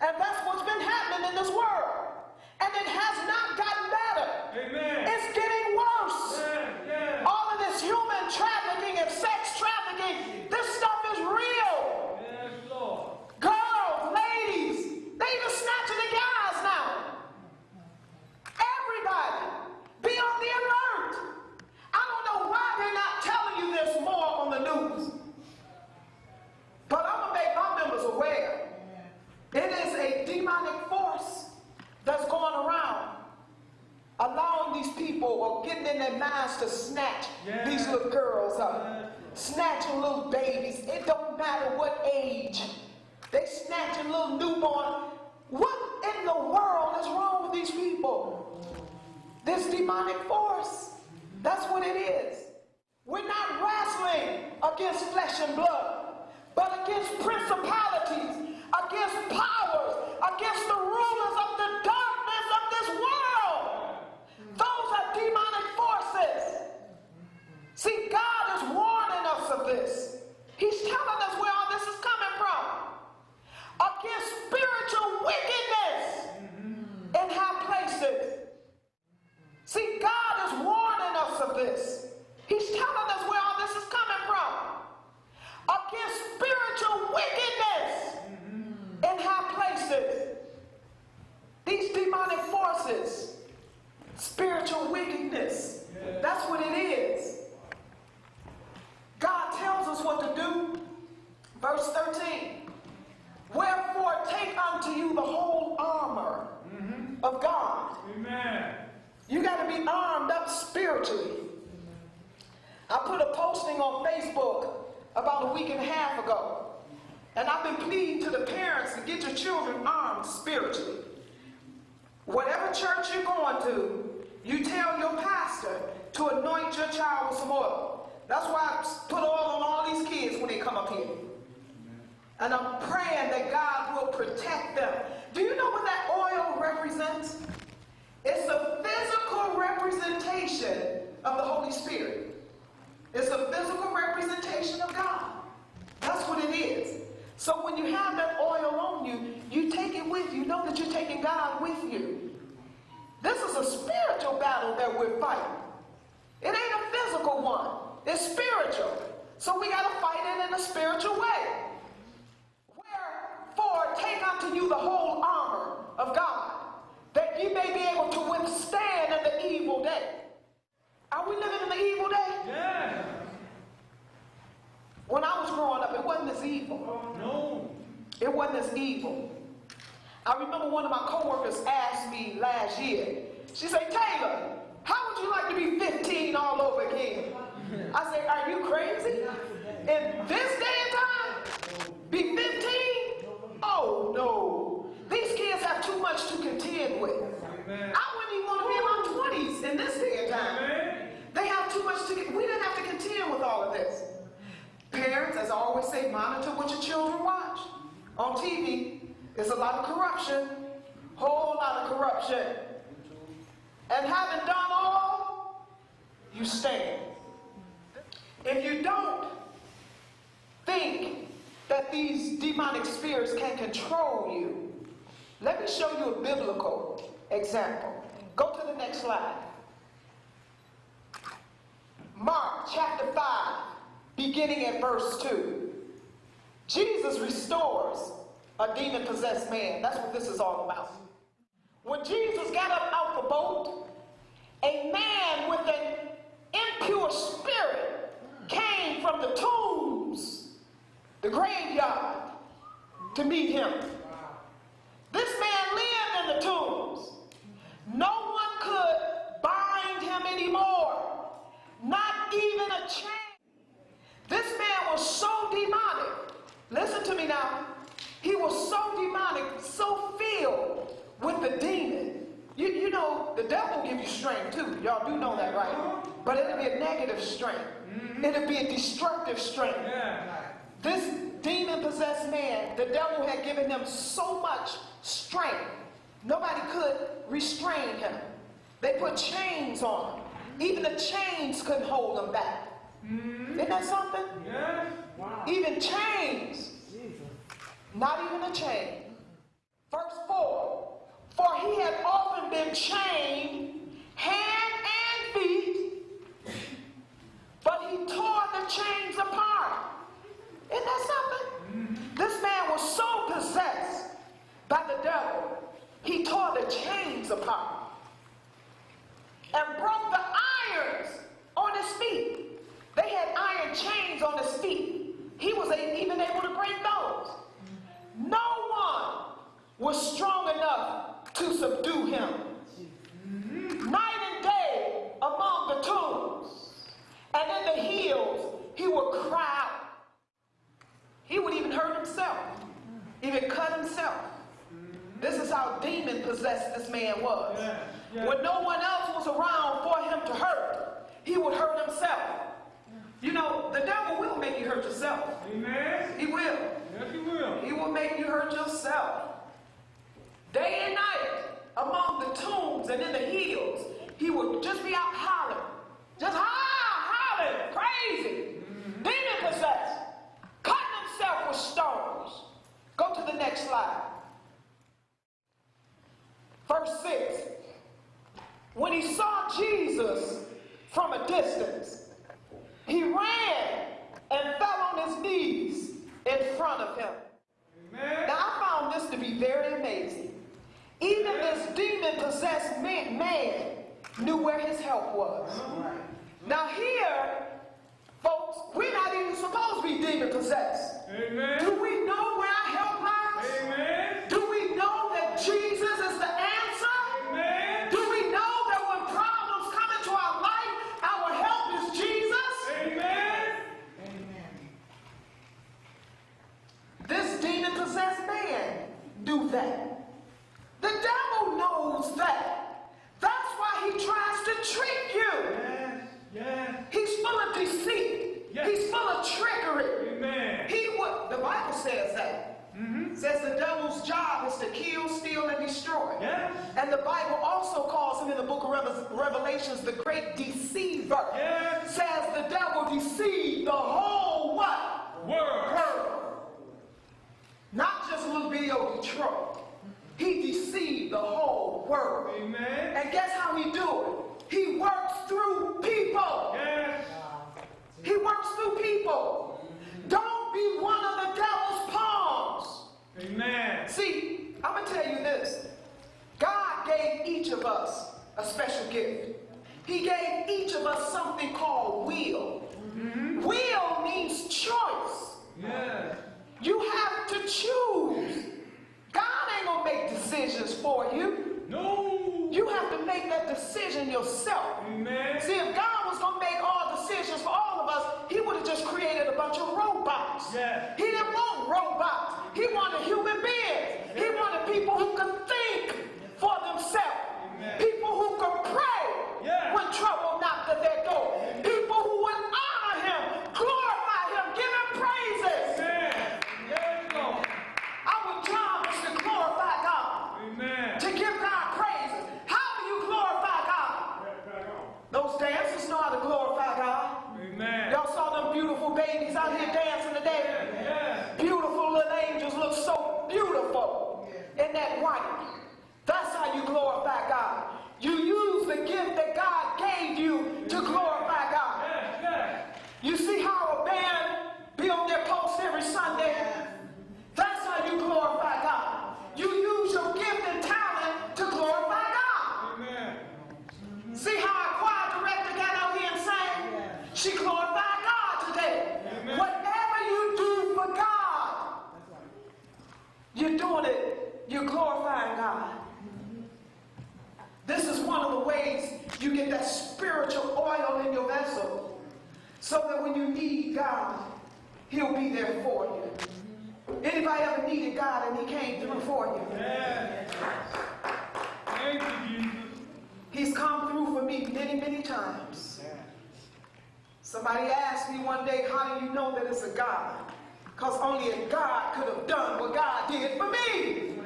And that's what's been happening in this world. And it has not gotten better. Amen. It's getting worse. Yeah. All of this human trafficking and sex trafficking, this stuff is real. Yes, Lord. Girls, ladies, they even snatching the guys now. Everybody, be on the alert. I don't know why they're not telling you this more on the news. But I'm going to make my members aware. It is a demonic force that's going around, allowing these people or getting in their minds to snatch these little girls up, snatching little babies. It don't matter what age. They snatching little newborn. What in the world is wrong with these people? this demonic force. That's what it is. We're not wrestling against flesh and blood, but against principalities, against powers, against the rulers of the darkness of this world. Those are demonic forces. See, God is warning us of this. He's telling us where all this is coming from. Against spiritual wickedness in high places. See, God is warning us of this. He's telling us where all this is coming from. Against spiritual wickedness in high places. These demonic forces, spiritual wickedness, that's what it is. God tells us what to do. Verse 13. Wherefore take unto you the whole armor of God. Amen. You got to be armed up spiritually. I put a posting on Facebook about a week and a half ago, and I've been pleading to the parents to get your children armed spiritually. Whatever church you're going to, you tell your pastor to anoint your child with some oil. That's why I put oil on all these kids when they come up here. And I'm praying that God will protect them. Do you know what that oil represents? It's a physical representation of the Holy Spirit. It's a physical representation of God. That's what it is. So when you have that oil on you, you take it with you. Know that you're taking God with you. This is a spiritual battle that we're fighting. It ain't a physical one. It's spiritual. So we got to fight it in a spiritual way. Wherefore take unto you the whole armor of God, that ye may be able to withstand in the evil day. Are we living in the evil day? Yeah. When I was growing up, it wasn't as evil. No. It wasn't as evil. I remember one of my coworkers asked me last year, she said, Taylor, how would you like to be 15 all over again? I said, are you crazy? In this day and time? Be 15? Oh, no. These kids have too much to contend with. Amen. I wouldn't even want to be in my 20s in this day and time. Amen. They have too much to, we didn't have to contend with all of this. Parents, as I always say, monitor what your children watch. On TV, there's a lot of corruption, whole lot of corruption. And having done all, you stand. If you don't think that these demonic spirits can control you, let me show you a biblical example. Go to the next slide. Mark chapter 5, beginning at verse 2. Jesus restores a demon-possessed man. That's what this is all about. When Jesus got up out the boat, a man with an impure spirit came from the tombs, the graveyard, to meet him. This man lived in the tombs. No one could bind him anymore, not even a chain. This man was so demonic. Listen to me now. He was so demonic, so filled with the demon. You know, the devil will give you strength too. Y'all do know that, right? But it'll be a negative strength. It'll be a destructive strength. This demon-possessed man, the devil had given him so much strength, nobody could restrain him. They put chains on him. Even the chains couldn't hold him back. Isn't that something? Yeah. Wow. Even chains. Not even a chain. Verse 4. For he had often been chained, hand and feet, but he tore the chains apart. Isn't that something? This man was so possessed by the devil, he tore the chains apart and broke the irons on his feet. They had iron chains on his feet. He was even able to break those. No one was strong enough to subdue him. Night and day among the tombs and in the hills, he would cry out. He would even hurt himself, even cut himself. This is how demon-possessed this man was. When no one else was around for him to hurt, he would hurt himself. You know, the devil will make you hurt yourself. Amen. He will. Yes, he will. He will make you hurt yourself. Day and night, among the tombs and in the hills, he would just be out hollering. Just hollering, crazy, demon possessed, cutting himself with stones. Go to the next slide. Verse 6. When he saw Jesus from a distance, he ran and fell on his knees in front of him. Amen. Now I found this to be very amazing. Even this demon-possessed man knew where his help was. Now here, folks, we're not even supposed to be demon-possessed. Amen. Do we know where our help lies? Amen. Do we know that Jesus is the answer? Amen. Do we know that when problems come into our life, our help is Jesus? Amen. Amen. This demon-possessed man knew that. The devil knows that. That's why he tries to trick you. Yes, yes. He's full of deceit. Yes. He's full of trickery. Amen. The Bible says that. Mm-hmm. Says the devil's job is to kill, steal, and destroy. Yes. And the Bible also calls him in the book of Revelations the great deceiver. Yes. Says the devil deceived the whole what? World. Not just little video Detroit. He deceived the whole world. Amen. And guess how he do it? He works through people. Yes. He works through people. Don't be one of the devil's pawns. Amen. See, I'm going to tell you this. God gave each of us a special gift. He gave each of us something called will. Mm-hmm. Will means choice. Yeah. You have to choose. God ain't gonna make decisions for you. No. You have to make that decision yourself. Amen. See, if God was gonna make all decisions for all of us, he would have just created a bunch of robots. Yeah. He didn't want robots. He wanted human beings. He wanted people who could think for themselves. Amen. People who could pray when trouble knocked at their door. People who would honor him, glorify him, give him praises. Amen. Our job is to glorify God. Amen. To give God praises. How do you glorify God? Those dancers know how to glorify God. Amen. Y'all saw them beautiful babies out here dancing today. Yeah. Beautiful little angels look so beautiful in that white. That's how you glorify God. You use the gift that God gave you to glorify God. You see how a band be on their post every Sunday? That's how you glorify God. You use your gift and talent to glorify God. Amen. See how our choir director got out here and sang? She glorified God today. Amen. Whatever you do for God, you're doing it. You're glorifying God. This is one of the ways you get that spiritual oil in your vessel, so that when you need God, he'll be there for you. Anybody ever needed God and he came through for you? Yeah. Thank you, Jesus. He's come through for me many, many times. Yeah. Somebody asked me one day, how do you know that it's a God? Because only a God could have done what God did for me.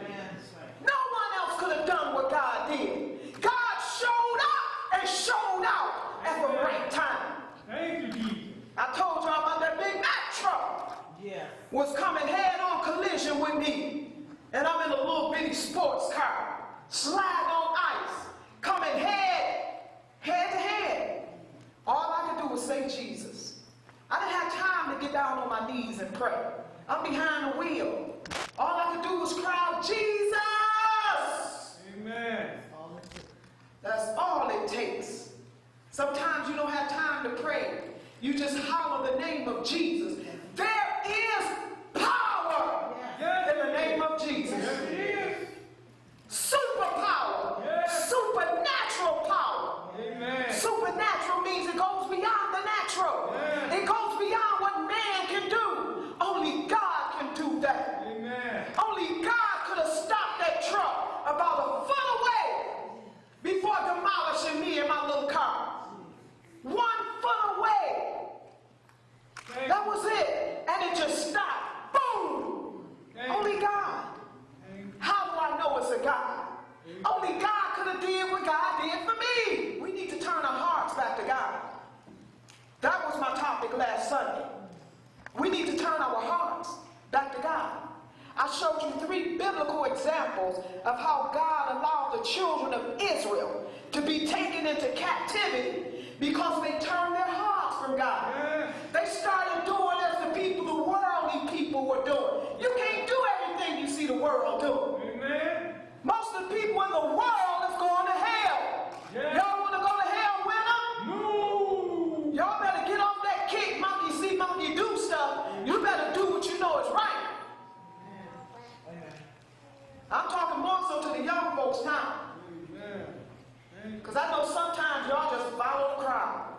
No one else could have done what God did. God showed up and showed out at the right time. Thank you, Jesus. I told y'all about that big Mack truck. Yeah. Was coming head-on collision with me. And I'm in a little bitty sports car, sliding on ice, coming head to head. All I could do was say Jesus. I didn't have time to get down on my knees and pray. I'm behind the wheel. All I could do was cry out, Jesus! Amen. That's all it takes. Sometimes you don't have time to pray. You just holler the name of Jesus. There is power in the name of Jesus. Superpower. Supernatural power. Amen. Supernatural means it goes beyond the natural. Amen. It goes beyond what man can do. Only God can do that. Amen. Only God could have stopped that truck about a foot away before demolishing me and my little car. 1 foot away. That was it. And it just stopped. Boom. Only God. How do I know it's a God? Only God could have did what God did for me. We need to turn our hearts back to God. That was my topic last Sunday. We need to turn our hearts back to God. I showed you 3 biblical examples of how God allowed the children of Israel to be taken into captivity because they turned their hearts from God. They started doing as the worldly people were doing. You can't do everything you see the world doing. Amen. Most of the people in the world is going to hell. Y'all want to go to hell with them? No. Y'all better get off that kick, monkey see, monkey do stuff. You better do what you know is right. I'm talking more so to the young folks now. Because I know sometimes y'all just follow the crowd.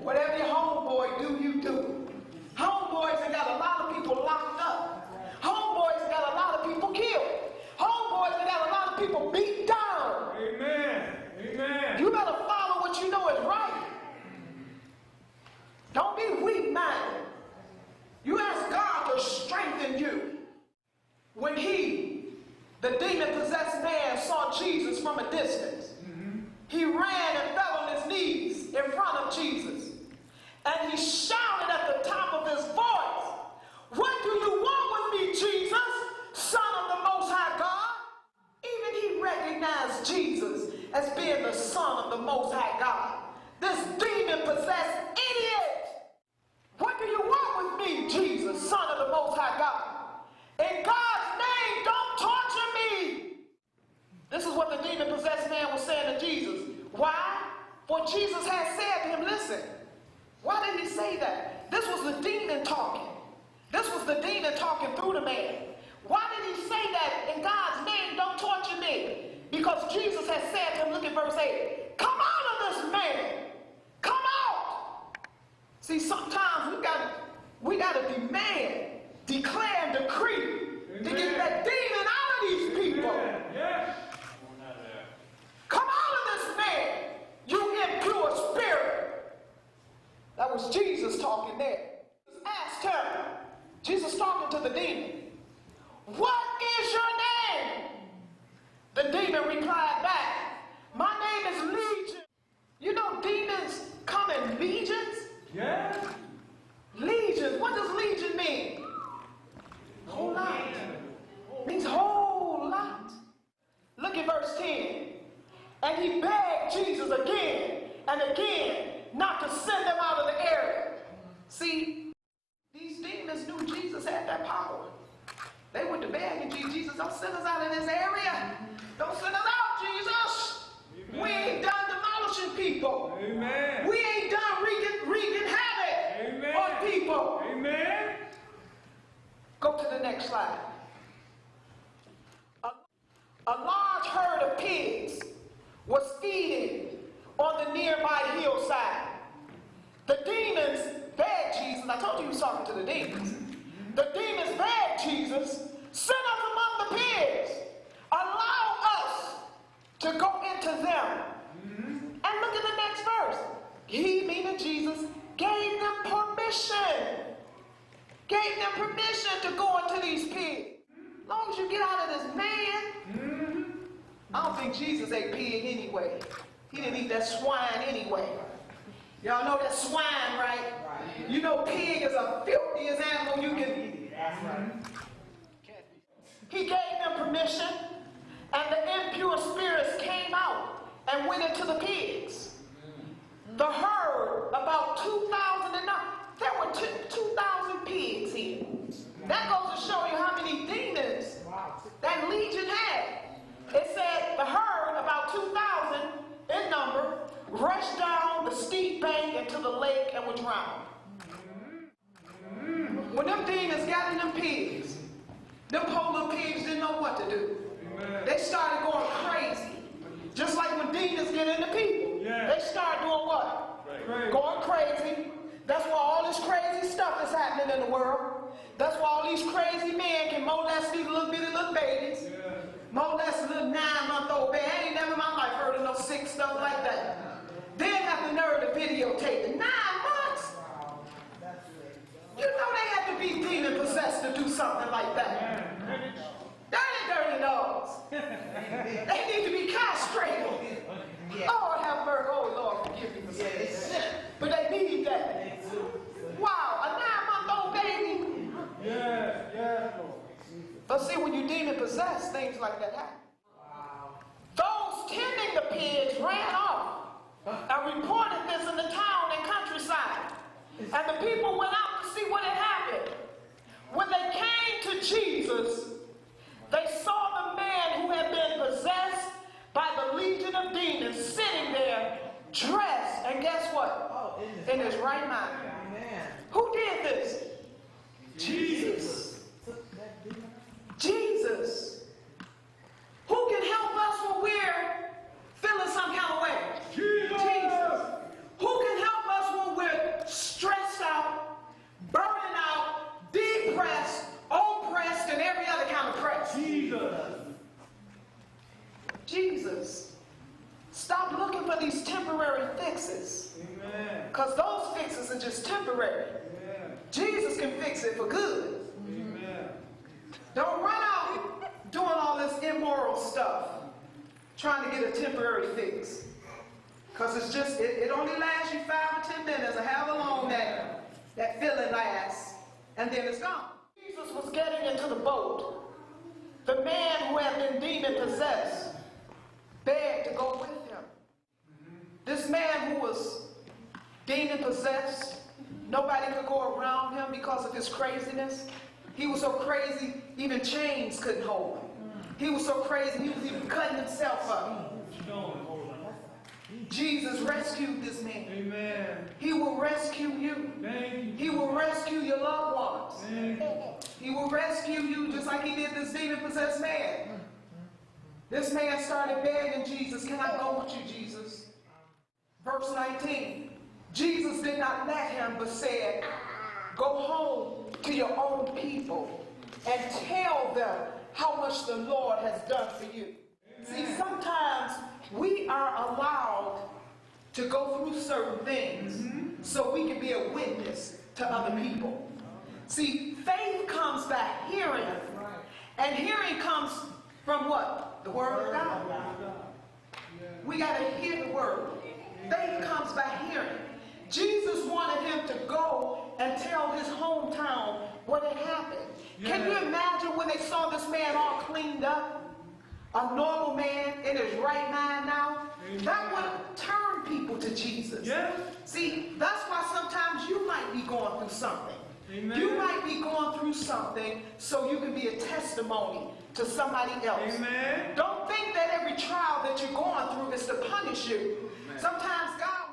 Whatever your homeboy do, you do. Homeboys have got a lot of people locked up. Homeboys have got a lot of people killed. Homeboys have got a lot of people beat down. Amen. Amen. You better follow what you know is right. Don't be weak-minded. You ask God to strengthen you. When the demon-possessed man, saw Jesus from a distance, he ran and fell on his knees in front of Jesus. And he shouted at the top of his voice, "What do you want with me, Jesus, Son of the Most High God?" Even he recognized Jesus as being the Son of the Most High God. This demon-possessed idiot! "What do you want with me, Jesus, Son of the Most High God? In God's name, don't torture me." This is what the demon-possessed man was saying to Jesus. Why? For Jesus had said to him, listen, why did he say that? This was the demon talking. This was the demon talking through the man. Why did he say that? In God's name, don't torture me? Because Jesus had said to him, look at verse 8, "Come out of this man. Come out." See, sometimes we got to demand, declare, and decree to get that demon out of these people. Yeah. Come out of this man, you impure spirit. That was Jesus talking there. Asked him, Jesus talking to the demon, "What is your name?" The demon replied back, "My name is Legion." You know demons come in legions? Yeah. Legions. What does legion mean? Whole lot. Means whole lot. Look at verse 10. And he begged Jesus again and again not to send them out of the area. See, these demons knew Jesus had that power. They went to begging Jesus, "Don't send us out of this area. Don't send us out, Jesus. Amen. We ain't done demolishing people. Amen. We ain't done wreaking havoc on people." Amen. Go to the next slide. A large herd of pigs was feeding on the nearby hillside. The demons begged Jesus. I told you he was talking to the demons. The demons begged Jesus, "Send us among the pigs. Allow us to go into them." And look at the next verse. He, meaning Jesus, gave them permission. Gave them permission to go into these pigs. As long as you get out of this man. I don't think Jesus ate pig anyway. He didn't eat that swine anyway. Y'all know that swine, right? You know pig is the filthiest animal you can eat. That's right. He gave them permission, and the impure spirits came out and went into the pigs. The herd, about 2,000 and up, there were 2,000 pigs here. That goes to show you how many demons that legion had. It said the herd, about 2,000 in number, rushed down the steep bank into the lake and were drowned. When them demons got in them pigs, them poor little pigs didn't know what to do. They started going crazy. Just like when demons get into people. They start doing what? Going crazy. That's why all this crazy stuff is happening in the world. That's why all these crazy men can molest these little bitty little babies. Molest a little 9-month-old baby. I ain't never in my life heard of no sick, stuff like that. Then have the nerve to videotape it. 9 months. You know they have to be demon possessed to do something like that. Dirty dogs. They need to be castrated. Lord have mercy. Oh, Lord, forgive me for saying this. But they need that. Wow, a 9-month-old baby. Yeah, Lord. But see, when you demon possessed, things like that happen. Those tending the pigs ran off and reported this in the town and countryside. And the people went out to see what had happened. When they came to Jesus, they saw the man who had been possessed by the legion of demons sitting there, dressed, and guess what? In his right mind. Who did this? Jesus. Jesus. Who can help us when we're feeling some kind of way? Jesus. Who can help us when we're stressed out, burning out, depressed, oppressed, and every other kind of press? Jesus. Stop looking for these temporary fixes. Because those fixes are just temporary. Jesus can fix it for good. Don't run out doing all this immoral stuff, trying to get a temporary fix. Because it's just, it only lasts you 5 or 10 minutes, or however long that feeling lasts, and then it's gone. Jesus was getting into the boat. The man who had been demon possessed begged to go with him. This man who was demon possessed, nobody could go around him because of his craziness. He was so crazy, even chains couldn't hold him. He was so crazy, he was even cutting himself up. Jesus rescued this man. Amen. He will rescue you. He will rescue your loved ones. He will rescue you just like he did this demon-possessed man. This man started begging Jesus, can I go with you, Jesus? Verse 19, Jesus did not let him, but said, go home to your own people and tell them how much the Lord has done for you. See, sometimes we are allowed to go through certain things so we can be a witness to other people. See, faith comes by hearing, and hearing comes from what? The Word of God. We got to hear the Word. Faith comes by hearing. Jesus wanted him to go and tell his hometown what had happened. Can you imagine when they saw this man all cleaned up? A normal man in his right mind now? That would turn people to Jesus. See, that's why sometimes you might be going through something. You might be going through something so you can be a testimony to somebody else. Don't think that every trial that you're going through is to punish you. Sometimes God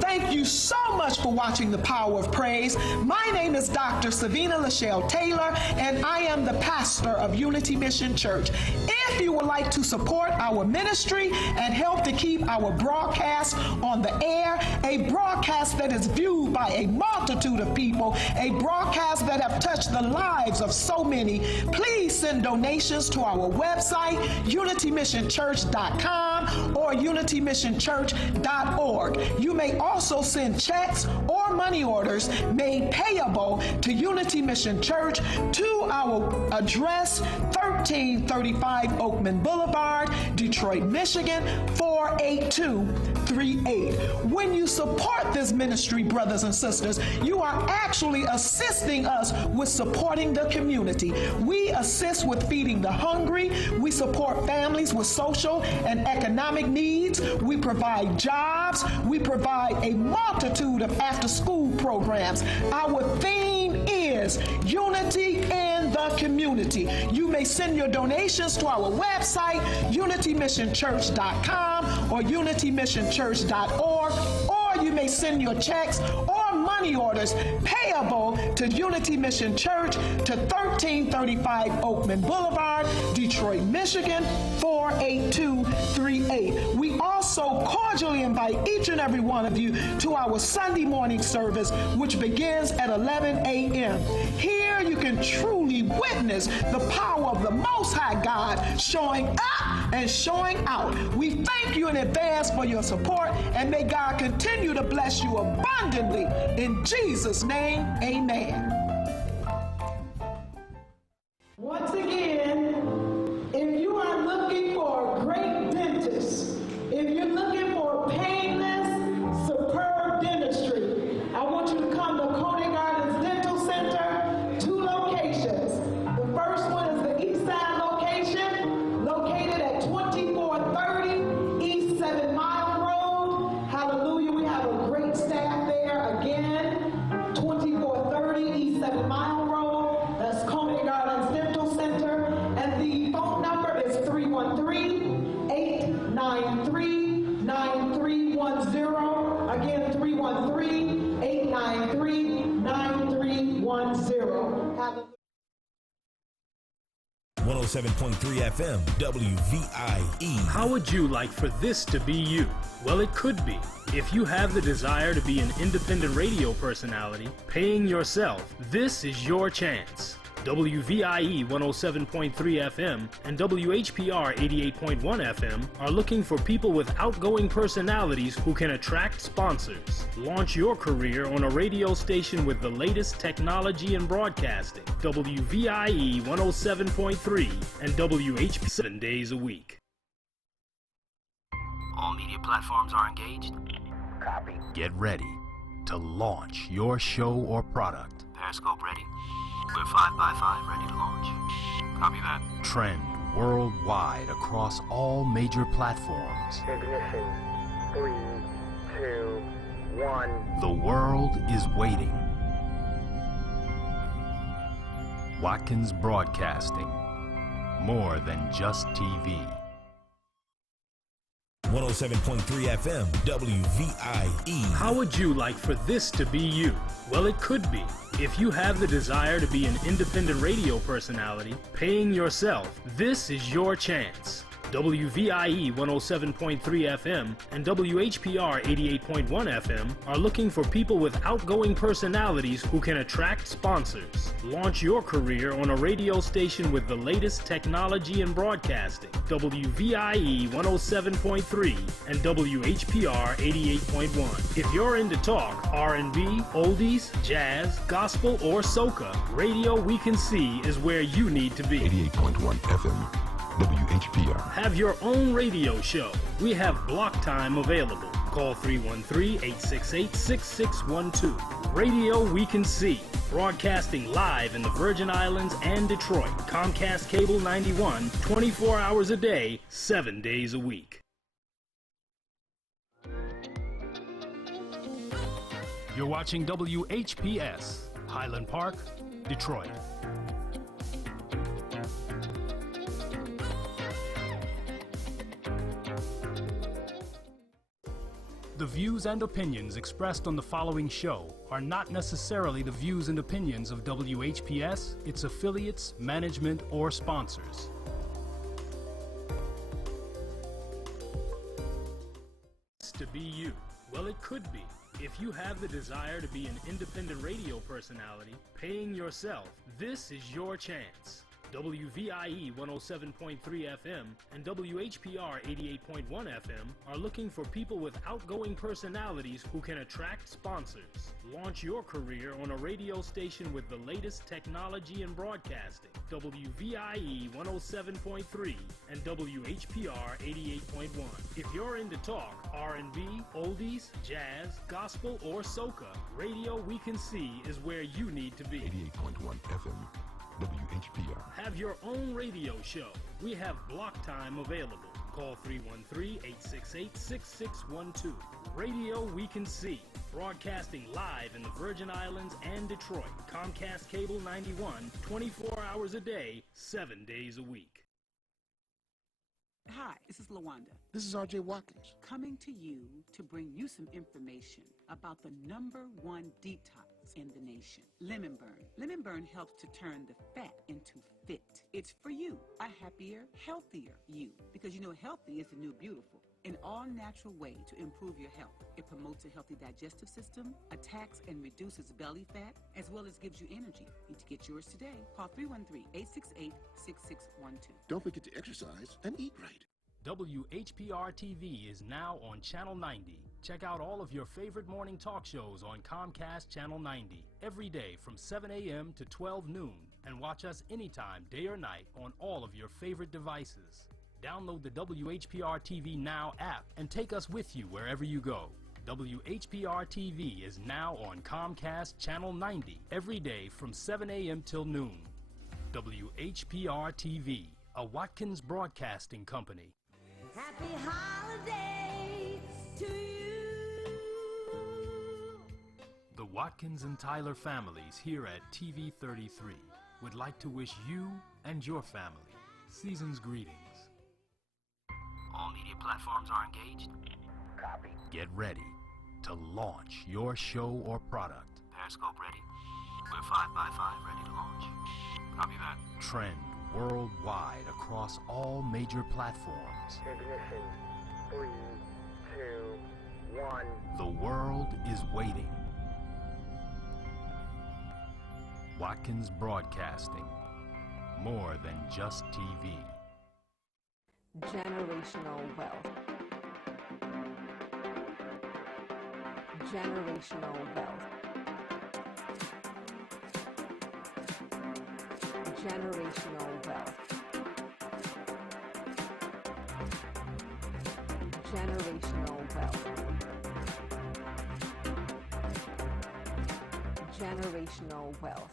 Thank you so much for watching The Power of Praise. My name is Dr. Savina Lachelle Taylor, and I am the pastor of Unity Mission Church. If you would like to support our ministry and help to keep our broadcast on the air, a broadcast that is viewed by a multitude of people, a broadcast that have touched the lives of so many, please send donations to our website, unitymissionchurch.com or unitymissionchurch.org. You may also send checks or money orders made payable to Unity Mission Church to our address, 1335 Oakman Boulevard, Detroit, Michigan, 48238. When you support this ministry, brothers and sisters, you are actually assisting us with supporting the community. We assist with feeding the hungry. We support families with social and economic needs. We provide jobs. We provide a multitude of after-school programs. Our theme is Unity in the the community. You may send your donations to our website, unitymissionchurch.com or unitymissionchurch.org, or you may send your checks or money orders payable to Unity Mission Church to 1335 Oakman Boulevard, Detroit, Michigan, 48238. We also cordially invite each and every one of you to our Sunday morning service, which begins at 11 a.m. Here you can truly witness the power of the Most High God showing up and showing out. We thank you in advance for your support, and may God continue to bless you abundantly. In Jesus' name, amen. Once again, if you are looking for a great dentist, if you're looking for painless, superb dentistry, I want you to come to Coney Gardens Dental Center, 2 locations. The first one is the East Side location, located at 2430 East 7 Mile Road. Hallelujah, we have a great staff there. Again, 2430 East 7 Mile Road. That's Coney Gardens Dental Center. And the phone number is 313-893-9310. Again, 313-893-9310. Have a 107.3 FM, WVIE. How would you like for this to be you? Well, it could be. If you have the desire to be an independent radio personality, paying yourself, this is your chance. WVIE 107.3 FM and WHPR 88.1 FM are looking for people with outgoing personalities who can attract sponsors. Launch your career on a radio station with the latest technology in broadcasting. WVIE 107.3 and WHP 7 days a week. All media platforms are engaged. Copy. Get ready to launch your show or product. Periscope ready. We're 5x5 ready to launch. Copy that. Trend worldwide across all major platforms. Ignition. 3, 2, 1. The world is waiting. Watkins Broadcasting. More than just TV. 107.3 FM, WVIE. How would you like for this to be you? Well, it could be. If you have the desire to be an independent radio personality, paying yourself, this is your chance. WVIE 107.3 FM and WHPR 88.1 FM are looking for people with outgoing personalities who can attract sponsors. Launch your career on a radio station with the latest technology in broadcasting. WVIE 107.3 and WHPR 88.1. If you're into talk, R&B, oldies, jazz, gospel, or soca, Radio We Can See is where you need to be. 88.1 FM. WHPR. Have your own radio show. We have block time available. Call 313-868-6612. Radio We Can See. Broadcasting live in the Virgin Islands and Detroit. Comcast Cable 91, 24 hours a day, 7 days a week. You're watching WHPS, Highland Park, Detroit. The views and opinions expressed on the following show are not necessarily the views and opinions of WHPS, its affiliates, management, or sponsors. To be you. Well, it could be. If you have the desire to be an independent radio personality, paying yourself, this is your chance. WVIE 107.3 FM and WHPR 88.1 FM are looking for people with outgoing personalities who can attract sponsors. Launch your career on a radio station with the latest technology in broadcasting. WVIE 107.3 and WHPR 88.1. If you're into talk, R&B, oldies, jazz, gospel, or soca, Radio We Can See is where you need to be. 88.1 FM. WHPR. Have your own radio show. We have block time available. Call 313-868-6612. Radio we can see. Broadcasting live in the Virgin Islands and Detroit. Comcast Cable 91, 24 hours a day, 7 days a week. Hi, this is LaWanda. This is R.J. Watkins. Coming to you to bring you some information about the #1 detox in the nation, Lemon Burn. Lemon Burn helps to turn the fat into fit. It's for you, a happier, healthier you. Because you know healthy is the new beautiful. An all-natural way to improve your health. It promotes a healthy digestive system, attacks and reduces belly fat, as well as gives you energy. Need to get yours today. Call 313-868-6612. Don't forget to exercise and eat right. WHPR TV is now on Channel 90. Check out all of your favorite morning talk shows on Comcast Channel 90 every day from 7 a.m. to 12 noon, and watch us anytime, day or night, on all of your favorite devices. Download the WHPR TV Now app and take us with you wherever you go. WHPR TV is now on Comcast Channel 90 every day from 7 a.m. till noon. WHPR TV, a Watkins Broadcasting Company. Happy holidays to you. The Watkins and Tyler families here at TV 33 would like to wish you and your family season's greetings. All media platforms are engaged. Copy. Get ready to launch your show or product. Periscope ready. We're 5x5 ready to launch. Copy that. Trend worldwide across all major platforms. Ignition. 3, 2, 1. The world is waiting. Watkins Broadcasting. More than just TV. Generational wealth. Generational wealth. Generational wealth. Generational wealth. Generational wealth.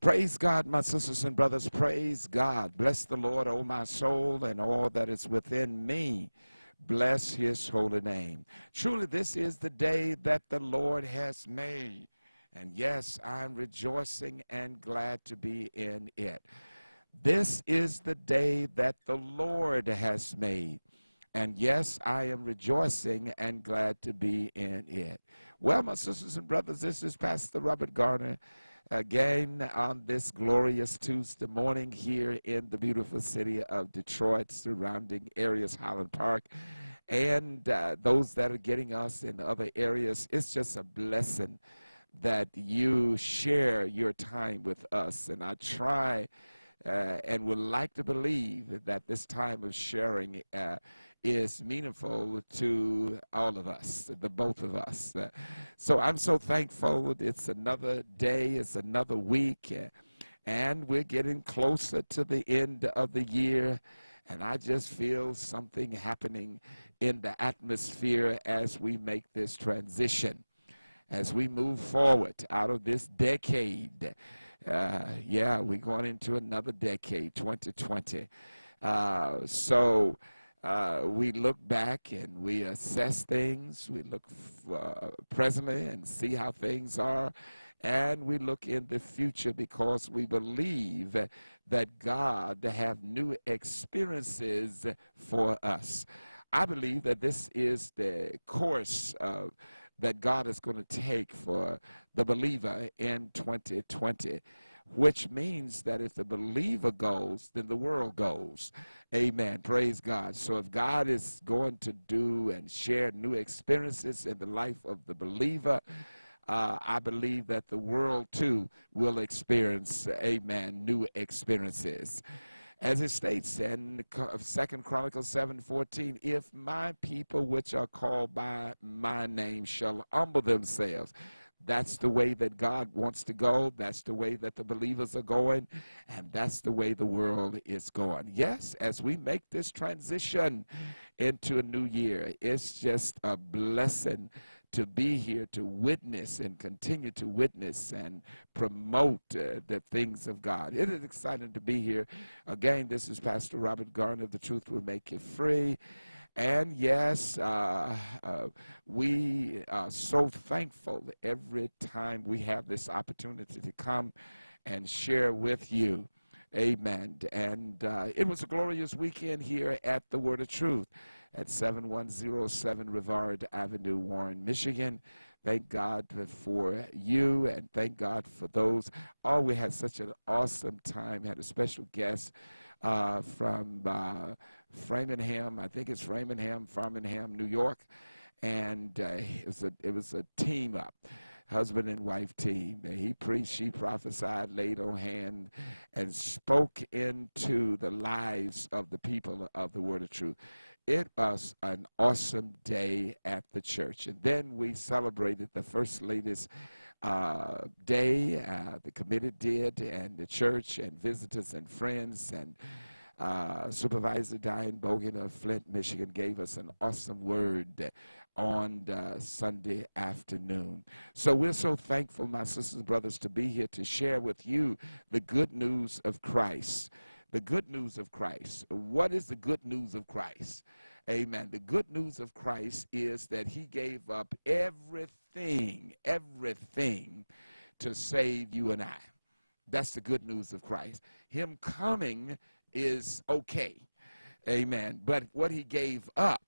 Praise God, my sisters and brothers. Praise God. Bless the Lord, O my soul, and all that is within me. Bless his holy name. Truly, this is the day that the Lord has made. And yes, I'm rejoicing and glad to be in it. This is the day that the Lord has made. And yes, I am rejoicing and glad to be in it. Well, my sisters and brothers, this is Pastor Robert Garner again on this glorious Tuesday morning here in the beautiful city of Detroit, surrounding areas, Highland Park, and those that are getting us in other areas. It's just a blessing that you share your time with us, and I try and would like to believe that this time of sharing is meaningful to all of us, the both of us. So I'm so thankful. It's another day, it's another week, and we're getting closer to the end of the year, and I just feel something happening in the atmosphere as we make this transition, as we move forward out of this decade. Yeah, we're going into another decade, 2020. We look back and we assess things. We look presently and see how things are. and we look in the future because we believe that God have new experiences for us. I believe that this is the course that God is going to take for the believer in 2020, which means that if the believer goes, then the world goes. Amen. Praise God. So if God is going to do and share new experiences in the life of the believer, I believe that the world too will experience, amen, new experiences. As it states in 2 Chronicles 7:14, if my people which are called by my name shall humble themselves. That's the way that God wants to go. That's the way that the believers are going. And that's the way the world is going. Yes, as we make this transition into a new year, it's just a blessing to be here to witness and continue to witness and promote the things of God. It is exciting to be here. Again, this is Pastor Robert Garner of The Truth Will Make You Free. And yes, we are so thankful every time we have this opportunity to come and share with you. Amen. And it was a glorious weekend here at the Word of Truth at 7107 Rivard Avenue, Warren, Michigan. Thank God for you, and thank God for those. Oh, we had such an awesome time. We had a special guest from Framingham, I think it's Framingham, New York, and it was a team up, husband and wife team. He preached, she prophesied, laid on hand, and spoke into the lives of the people of the Word of Truth. It was an awesome day at the church, and then we celebrated the First Lady's day. The committee did, and the church and visitors and friends and Supervisor Diane Bogan of Flint, Michigan, gave us an awesome word on Sunday afternoon. So we're so thankful, my sisters and brothers, to be here to share with you the good news of Christ. The good news of Christ. What is the good news of Christ? Amen. The good news of Christ is that he gave up everything to save you and I. That's the good news of Christ. Him coming is okay. Amen. But what he gave up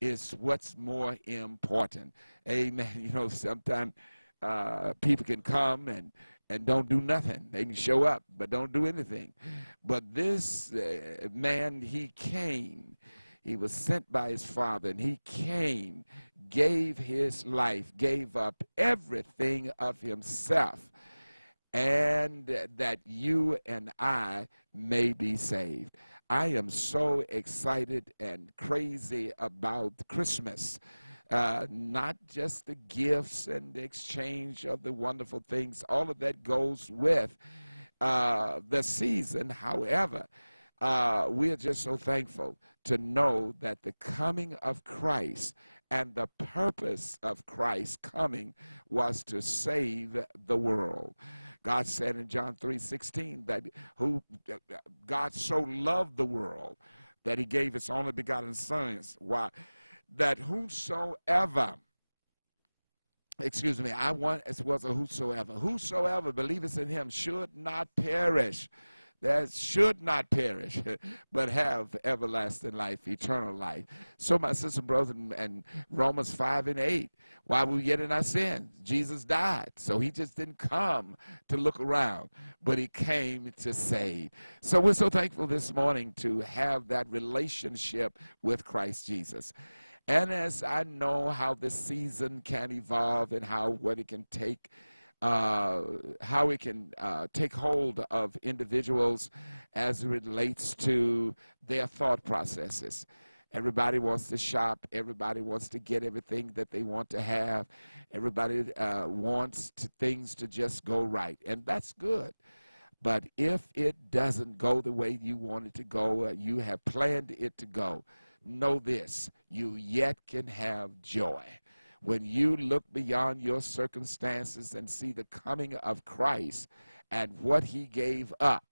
is what's more important. Amen. You know, sometimes people can come and don't do nothing. They can show up, but don't do anything. But this man, he came. He was sent by his Father, and he came, gave his life, gave up everything of himself, and that you and I may be saved. I am so excited and crazy about Christmas. Not just the gifts and the exchange of the wonderful things. All of that goes with the season. However, we are just so thankful to know that the coming of Christ and the purpose of Christ coming was to save the world. God said in John 3:16 that God so loved the world that he gave his only begotten Son. Why? That whosoever, whosoever believeth in him should not perish. That should not perish, but have everlasting life, eternal life. So, my sister and brothers, and Romans 5:8, while we were yet in our sins, Jesus died. So he just didn't come to look around, but he came to save. So we're so thankful this morning to have that relationship with Christ Jesus. And as I know how this season can evolve and what it can take, how it can take hold of individuals as it relates to their thought processes. Everybody wants to shop. Everybody wants to get everything that they want to have. Everybody wants things to just go right, and that's good. But if it doesn't go the way you want it to go, you have planned it to go, know this: you yet can have joy. When you look beyond your circumstances and see the coming of Christ and what he gave up,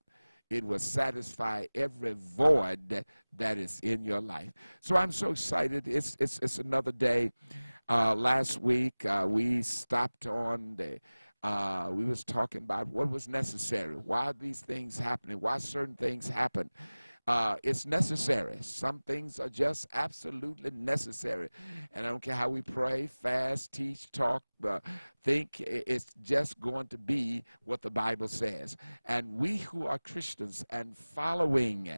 it will satisfy every void that is in your life. So I'm so excited. It's another day. Last week, we stopped on the We was talking about what was necessary, why these things happening, why certain things happen. It's necessary. Some things are just absolutely necessary. And I don't care how we pray, fast, teach, talk, think, it's just going to be what the Bible says. And we who are Christians and following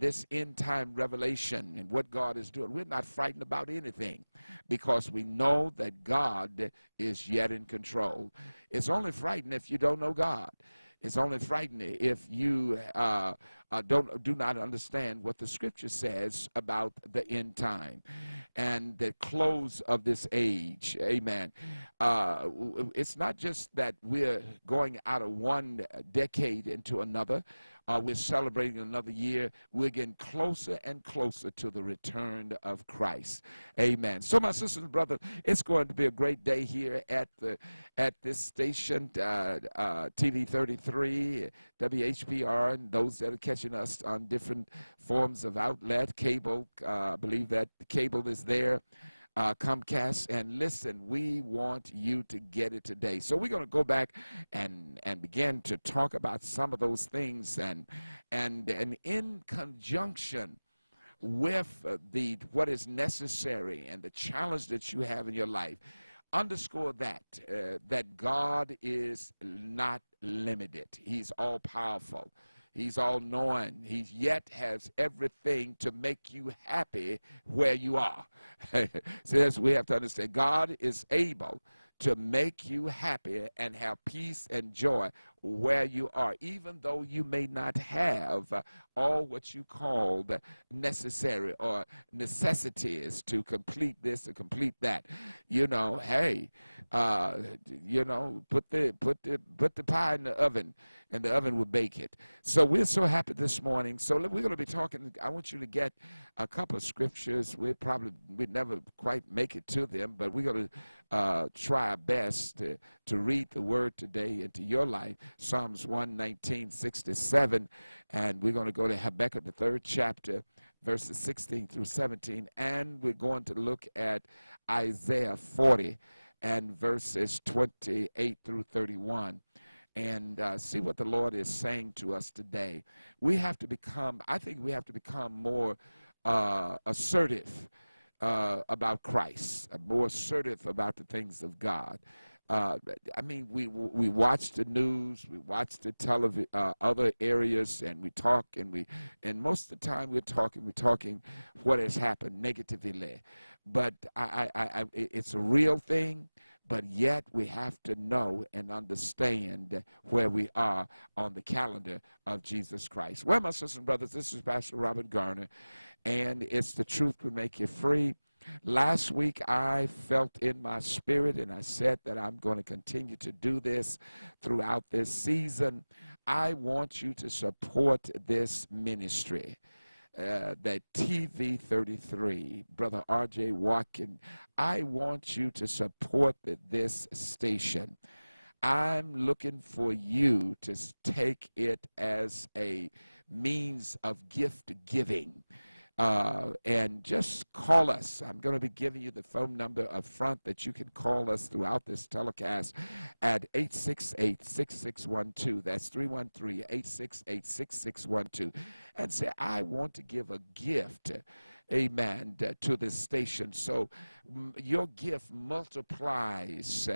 this end time revelation and what God is doing, we're not frightened about anything because we know that God is yet in control. It's only frightening if you don't know God. It's only frightening if you do not understand what the scripture says about the end time and the close of this age. Amen. It's not just that we're going out of one decade into another. We're celebrating another year. We're getting closer and closer to the return of Christ. Amen. So, my sisters and brothers, it's going to be a great day here at this station, TV 33, WHPR, and those that are catching us on different forms of outlet, cable. I believe that the cable is there. Comcast, and listen, we want you to get it today. So we're going to go back and begin to talk about some of those things, and in conjunction with what is necessary and the challenge that you have in your life. Underscore that God is not limited. He's all powerful. He's all-knowing. He yet has everything to make you happy where you are. So we have to understand God is able to make you happy and have peace and joy where you are, even though you may not have all what you call the necessary or necessities to complete this or complete that. You know, hey, you know, put the pie in the oven, and the oven will bake it. So we're so happy this morning. So we're going to be talking. I want you to get a couple of scriptures. We'd never quite make it to them, but we're going to try our best to read the word today into your life. Psalms 119:67, and we're going to go to Habakkuk, the 3rd chapter, verses 16 through 17, and we're going to look at Isaiah 40 and verses 28 through 31. And see what the Lord is saying to us today. I think we have to become more assertive about Christ, more assertive about the things of God. I mean, we watch the news, we watch the other areas, and we talk, and most of the time we're talking what has happened negatively. But it's a real thing. But yet we have to know and understand where we are on the calendar of Jesus Christ. Well, my sisters and brothers, this is Pastor Robert Garner, and it's the truth will make you free. Last week I felt in my spirit, and I said that I'm going to continue to do this throughout this season. I want you to support this ministry. That TV 33, Brother R.J. Watkins, I want you to support this station. I'm looking for you to take it as a means of gift giving. And just call us. I'm going to be giving you the phone number up front that you can call us throughout this telecast at 868-6612. That's 313-868-6612. And say, I want to give a gift, amen, to this station. So your gift multiplies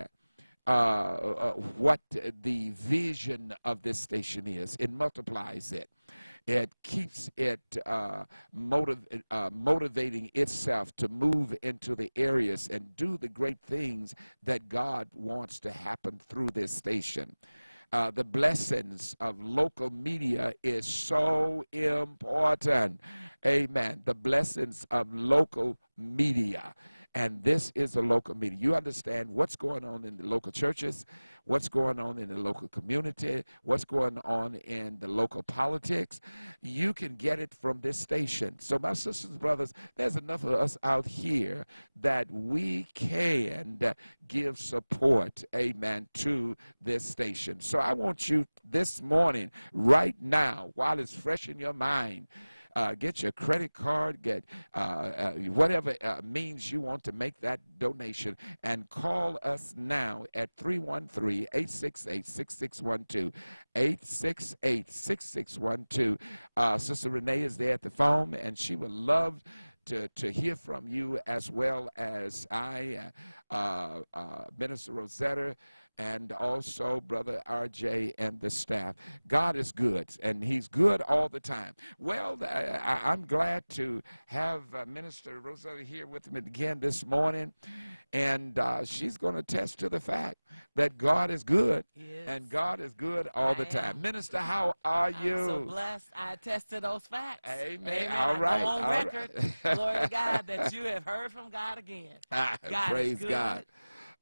what the vision of this station is. It multiplies it. It keeps it motivating itself to move into the areas and do the great things that God wants to happen through this station. The blessings of local media is so important. Amen. The blessings of local media. And this is a local media. You understand what's going on in the local churches, what's going on in the local community, what's going on in the local politics. You can get it from this station. So my sisters and brothers, there's enough of us out here that we can give support, amen, to this station. So I want you this morning, right now, while it's fresh in your mind, get your credit card, get whatever means you want to make that donation, and call us now at 313-868-6612. 868-6612. Sister Renee is there at the phone, and she would love to hear from you, as well as Minister Rosetta, and also Brother RJ and the staff. God is good, and he's good all the time. Well, I'm glad to have Minister Rosetta here with me again this morning, and she's going to attest to the fact that God is good, and God is good all the time. Minister, how are you? I'm so blessed. I attest to those facts. Amen. Amen. All right. I go on all record, right. glory to God, that you have heard from God again. God Praise is good. God.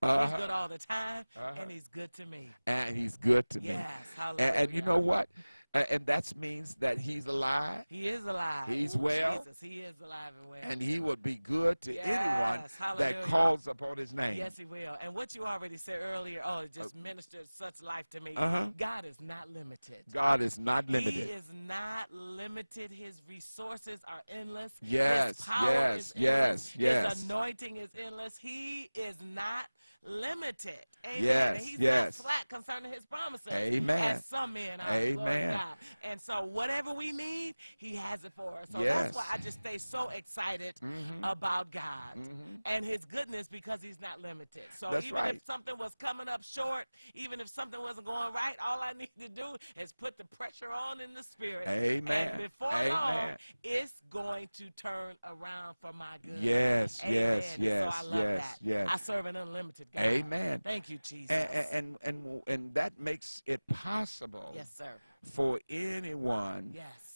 He's good all the time, and he's good to me. And he's good to me. Yes, hallelujah. And you know what? And that means that he's alive. He is alive. He's Ooh, well. Jesus, he is alive and well. And he will be good to anyone that hallelujah. calls upon his name. Yes, he will. And what you already said earlier, it just ministered such life to me. God is not limited. God is not limited. He is not limited. His resources are endless. Yes, His power is endless. yes. His anointing is endless. He is not limited. Amen. Yes, and he's yes. not slack concerning his promises. Amen. As some men are. Amen. Glory to God. And so whatever we need, he has it for us. So Yes. that's why I just stay so excited about God and his goodness, because he's not limited. So That's even right. if something was coming up short, even if something wasn't going right, all I need to do is put the pressure on in the spirit. Amen. And before long, it's going to turn around for my good. Yes, Amen. yes, And yes, so I love yes, that. yes. I serve an unlimited God. Amen. Thank you, Jesus. And that makes it possible Yes, sir. for anyone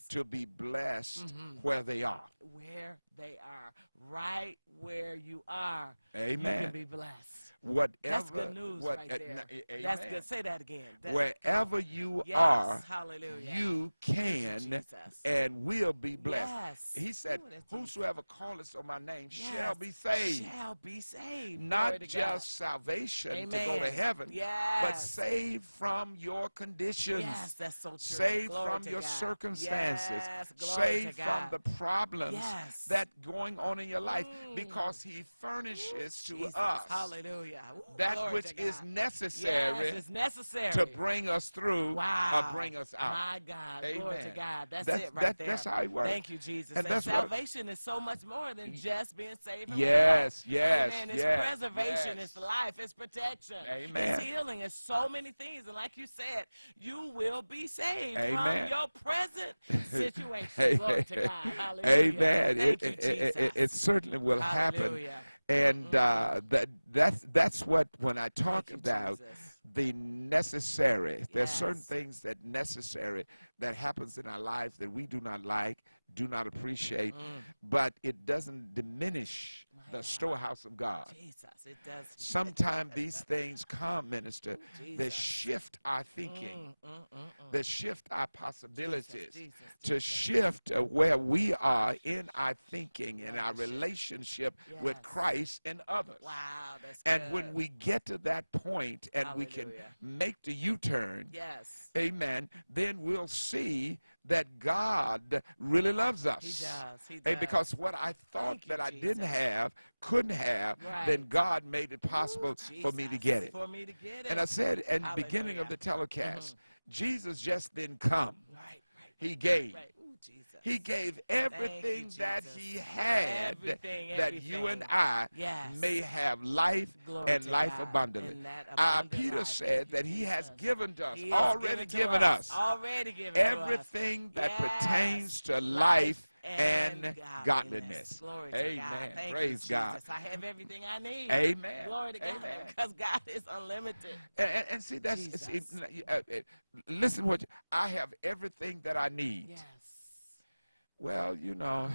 to be blessed where they are. Where they are, right where you are, Amen. you can be blessed. Whatever, That's good news right there. That's good. Say that again. Wherever you Yes, are, hallelujah. you can Jesus. and will be blessed. Yes. He said, Ooh, that's whosoever calleth on my name Yes. shall be saved. Shall be saved. Not Glory to God. just salvation to go to Amen. heaven, Yes. but saved from your conditions. Yes, that's so true. Saved Glory from to your God. circumstances. Yes, glory Saved to from God. the problems Yes. that going on in your life, because he furnishes to Jesus. us Hallelujah. Ooh, that glory which to is God. necessary, Yes, it's necessary to bring us through Wow. or bring us out. My God. Amen. Glory to God. That's That's- it right there. that's how it works. Thank you, Jesus. And And that's what- salvation is so much more than just being saved from Yes, hell. yes, Amen. It's yes, preservation. yes. It's life. It's protection. Amen. It's healing. It's so many things. And like you said, you will be saved Amen. from your present situation. Glory to God. Hallelujah. Amen. Thank you, Jesus. It certainly will happen. Hallelujah. And that's what, when I talk about the necessary, there's certain things that necessary that happens in our lives that we do not like, do not appreciate, but it doesn't diminish the storehouse of God. Jesus, it does. Sometimes these things come, minister, that shift our thinking, that shift our possibilities, to shift where we are in our thinking and our relationship with Christ and others. Wow, that's And good. when we get to that point and we can make the U-turn, Yes. amen, then we'll see that God really loves us. He does. He Hey, does. because what I thought that I didn't have, couldn't have, Right. then God made it possible for me to get it. For me to get it. And I said in the beginning of the telecast, Jesus just didn't come. He gave. Right. Ooh, Jesus. He gave everything that he had, Everything, that you and I may have life Glory and to life God. abundantly. And that abundant Peter life. said that he has given to us, He has already given us, Already given to us. everything that Yes. pertains to life and godliness. godliness. Glory to Amen. God. Thank Praise you, God. Jesus. I have everything I need. Amen. Glory to God. Amen. Because God is unlimited. And see, that's listen what I have everything that I need. Yes. Well, you know,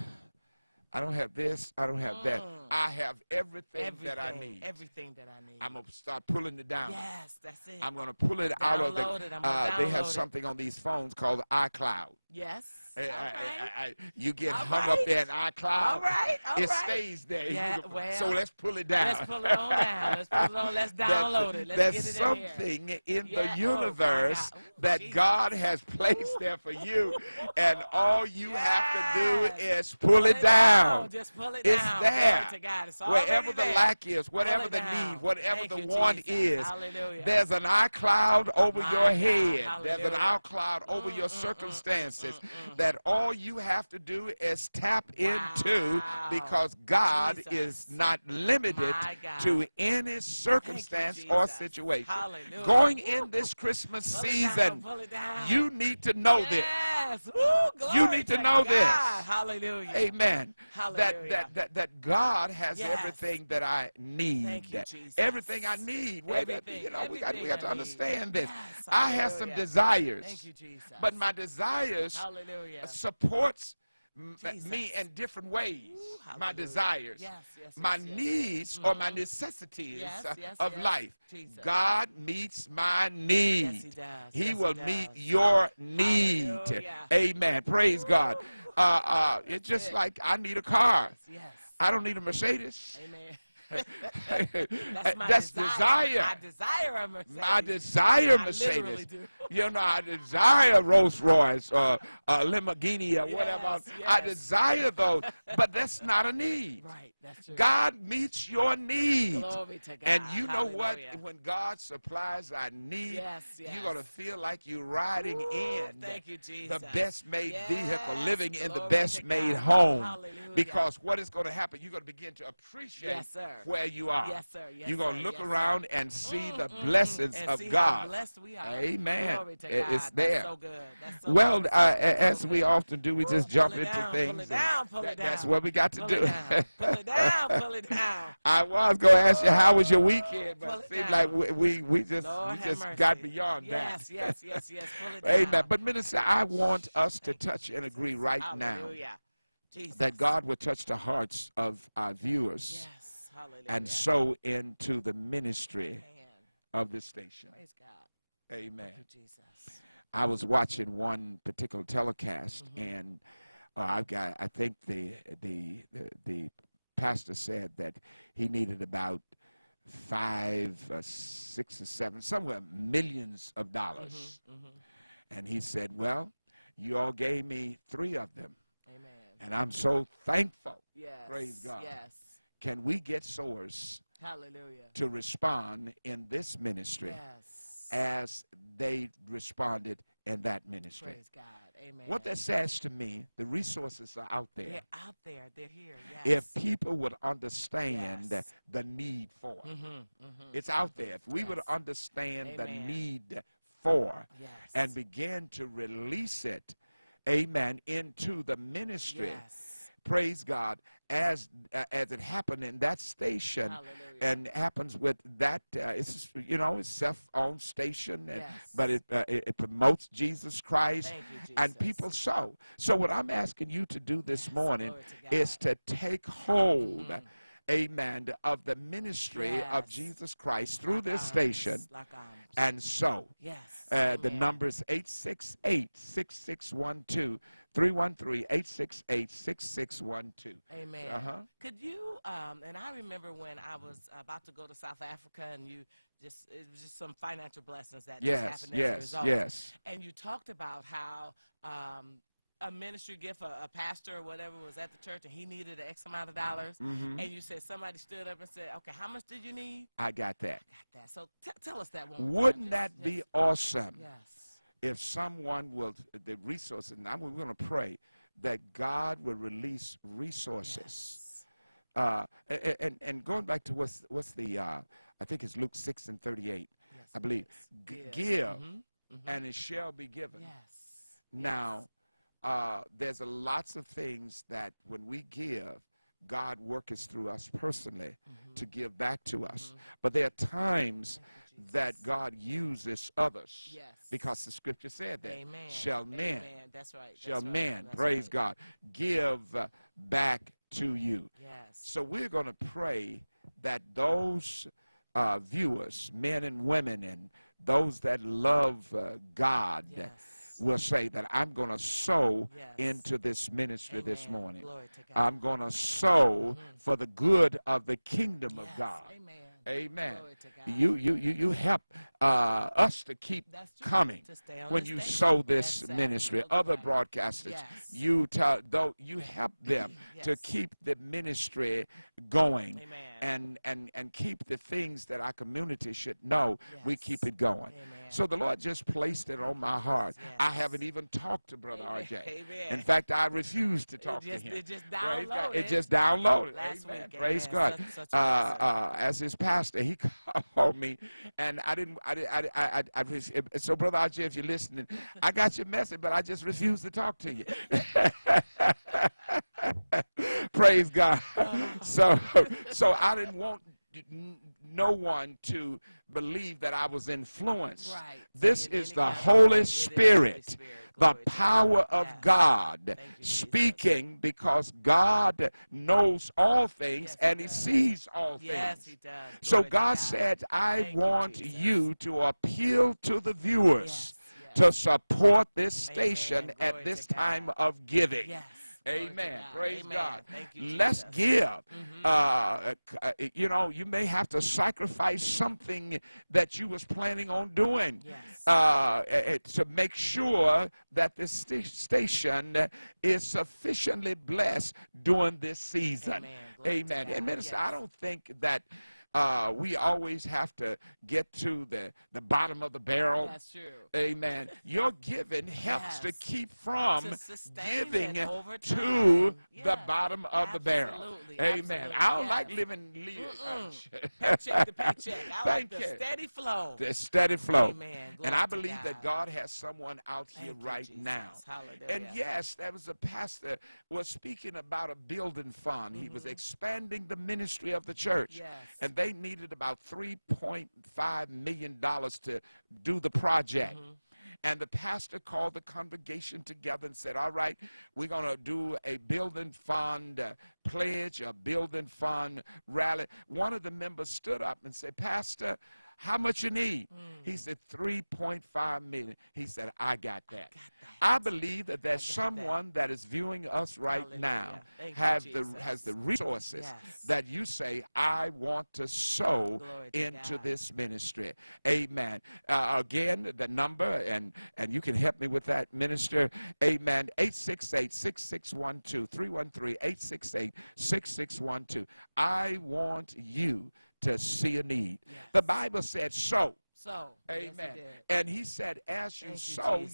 I don't have this, I don't have that. I have everything that I need. Everything that I need. I'm going to start pulling it down. Yes, that's it. I'm going to pull it out of the, Download it. I'm they gonna have download it. something on these phones called iCloud. Yes. You get hung up there in iCloud. All right. It stays there. Yeah, So let's pull it down. Let's pull it on down. Let's pull it on. Let's download it. Let's There's get it something in the Yeah. universe Oh, that Jesus. God has placed there for you, and all you have to do is pull it down. Just pull it It's down. there. Glory to God. It's already Wherever the there. lack is, whatever Pull it the down. need, whatever Thank the you, want Jesus. is, Hallelujah. there's an iCloud over My your God. head. There's an Hallelujah. iCloud over your circumstances that all you have to do is tap into, because God is not limited to any circumstance or situation. Hallelujah. Going in this Christmas Pull it season, down, pull it down. you need to know this. Yes. Woo, You glory need to to know God. this. Hallelujah. Amen. Hallelujah. That God has Yes. everything that I need. Thank you, Jesus. Everything I need. Everything. We got Everything to I understand this. Yes, I have some hallelujah. desires. Thank you, Jesus. But my desires Hallelujah. supports me in different ways. My hallelujah. desires, Yes, yes, my yes, yes. needs, or my necessities Yes, yes, of yes. life. Jesus. God meets my need. Yes, he does. He Yes, will he meet does. your need. Hallelujah. Amen. Praise God. It's just like I need a car. Yes. I don't need a Mercedes. Amen. That's desire. I desire a Mercedes. I desire I Mercedes. literally do. You know, I desire Rolls Royce or Lamborghini or whatever. I desire those, but that's not a need. Right, that's true. God meets your need. Glory to God. And you know what? Hallelujah. When God supplies our need, Yes, yes. you're going to feel like you're riding in Thank you, Jesus. the best made vehicle, Yes, living in the glory best to made God. home. Hallelujah. Because what is going to happen, you're going to begin to appreciate Yes, sir. where you are. Yes, sir. Yes, You're going sir. to look Yes, around and see the Mm, blessings and of see God. How blessed we are. Amen. Glory to God. It's That's there. so good. That's so Well, good. as we often do, we just jump Pull it into down, things. pull it down, pull it down. That's what we got to Pull do. it down, pull it down, pull it down. I was going to ask you, how was your weekend? But Pull it it seemed down. like we just Lord have mercy. got beyond Yes, that. yes, yes, yes. Pull it Amen. down. But minister, I want us to touch and agree right now Hallelujah. Jesus. that God would touch the hearts of our viewers Yes. Hallelujah. and sow into the ministry Amen. of this station. Praise God. Amen. Thank you, Jesus. I was watching one particular telecast, and I think the pastor said that he needed about 5, 6, or 7, somewhere millions of dollars. And he said, well, you all gave me 3 of them. Amen. And I'm so thankful. Yes. Praise God. Yes. Can we get sowers Hallelujah. to respond in this ministry Yes. as they responded in that ministry? Praise God. Amen. What that says to me, the resources are out there. They're out there. They're here. Yes. If people would understand Yes. the need for it. Mm-hmm. It's out there. If we would Yes. understand the Amen. need for Yes. and begin to release it, amen, into the ministry, Yes. praise God, as it happened in that station. Hallelujah. And happens with that, it's self-owned station, Yes. but it promotes Jesus Christ, Thank you, Jesus. and people sow. So what I'm asking you to do this morning Glory to God. is to take hold, amen, of the ministry of Yes. Jesus Christ through Lock this arms, station lock arms. and sow. Yes. The Amen. number is 868-6612. 313-868-6612. Amen. Could you, and I remember when I was about to go to South Africa, and it was just some financial blessings that just happened as a result. Yes. And you talked about how a ministry gift, a pastor or whatever was at the church, and he needed an X amount of dollars, and you said somebody stood up and said, okay, how much did you need? I got that. Got that. So tell us that one more time. Wouldn't that be awesome? Yes. If someone will, the resources, and we're going to pray that God will release resources. Yes. And going back to what's the, I think it's Luke 6:38, yes, I believe. Give, and it shall be given. Yes. Now, there's lots of things that when we give, God works through us personally to give back to us. But there are times that God uses others. Yes. Because the scripture said that. Amen. Shall men. Amen. That's right. Shall That's right. men, That's praise right. God, give back to you. Yes. So we're going to pray that those viewers, men and women, and those that love God, yes. will say that I'm going to sow into this ministry this morning. I'm going to sow for the good of the kingdom of God. Amen. You help us to keep coming when you sow this ministry. Other broadcasters, you help them to keep the ministry going and keep the things that our community should know. We keep it going. So the Lord just placed it on my heart. I haven't even talked to Brother RJ. In fact, I refused to talk to him. It just downloaded. Amen. Praise God. As his pastor, he called me, and so Brother RJ, if you're listening, I got your message, but I just refused to talk to you. Praise God. So I didn't want no one to believe that I was influenced. This is the Holy Spirit, the power of God speaking, because God knows all things and he sees all things. He does. So God said, I want you to appeal to the viewers to support this station at this time of giving. Amen. Praise God. Let's give. You may have to sacrifice something that you was planning on doing to make sure that the station is sufficiently blessed during this season. Amen. And minister, I don't think that we always have to get to the bottom of the barrel. That's true. Amen. Your giving helps to keep from giving to the bottom of the barrel. Amen. I don't like living paycheck to paycheck. I like Thank the you. steady flow. The steady flow. Amen. And I believe that God has someone out here right now. And yes, there was a pastor was speaking about a building fund. He was expanding the ministry of the church. And they needed about $3.5 million to do the project. And the pastor called the congregation together and said, all right, we're going to do a building fund pledge, a building fund rally. One of the members stood up and said, Pastor, how much you need? He said, $3.5 million. He said, I got that. I believe that there's someone that is viewing us right now has the resources that you say, I want to sow into this ministry. Amen. Again, the number, and you can help me with that, minister. Amen. 868-6612, 313-868-6612. I want you to see a need. The Bible said sow. Amen. And he said, as you sow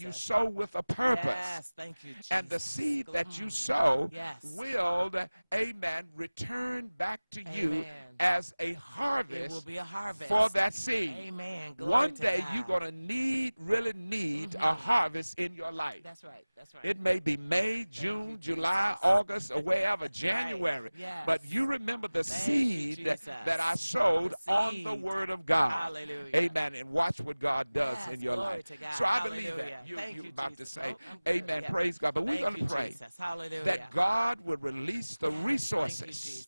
with a purpose. Yes, thank you, Jesus. And the seed that you sow will, amen, return back to you as a harvest. It will be a harvest for that seed. Amen. One day you're going to really need a harvest in your life. That's right. That's right. It may be May, June, July, August, or wherever, January. But you remember the seed that I sowed on the word of God. Hallelujah. Amen. And watch what God does in your life. So I believe that. You're about to say, amen, praise God. But we're going to pray that God will release the resources.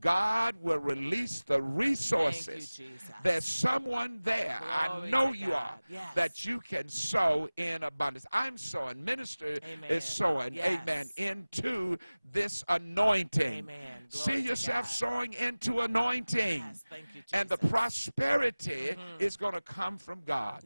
God will release the resources. There's someone there, I know you are, that you can sow in abundance. I'm sowing. Minister is sowing, amen, into this anointing. See yourself sowing into anointing. And the prosperity is going to come from God.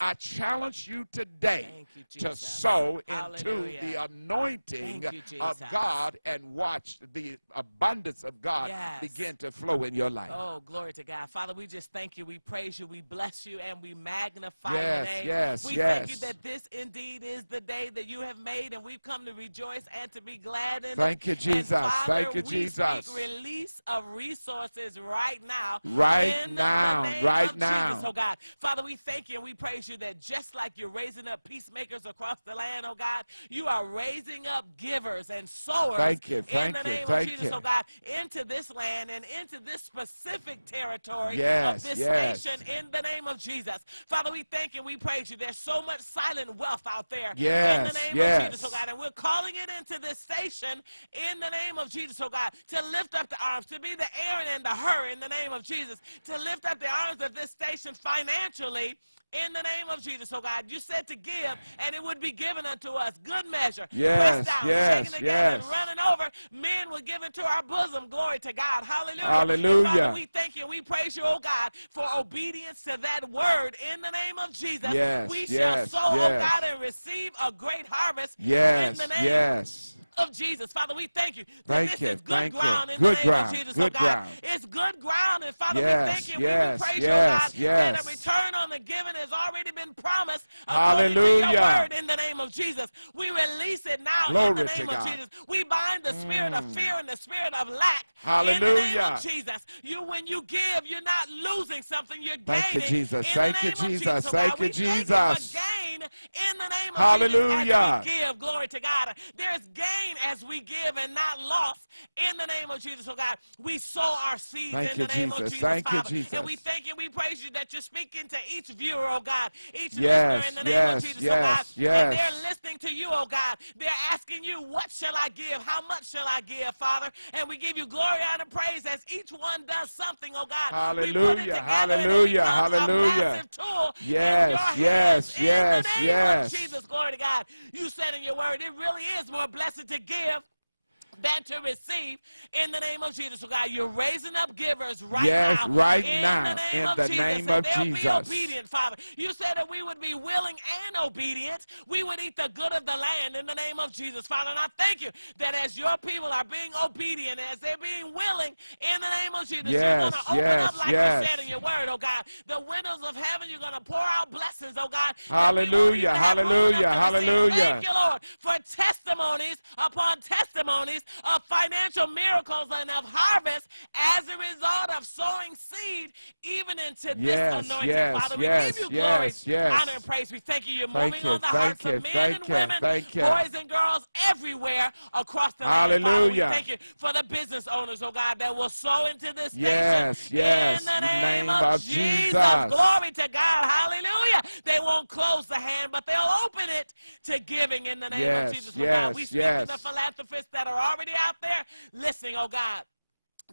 I challenge you today to sow into the anointing of God and watch the abundance of God begin to flow in your life. Oh, glory to God. Father, we just thank you, we praise you, we bless you, and we magnify your name. We thank you that this indeed is the day that you have made, and we've come to rejoice and to be glad in it. Thank you, Jesus. And Father, thank you, Jesus. Speak release of resources right now. Right in now. the name Right of now. Jesus, oh God. Father, we thank you and we praise you that just like you're raising up peacemakers across the land, oh God, you are raising up givers and sowers in the name of Jesus, oh God, into this land and into this specific territory of this nation in the name of Jesus. Father, we thank you and we praise you. There's so much silent wealth out there in the name of Jesus, oh God, and we're calling it into this station in the name of Jesus, oh God, to lift up the arms, to be the Aaron and the Hur in the name of Jesus, to lift up the arms of this station, Father, financially in the name of Jesus, oh God. You said to give, and it would be given unto us. Good measure, Yes, pressed down, yes, shaken together, and yes. running over. Men will give into our bosom. Glory to God. Hallelujah. Hallelujah. And Father, we thank you. We praise you, oh God, for obedience to that word in the name of Jesus. Yes, We shall yes, sow, oh yes. God, and receive a great harvest Yes, in the name yes. of Jesus. Father, we thank you that Thank this you, is good thank you. ground in Good the name ground, of Jesus, good oh God. ground. It's good ground, and Father, we Yes, thank you. yes, we praise you, oh God, yes, that a yes. return on the giving has already been promised according to your Hallelujah. word in the name of Jesus. We release it now in Glory the to name of God. Jesus. We bind the spirit of fear and the spirit of lack in the name Hallelujah. of Jesus. When you give, you're not losing something, you're Thank you, gaining Jesus. in Thank the you, name of Jesus. Jesus, oh Thank God. you, We thank you for Jesus. gain in the name of Hallelujah. Jesus as we give. Glory to God. There's gain as we give and not loss in the name of Jesus, oh God. We sow our seeds Thank in you, the name of Jesus. Jesus, Thank you, Father. And we Jesus. thank you, we praise you that you're speaking to each viewer, oh God, each listener Yes, in the name of yes, Jesus, oh God. yes, And they're yes. listening to you, oh God. They're asking you, what shall I give? How much shall I give, Father? And we give you glory, honor, and praise as each one does something, oh God. We put it Hallelujah, together and it hallelujah, becomes a hallelujah. massive tool in your Yes, hands yes, in the yes, name of yes. Jesus. Glory to God. You said in your word, it really is more blessed to give than to receive in the name of Jesus. So God, you're raising up givers right Yes, now right in the now, name in of the Jesus. name And of they'll be Jesus. obedient, Father. You said that we would be willing and obedient. We would eat the good of the land in the name of Jesus, Father. And I thank you that as your people are being obedient, as they're being willing in the name of Jesus, you're going to Yes, open up, yes, like you said yes. in your word, oh God, the windows of heaven. You're going to pour out blessings, oh God, that we won't Hallelujah, even have room enough hallelujah, to receive. hallelujah. Thank you, Lord, for testimonies upon testimonies of financial miracles and of harvest as a result of sowing seed even into this Yes, anointing, yes, Father. We give yes, you glory, yes, yes. honor, and praise. We thank you. You're Thank moving you, on the thank hearts you, of men thank and you, women, thank you. boys and girls everywhere across the land. Father, we Hallelujah. thank you for the business owners, oh God, that will sow into this Yes, station yes, in the in the name name of of Jesus. Jesus. Glory to God. Hallelujah. They won't close the hand, but they'll open it to giving in the name of Yes, Jesus, oh God. We yes, speak to the yes. philanthropists that are already out there listening, oh God,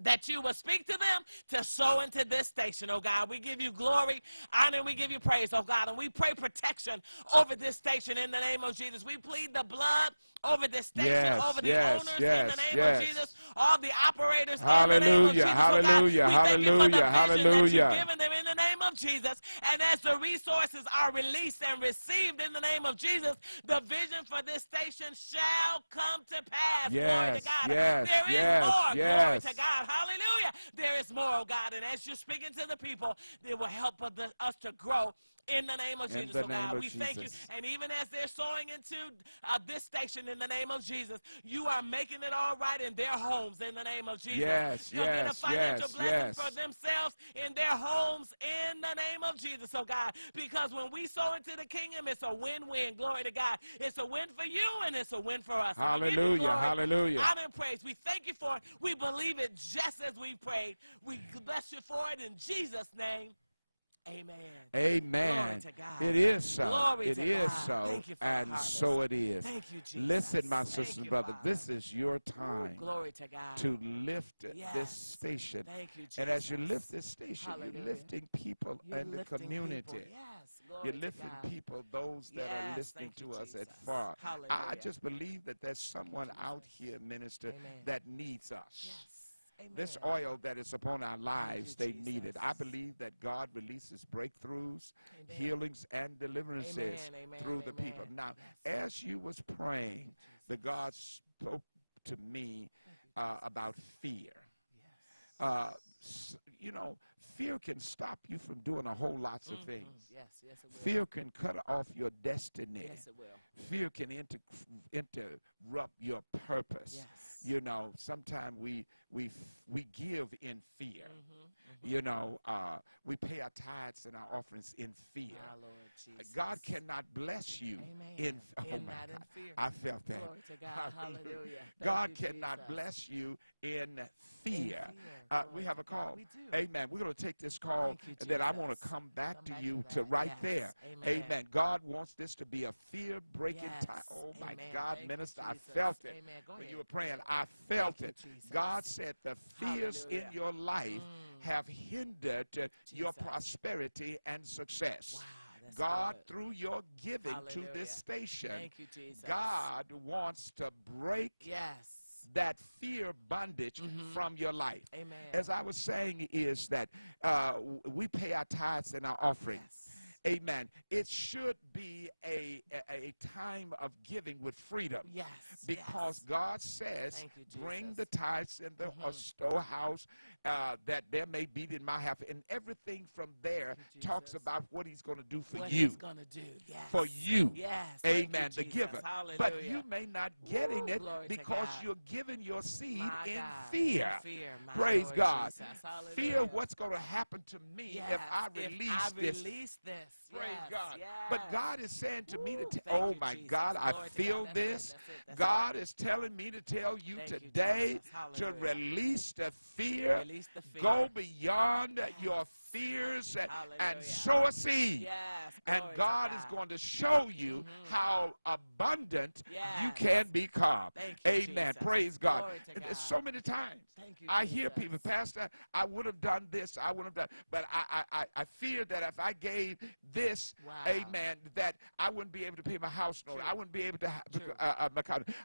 that you will speak to them to sow into this station, oh God. We give you glory, honor, and we give you praise, oh God. And we pray protection over this station in the name of Jesus. We plead the blood over this station, Yes, over the yes, owners in the yes, name of yes. Jesus, all the operators in the name of Hallelujah, Jesus, oh God. hallelujah, We thank you for the hallelujah, vision that you've hallelujah. given them in the name of Jesus. And as the resources are released and received in the name of Jesus, the vision for this station shall come to pass. Glory to Yes, God. yes, There is yes, more. Glory yes. to God. Hallelujah. There is more, oh God. And as you're speaking to the people, it will help us to grow in the name of In Jesus, the oh name God. of We thank you. Jesus. And even as they're sowing into this station in the name of Jesus, you are making it all right in their homes in the name of Jesus. Yes, They'll get a yes, financial yes, blessing yes. for themselves in their homes in the name of Jesus, oh God. Because when we sow into the kingdom, it's a win-win. Glory to God. It's a win for you and it's a win for us. And we give you Hallelujah, glory, hallelujah. honor, and praise. We thank you for it. We believe it just as we prayed. We bless you for it in Jesus' name. Amen. Amen. Glory to God. It is so. Glory It to is God. so. Thank you for And the harvest. so it is. Thank you, Jesus. Listen, my Thank sisters and you, brothers, Father. this is your time Glory to God. to lift this Yes. station. Thank you, Jesus. And as you lift this station, Hallelujah. you're lifting people You're in the lifting community. people. Yes. Glory You're to lifting God. people, those that are Yes. listening Thank you, to us at Jesus. far. I Hallelujah. just believe that there's someone out here, minister, Amen. that needs us. Yes. Amen. This oil that is upon our lives, they Jesus. need it. I believe that God releases breakthroughs, Amen. healings, and deliverances Amen, amen, through the amen. people. Now, Yes. as you was praying, the God spoke to me about fear. You know, fear can stop you from doing a whole lots of things. Yes, yes, it will. Fear can cut off your destiny. Yes, it will. Fear can interrupt your purpose. Yes. You know, sometimes we give in fear. You know, we pay our tithes and our offerings in fear. My Lord Jesus. God cannot bless you in fear. I felt that. Glory to God. Hallelujah. God cannot bless you in fear. We have a call. We do. Amen. We're going to take this call, and then I want to come back to you to right there. Amen. God wants this to be a fear-breaking time. Oh, my God, minister, I felt it. When you were praying, I felt it. God said the fears in your life have hindered your prosperity and success. Wow. God, through your giving to this station, God wants to break that fear bondage from your life. Amen. As I was saying, is that we pay our tithes and our offerings. Amen. It should be a time of giving with freedom. Yes. Because God says, bring the tithes in the storehouse that there may be in my house. And everything from there talks about what he's going to do for what you. He's going to do. Yes. For you. Yes. Amen. You, the giver. Hallelujah. But you may not getting it because you're giving your seed in fear. Praise Lord God. Jesus. Fear what's going to happen to me if I release this. Praise God. Yes. But God is saying to me to oh my God, I feel this. God is telling me to tell you today to release the fear, go beyond your fears and sow a seed. And God is going to show you how abundant you can become. Amen. Praise God. There's so many times I hear people, Pastor, I would have done this, I would have done, but I fear that if I gave this, amen, that I wouldn't be able to pay my house note. I wouldn't be able to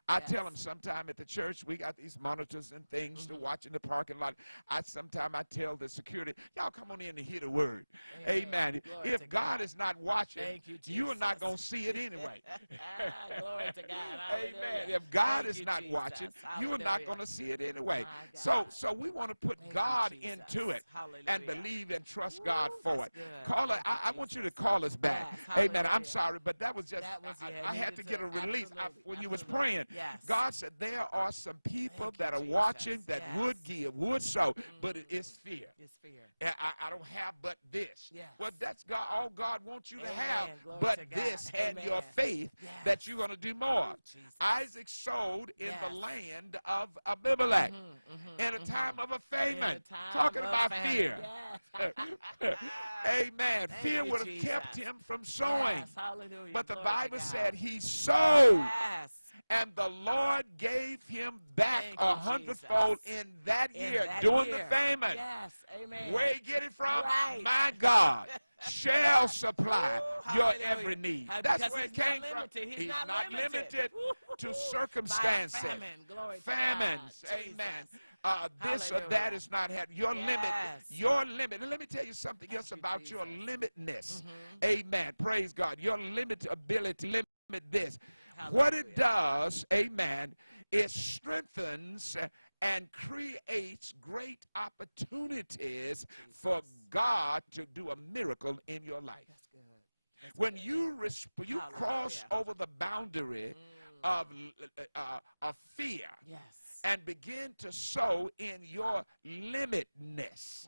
I tell them sometime at the church, we got these monitors and things to watch in the parking lot. Sometime I tell the security, y'all come on in and hear the word. Amen. If God is not watching, you are not going to see it anyway. Glory to God. Amen. If God is not watching, you are not going to see it anyway. So we want to put God into it and believe and trust God for it. Call it. I want you to call us back. Amen. I'm sorry, but that was just, I had to get a release when you was praying. God said there are some people that are watching that would give, would sow, but it is fear. It's fear. I don't have but this. Well, that's God. All God wants you to have but this and your faith that you're going to do more. Isaac sowed in the land of Abimelech in a time of a famine. Talking about fear. Amen. Fear would have kept him from sowing. But the Bible said he sowed. And the Lord gave him back 100-fold in that year during the famine. Yes, amen. Where he get it from? My God shall supply your every need. That's where it came from. He's not limited to circumstances. Famines. Amen. This or that is not happening. Your limit. Your limit. And let me tell you something else about your limitness. Amen. Praise God. Your limit ability. Limit this. What it does, amen, it strengthens and creates great opportunities for God to do a miracle in your life. That's good. When you cross over the boundary of fear and begin to sow in your limitness.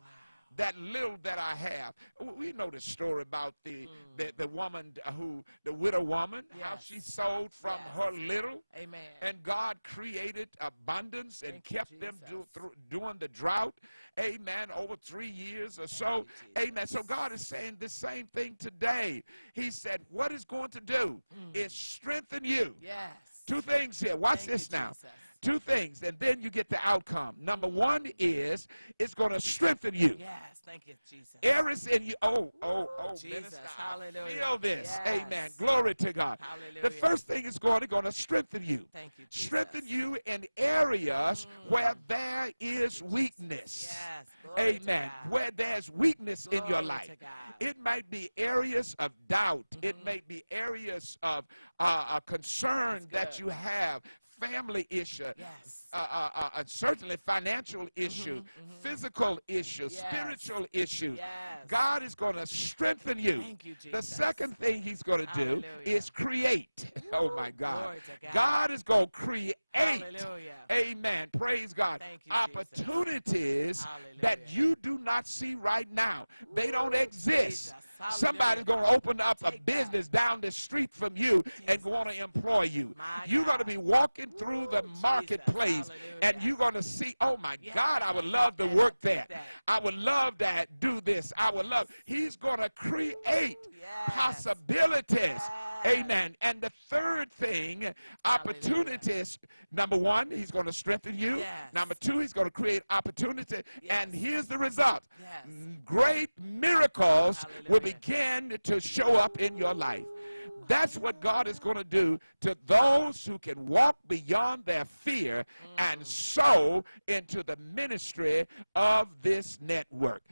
That little that I have. We know the story about the woman the widow woman, how she sold from her little. Amen. And God created abundance and kept them during the drought. Amen. Over 3 years or so. Amen. So God is saying the same thing today. He said, what it's going to do is strengthen you. Yes. Two things here. Watch this now. Two things, and then you get the outcome. Number one is it's going to strengthen you. Yes, thank you, Jesus. Areas in you. Jesus, minister, hallelujah. I feel this. Yes. Amen. Glory to God. Hallelujah. The first thing is going to strengthen you. Thank you, Jesus. Strengthen you in areas where there is weakness. Yes. Glory Amen. to God. Where there's weakness in your Glory life. to God. It might be areas of doubt. It may be areas of concern that you have. Family issue, certainly financial issue, physical issue, spiritual issue. God is going to strengthen you. Thank you, Jesus. The second thing he's going to do is create. Oh, my God. Glory to God. God is going to create. Hallelujah. Amen. Praise God. Thank you, opportunities Hallelujah. that you do not see right now. They don't exist. Jesus. Somebody's going to open up a business down the street from you and want to employ you. You're going to be walking through the marketplace and you're going to see, oh my God, I would love to work there. I would love to do this. I would love. He's going to create possibilities. Amen. And the third thing, opportunities. Number one, he's going to strengthen you. Number two, he's going to create opportunity. And here's the result. Great miracles will begin to show up in your life. That's what God is going to do to those who can walk beyond their fear and sow into the ministry of this network.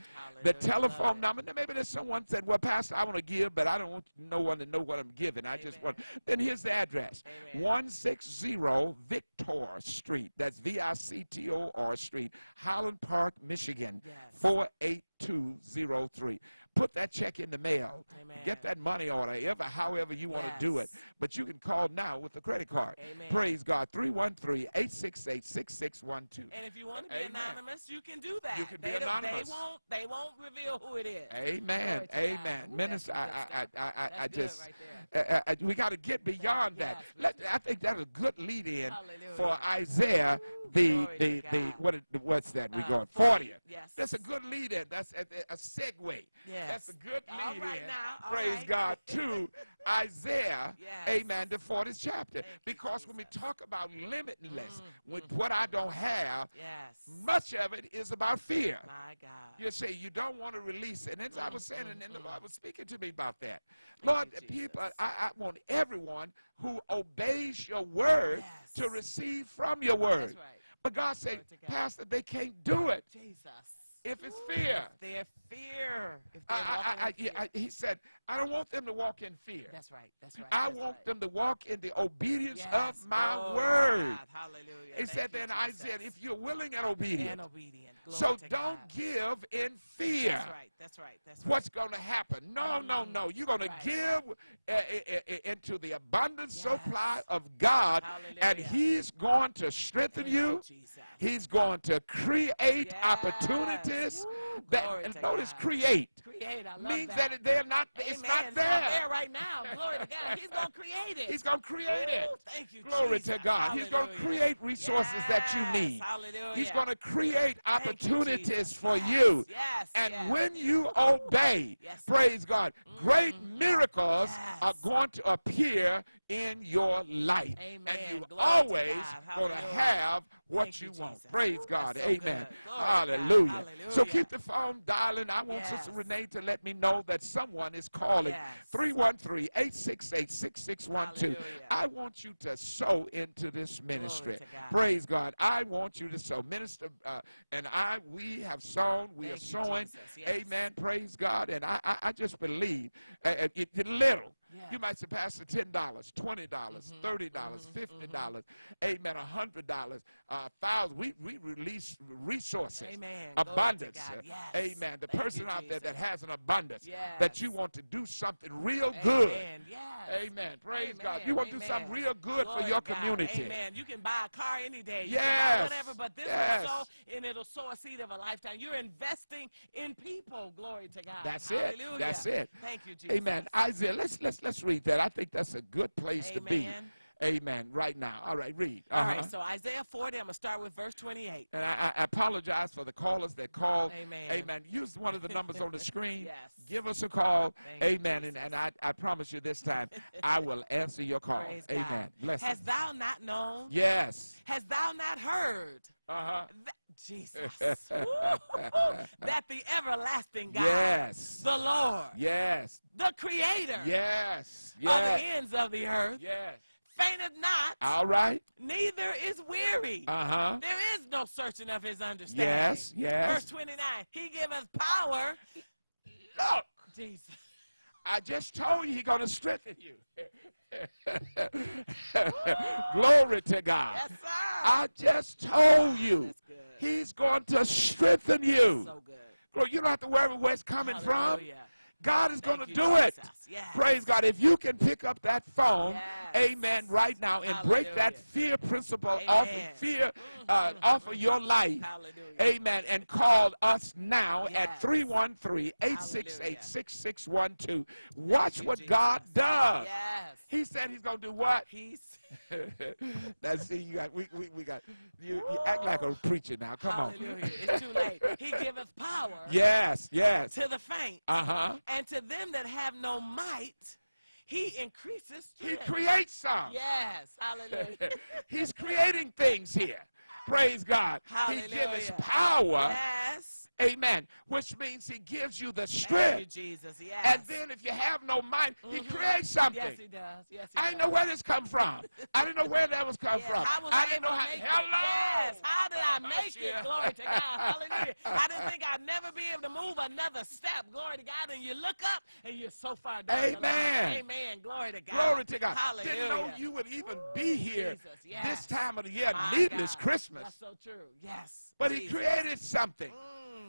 The telephone number, maybe there's someone said, well, Pastor, I want to give, but I don't want no one to know what I'm giving. I just want, then here's the address, 160 Victor Street. That's Victor Street, Highland Park, Michigan, 48203. Put that check in the mail. Get that money order, however you want to do it. But you can call now with the credit card. Praise God. 313-868-6612. And if you want to be anonymous, you can do that. You can be anonymous. They won't reveal who it is. Amen. Amen. Minister, I just, we got to get beyond that. I think that's a good lead-in for Isaiah, what's that? We're going 40th. That's a good lead-in. That's a segue. That's a good lead-in. Praise God to Isaiah, amen, the 40th chapter. Because when we talk about limitless, with what I don't have, much of it is about fear. My God. You say you don't want to release it. And as I was saying, and the Lord was speaking to me about that. Lord, people, I want everyone who obeys your word to receive from your word. That's right. But God said, Pastor, they can't do it. Jesus. If it's fear. Their fear. He said, I don't want them to walk in fear. That's right. That's right. I want them to walk in the obedience of my word. Hallelujah. He said then, Isaiah, if you're willing and obedient. So don't give in fear. That's right. What's going to happen? No. You're going to give into the abundant supply of God, and he's going to strengthen you. He's going to create opportunities. And notice create. Means that they're not, it's not there. It's not there right now. Glory to God. He's going to create it. He's going to create it. Thank you, Glory Jesus. to God. He's going to create resources that you need. Hallelujah. He's going to create opportunities for you. And when you obey, praise God, great miracles are going to appear in your life. And you always going to have what you want. Praise God. Amen. Hallelujah. So keep the phone dialing. I want Sister Renee to let me know that someone is calling. 313-868-6612. I want you to sow into this ministry. Praise God. I want you to sow. Minister and we have sown. We are sowing. Amen. Praise God. And I just believe little. You might say, Pastor, $10, $20, $30, $50, amen, $100, $1,000. We release resources, abundance. Amen. The person out there that has an abundance, that you want to do something real good. Amen. Praise God. You want to do something real good for your community. Amen. You can buy a car any day. You can buy whatever, but this will sow, and it'll sow a seed of a lifetime. You're investing in people. Glory to God. That's Hallelujah. it. That's it. Thank you, Jesus. Amen. Isaiah, let's read that. I think that's a good place to be. Amen. Right now. All right, read. All right, so Isaiah 40, I'm going to start with verse 28. And I apologize for the callers that called. Amen. Use one of the numbers on the screen. Give us a call. Amen. And I promise you this time, I will answer your call. Praise Amen. Bless you. Hast thou not known? Yes. Hast thou not heard? Jesus. That the everlasting God, the Lord, the Creator, of the ends of the earth, fainteth not, all right, neither is weary. There is no searching of his understanding. Yes. Verse 29, he giveth power. Look, Jesus. I just told you he's going to strengthen you. Glory to God. Yes, sir. I just told you he's going to strengthen you. So good. Glory, you don't have to worry where it's coming from. God is going to do Jesus. it. Praise God. If you can pick up that phone Amen. Right now, and break that fear principle off of fear, off of your life. Amen. And call us now at 313-868-6612. Watch what God does. He said he's going to do what? That's see, you got we got you act like a preacher now. Come on. It's too late. He giveth power. Yes. To the faint. And to them that have no might, he increases strength. He creates some. Yes. Hallelujah. He's creating things here. Praise God. Hallelujah. He gives power. Yes. Amen. Which means he gives you the strength. Thank you, Jesus. Yes. And then if you have no mind, he creates something. Yes, he does. Yes, he I didn't know where this come from. I didn't know where that was come from. I didn't know how. Hello. Yes. How did I make it? Glory to God. Hallelujah. I didn't think I'd never be able to move another step. Glory to God. And you look up and you're so far down the line. Amen. Glory to God. Glory to God. Hallelujah. Didn't know you would even be here this time of the year. My Needless God. Christmas. That's so true. Yes. But he created something.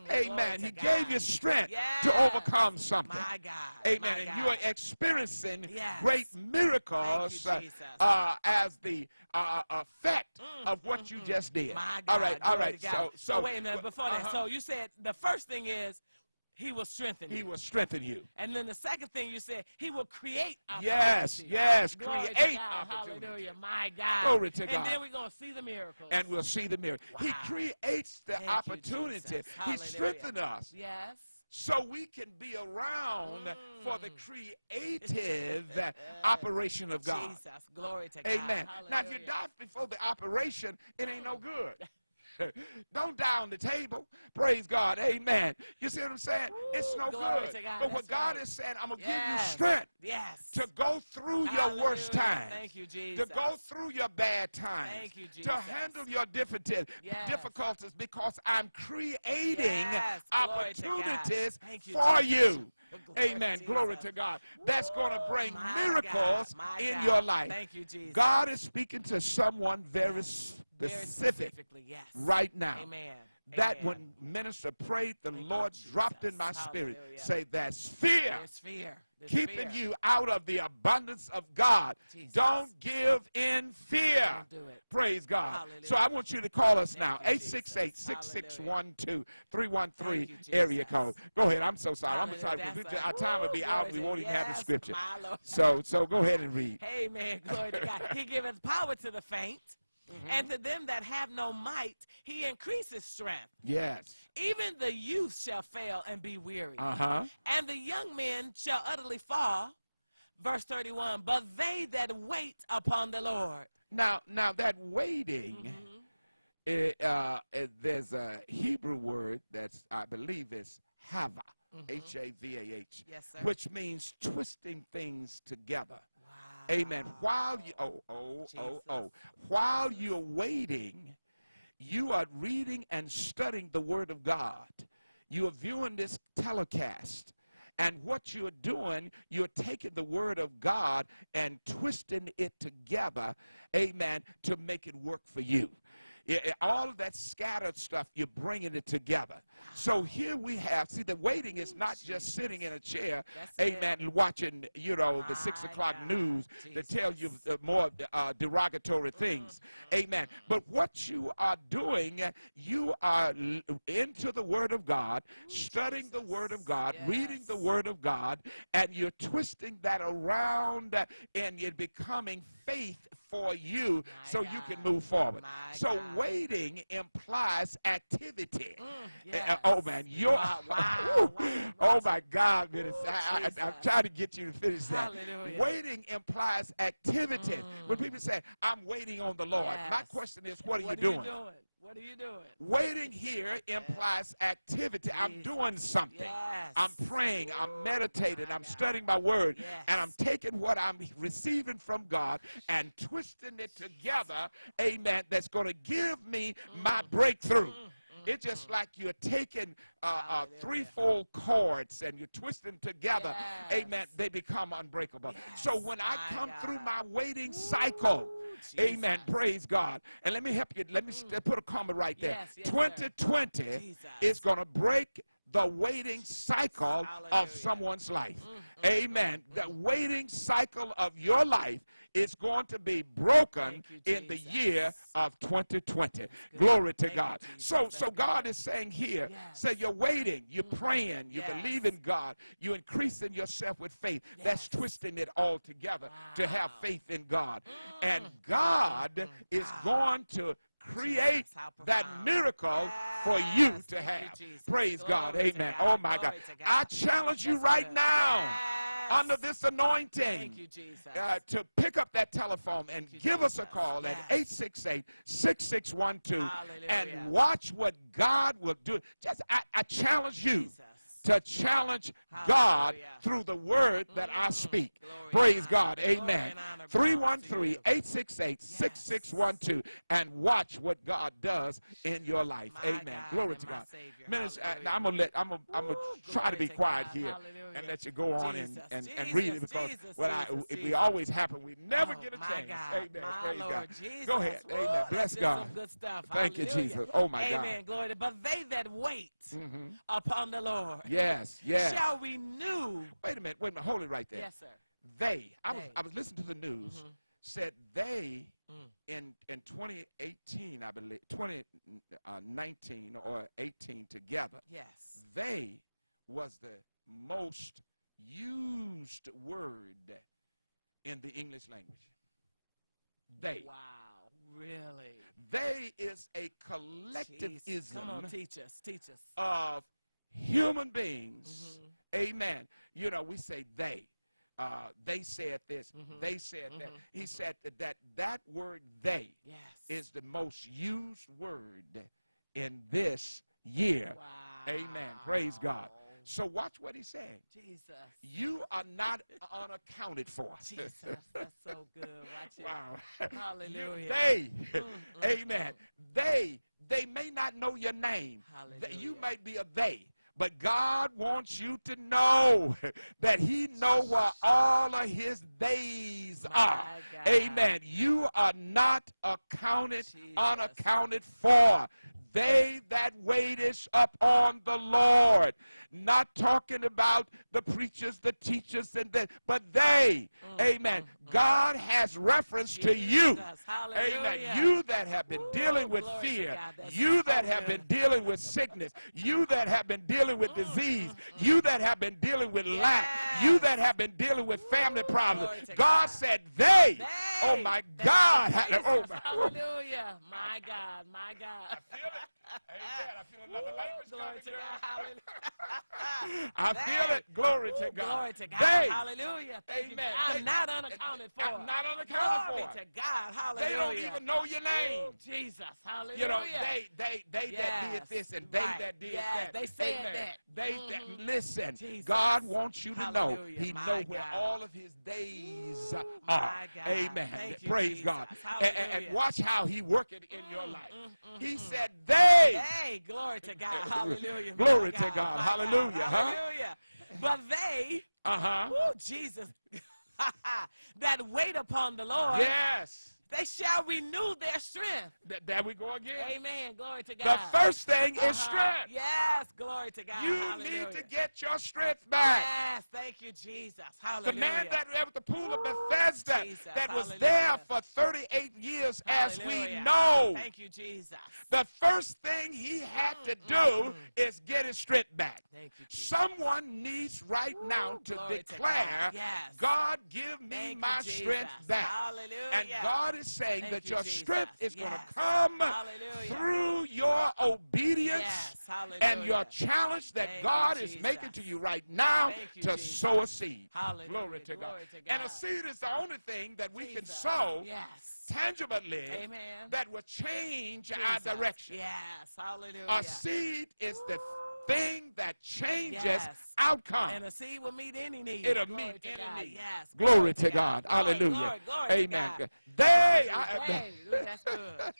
Amen. He gave you strength Yes. to overcome something. My God. Amen. My And God. you are experiencing Yes. great miracles Thank you, Jesus. as the effect of what you just did. My God. All right. All Glory right. to God. So wait a minute. Before that, so you said the first thing is he will strengthen you. he will strengthen you. And then the second thing you said, he will create opportunity. Yes. Glory to Create God. opportunity. Hallelujah. My God. Glory to God. And then we're going to see the miracles. And we'll see the miracle. He creates the Thank you, opportunity. Jesus. He Hallelujah. strengthens us. Yes. So we can be around for the creative operation of God. Jesus. Glory to God. Amen. Now, if you Hallelujah. die before the operation, it ain't no good. Don't die on the table. Praise God. Amen. You see what I'm saying? It's no glory good. to God. But what That's God right. is saying, I'm going to Yes. give you strength to go through your worst Hallelujah. times. Thank you, Jesus. To go through your bad times. Thank you, Jesus. To handle your difficulties because I'm creating Yes. Glory to God. opportunities Thank you, for Jesus. you. Glory, Amen. Jesus. Glory to God. That's going to bring My miracles God. My in God. your life. Thank you, Jesus. God is speaking to someone very specific specifically, yes. right now. Amen. That Amen. when minister prayed, the Lord dropped in my spirit. Hallelujah. Say that's fear. There's fear. There's Keeping fear. you out of the abundance of God. Jesus. Don't give in fear. Don't do it. Praise God. Hallelujah. So I want you to call us Thank now. you, Jesus. 868-6612-313 Thank you, area Jesus. code. Go ahead. I'm so sorry. I'm Hallelujah. sorry. That's Our time will be glory out. We to- won't even have the yes, scripture. my Lord. So go ahead and read. Amen. Glory to God. He giveth power to the faint, and to them that have no might, he increases strength. Yes. Even the youth shall fail and be weary, Uh-huh. and the young men shall utterly fall. Verse 31, but they that wait upon the Lord. Now that waiting, there's a Hebrew word that's, I believe, is hava, H-A-V-A-H, Yes, sir. which means twisting things together. Amen. While you while you're waiting, you are reading and studying the Word of God. You are viewing this telecast. And what you're doing, you're taking the Word of God and twisting it together, amen, to make it work for you. All of that scattered stuff, you're bringing it together. So here we have, see, the waiting is not just sitting in a chair, amen, watching, the 6 o'clock news that tell you more derogatory things, amen. But what you are doing, you are into the Word of God, studying the Word of God, reading the Word of God, and you're twisting that around and you're becoming faith for you so you can move forward. So waiting implies activity. Oh man, oh my God, minister. I'm trying to get you to finish that. Hallelujah. Waiting implies activity. When people say, I'm waiting on the Lord, my question is, what are you doing? What are you doing? Waiting here implies activity. I'm doing something. Yes. I'm praying. I'm meditating. I'm studying my word. And I'm taking what I'm receiving from God and twisting it together, amen, that's going to give me my breakthrough. It's just like you're taking threefold cords and you're twisting together, amen, they become unbreakable. So when I come through my waiting cycle, amen, praise God. And let me help you. Let me put a comma right there. 2020 is going to break the waiting cycle of someone's life. Amen. The waiting cycle of your life is going to be broken in the year of 2020. Glory to God. So God is saying here, say you're waiting, you're praying, you believe in God, you're increasing yourself with faith. That's twisting it all together to have faith in God. And God is going to create that miracle for you to have. Praise God. Amen. Oh my God. I challenge you right now under this anointing to pick up that telephone and give us a call at 868-6612 and watch what God will do. Just I challenge you to challenge God through the word that I speak. Praise God. Amen. 313-868-6612 and watch what God does in your life. Amen. Glory to God. Minister, now I'm gonna try to be quiet here and let you go on and read it, because we always happen. We never get a chance. Amen. Praise God. Go ahead. Amen. Bless God. Good stuff. Thank you, Jesus. Oh my God. Amen. Glory to. But they that wait upon the Lord. Yes, yes. Shall renew. Wait a minute, hold it right there. Yes, sir. I was listening to the news, said they in 2018, I believe, 2019 or 18 together. Yes. They was the most used word in the English language. They. Wow, really? They is a collectivism. Come on, teach us. Of human beings. Amen. You know, we say they. They said this. They said that. He said that word they is the most used word in this year. Wow. Amen. Praise God. So watch what he's saying. Jesus. You are not unaccounted for. Jesus, that's so good. Watch it. Wow. Hallelujah. Amen. They may not know your name. Hallelujah. You may be a they. But God wants you to know that he knows where all of his days are. God. Amen. You are not unaccounted for. They that waiteth upon the Lord. Not talking about the preachers, the teachers, but they. Amen. God has reference to you. Hallelujah. Amen. You that have been dealing with fear. You that have been dealing with sickness. You that have been dealing with disease. You that have been dealing with lack. You that have been dealing with family problems. God said they. Oh my God. Oh my. Hallelujah. My God. My God. I feel it. Amen. I feel another language Glory to God. Hallelujah. I feel it. Glory to God. Glory to God. They. Hallelujah. Amen. I'm not unaccounted for. I'm not unaccounted for. Glory to God. Hallelujah. They don't even know your name. Jesus. Hallelujah. You know, they that did this and they that did that. They said Amen. that. Listen, Jesus. God wants you to know. Hallelujah. He My knows where God. all of his days are. My God. Amen. Thank you, Praise Jesus. God. Hallelujah. And watch how he worked it in your life. He said they. Hey, glory to God. Hallelujah. Glory My to God. My Hallelujah. God. Huh? Hallelujah. But they, Jesus, that wait upon the Lord. Yes. They shall renew their strength. There we go again. Amen. Glory to God. The first thing is strength. Yes. Glory to God. You Hallelujah. need to get your strength back. Yes. Thank you, Jesus. Hallelujah. The man that was at the pool of Bethesda Jesus. that was Hallelujah. there for 38 years, as we Hallelujah. know. Thank you, Jesus. The first thing he had to do is get his strength back. Thank you, Jesus. Someone needs right now to glory declare, to God. Yes. God, give me Thank my you, strength Jesus. back. Hallelujah. And God is saying Thank that you, your Jesus. strength is going to Yes. come Hallelujah. through your obedience Yes. Hallelujah. and your challenge that Thank God you, is Jesus. making to you right now Thank you, to Jesus. sow a seed. Hallelujah. Glory to God. Glory to And a God. seed is the only thing that we can Jesus. sow Yes. tangibly Amen. that will change Jesus. our direction. Yes. Hallelujah. A seed is the thing that changes Yes. outcome. And a seed will meet any need. It'll Glory meet to any God. need. Yes. Glory to God. Glory, Hallelujah. Glory Amen. to God. They. Ooh, that's good.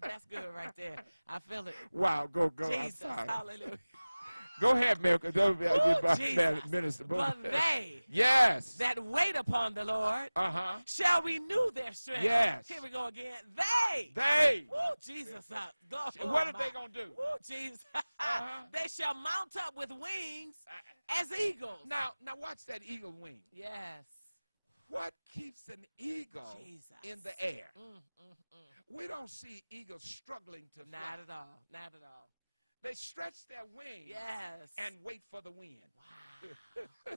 That's good right there. I feel it. Wow. Go. Jesus. I'm sorry. Hallelujah. Go ahead, Miracle. Minister. But they yes. that wait upon the Lord uh-huh. shall renew their strength. Yes. Here we go again. They. Woo, Jesus. What are they going to do? Woo, Jesus. They shall mount up with wings as eagles. Now watch that eagle wing. Yes. What keeps an eagle in the air? We don't see eagles struggling to fly. Not at all. Not at all. They stretch their wings and wait for the wind. Wow.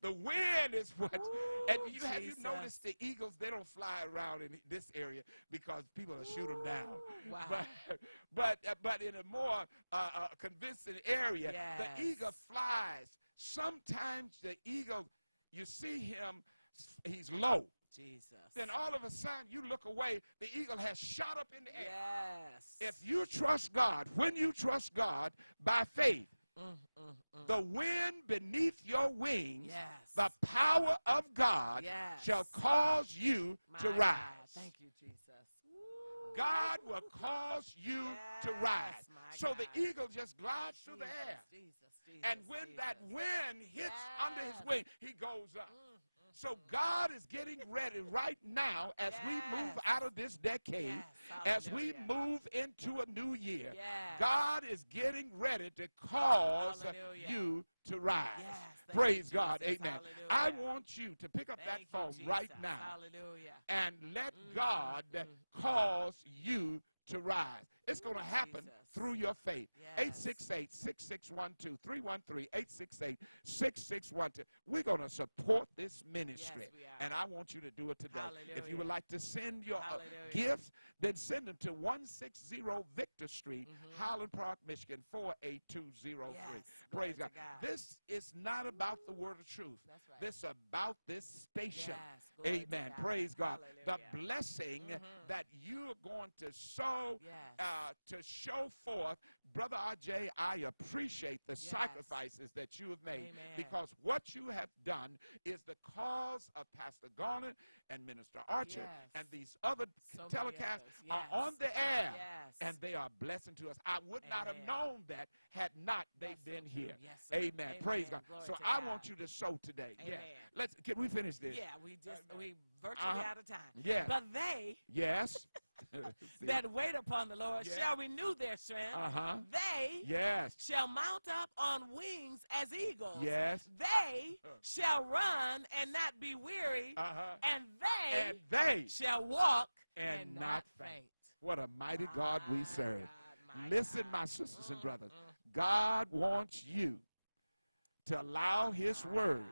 The wind is what. Ooh, and have you noticed the eagles, they don't fly around in this area because people will shoot them down. Wow. But in a more convincing area, the eagle flies. Sometimes the eagle, you see him, he's low. Jesus. Then all of a sudden you look away, the eagle has shot up in the air. Yes. If you trust God, when you trust God by faith, the wind beneath your wings, the power of God shall cause you to rise. God. Thank you, Jesus. Woo. God will cause you to rise. So the eagle just glides through the air. And when that wind hits under his wing, he goes up. So God is getting ready right now as we move out of this decade, as we move into a new year. God is getting ready to cause you to rise. Praise God. Amen. I want you to pick up that phone right now and let God cause you to rise. It's going to happen through your faith. 868-6612, 313-868-6612. We're going to support this ministry, and I want you to do it today. If you would like to send your gifts, then send them to 160 Victor Street, Highland Park, Michigan, 48203. Praise God. This is not about the word of truth. This is about this station. Amen. Praise God. The blessing that you're going to sow to show forth. Brother RJ, I appreciate the sacrifices that you have made, because what you have done is the cause of Pastor Garner and Minister Archer and these other telecasts are on the air, and they are a blessing to us. I would not have known that had not they been here. Amen. Praise God. Glory so to I God. want you to sow today. Amen. Can we finish this? Yeah, we virtually out of time. Yeah. But they that wait upon the Lord shall renew their strength. They shall mount up on wings as eagles. They shall run and not be weary. And they shall walk and not faint. What a mighty God we serve. Listen, my sisters and brothers, God wants you to allow his word.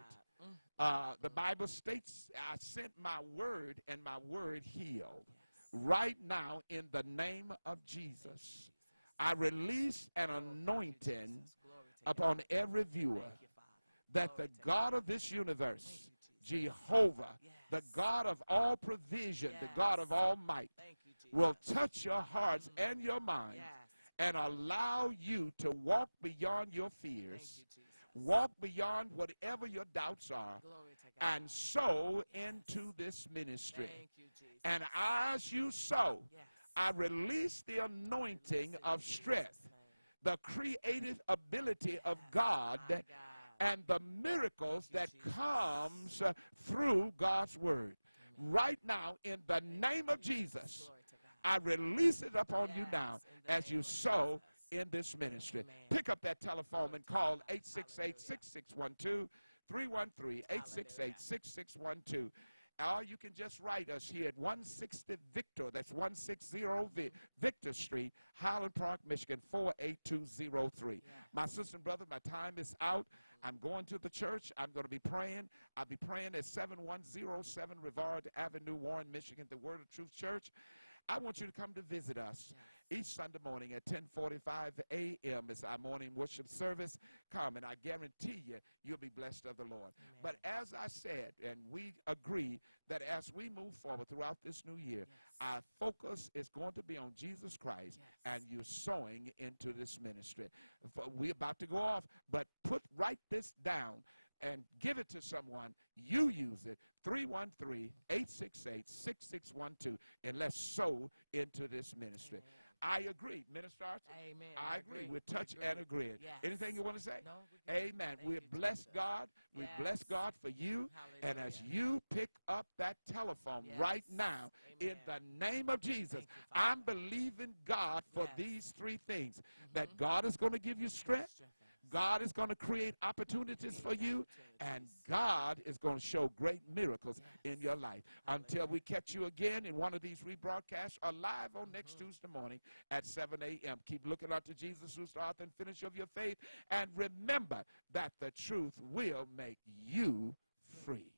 The Bible states, I sent my word and my word healed. Right now, in the name of Jesus, I release an anointing upon every viewer that the God of this universe, Jehovah, the God of all provision, the God of all might, will touch your hearts and your minds and allow you to walk beyond your fears, walk beyond whatever your doubts are, and sow into this ministry. And as you sow, I release the anointing of strength, the creative ability of God, and the miracles that comes through God's word. Right now, in the name of Jesus, I release it upon you now as you sow in this ministry. Pick up that telephone and call 868-6612, 313-868-6612. Or you can just write us here at 160 Victor. That's 160 Victor Street, Highland Park, Michigan, 48203. My sister and brother, my time is out. I'm going to the church. I'm going to be praying. I'll be praying at 7107 Rivard Avenue, Warren, Michigan, the Word of Truth Church. I want you to come to visit us each Sunday morning at 10:45 a.m. is our morning worship service. Come, and I guarantee you, you'll be blessed of the Lord. Amen. But as I said, and we agree that as we move forward throughout this new year, our focus is going to be on Jesus Christ, and you're sowing into this ministry. We're about to go off, but write this down and give it to someone. You use it. 313-868-6612, and let's sow into this ministry. I agree. Minister Archer? Amen. I agree. We're touch and agree. Yes. Anything you want to say? No. Amen. We bless God. We bless God for you. Hallelujah. And as you pick up that telephone right now, in the name of Jesus, I'm believing God for these three things. That God is going to give you strength. God is going to create opportunities for you, and God is going to show great miracles in your life. Until we catch you again in one of these rebroadcasts or live on next Tuesday morning at 7 a.m. Keep looking out to Jesus, who's the author and finisher of your faith, and remember that the truth will make you free.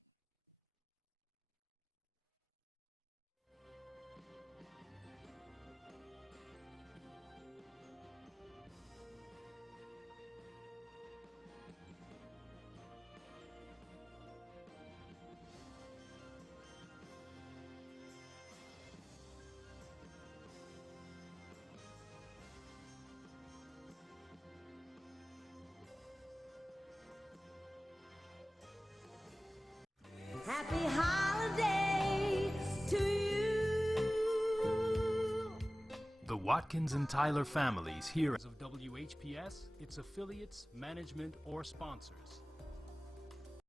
Happy holidays to you. The Watkins and Tyler families here of WHPS, its affiliates, management, or sponsors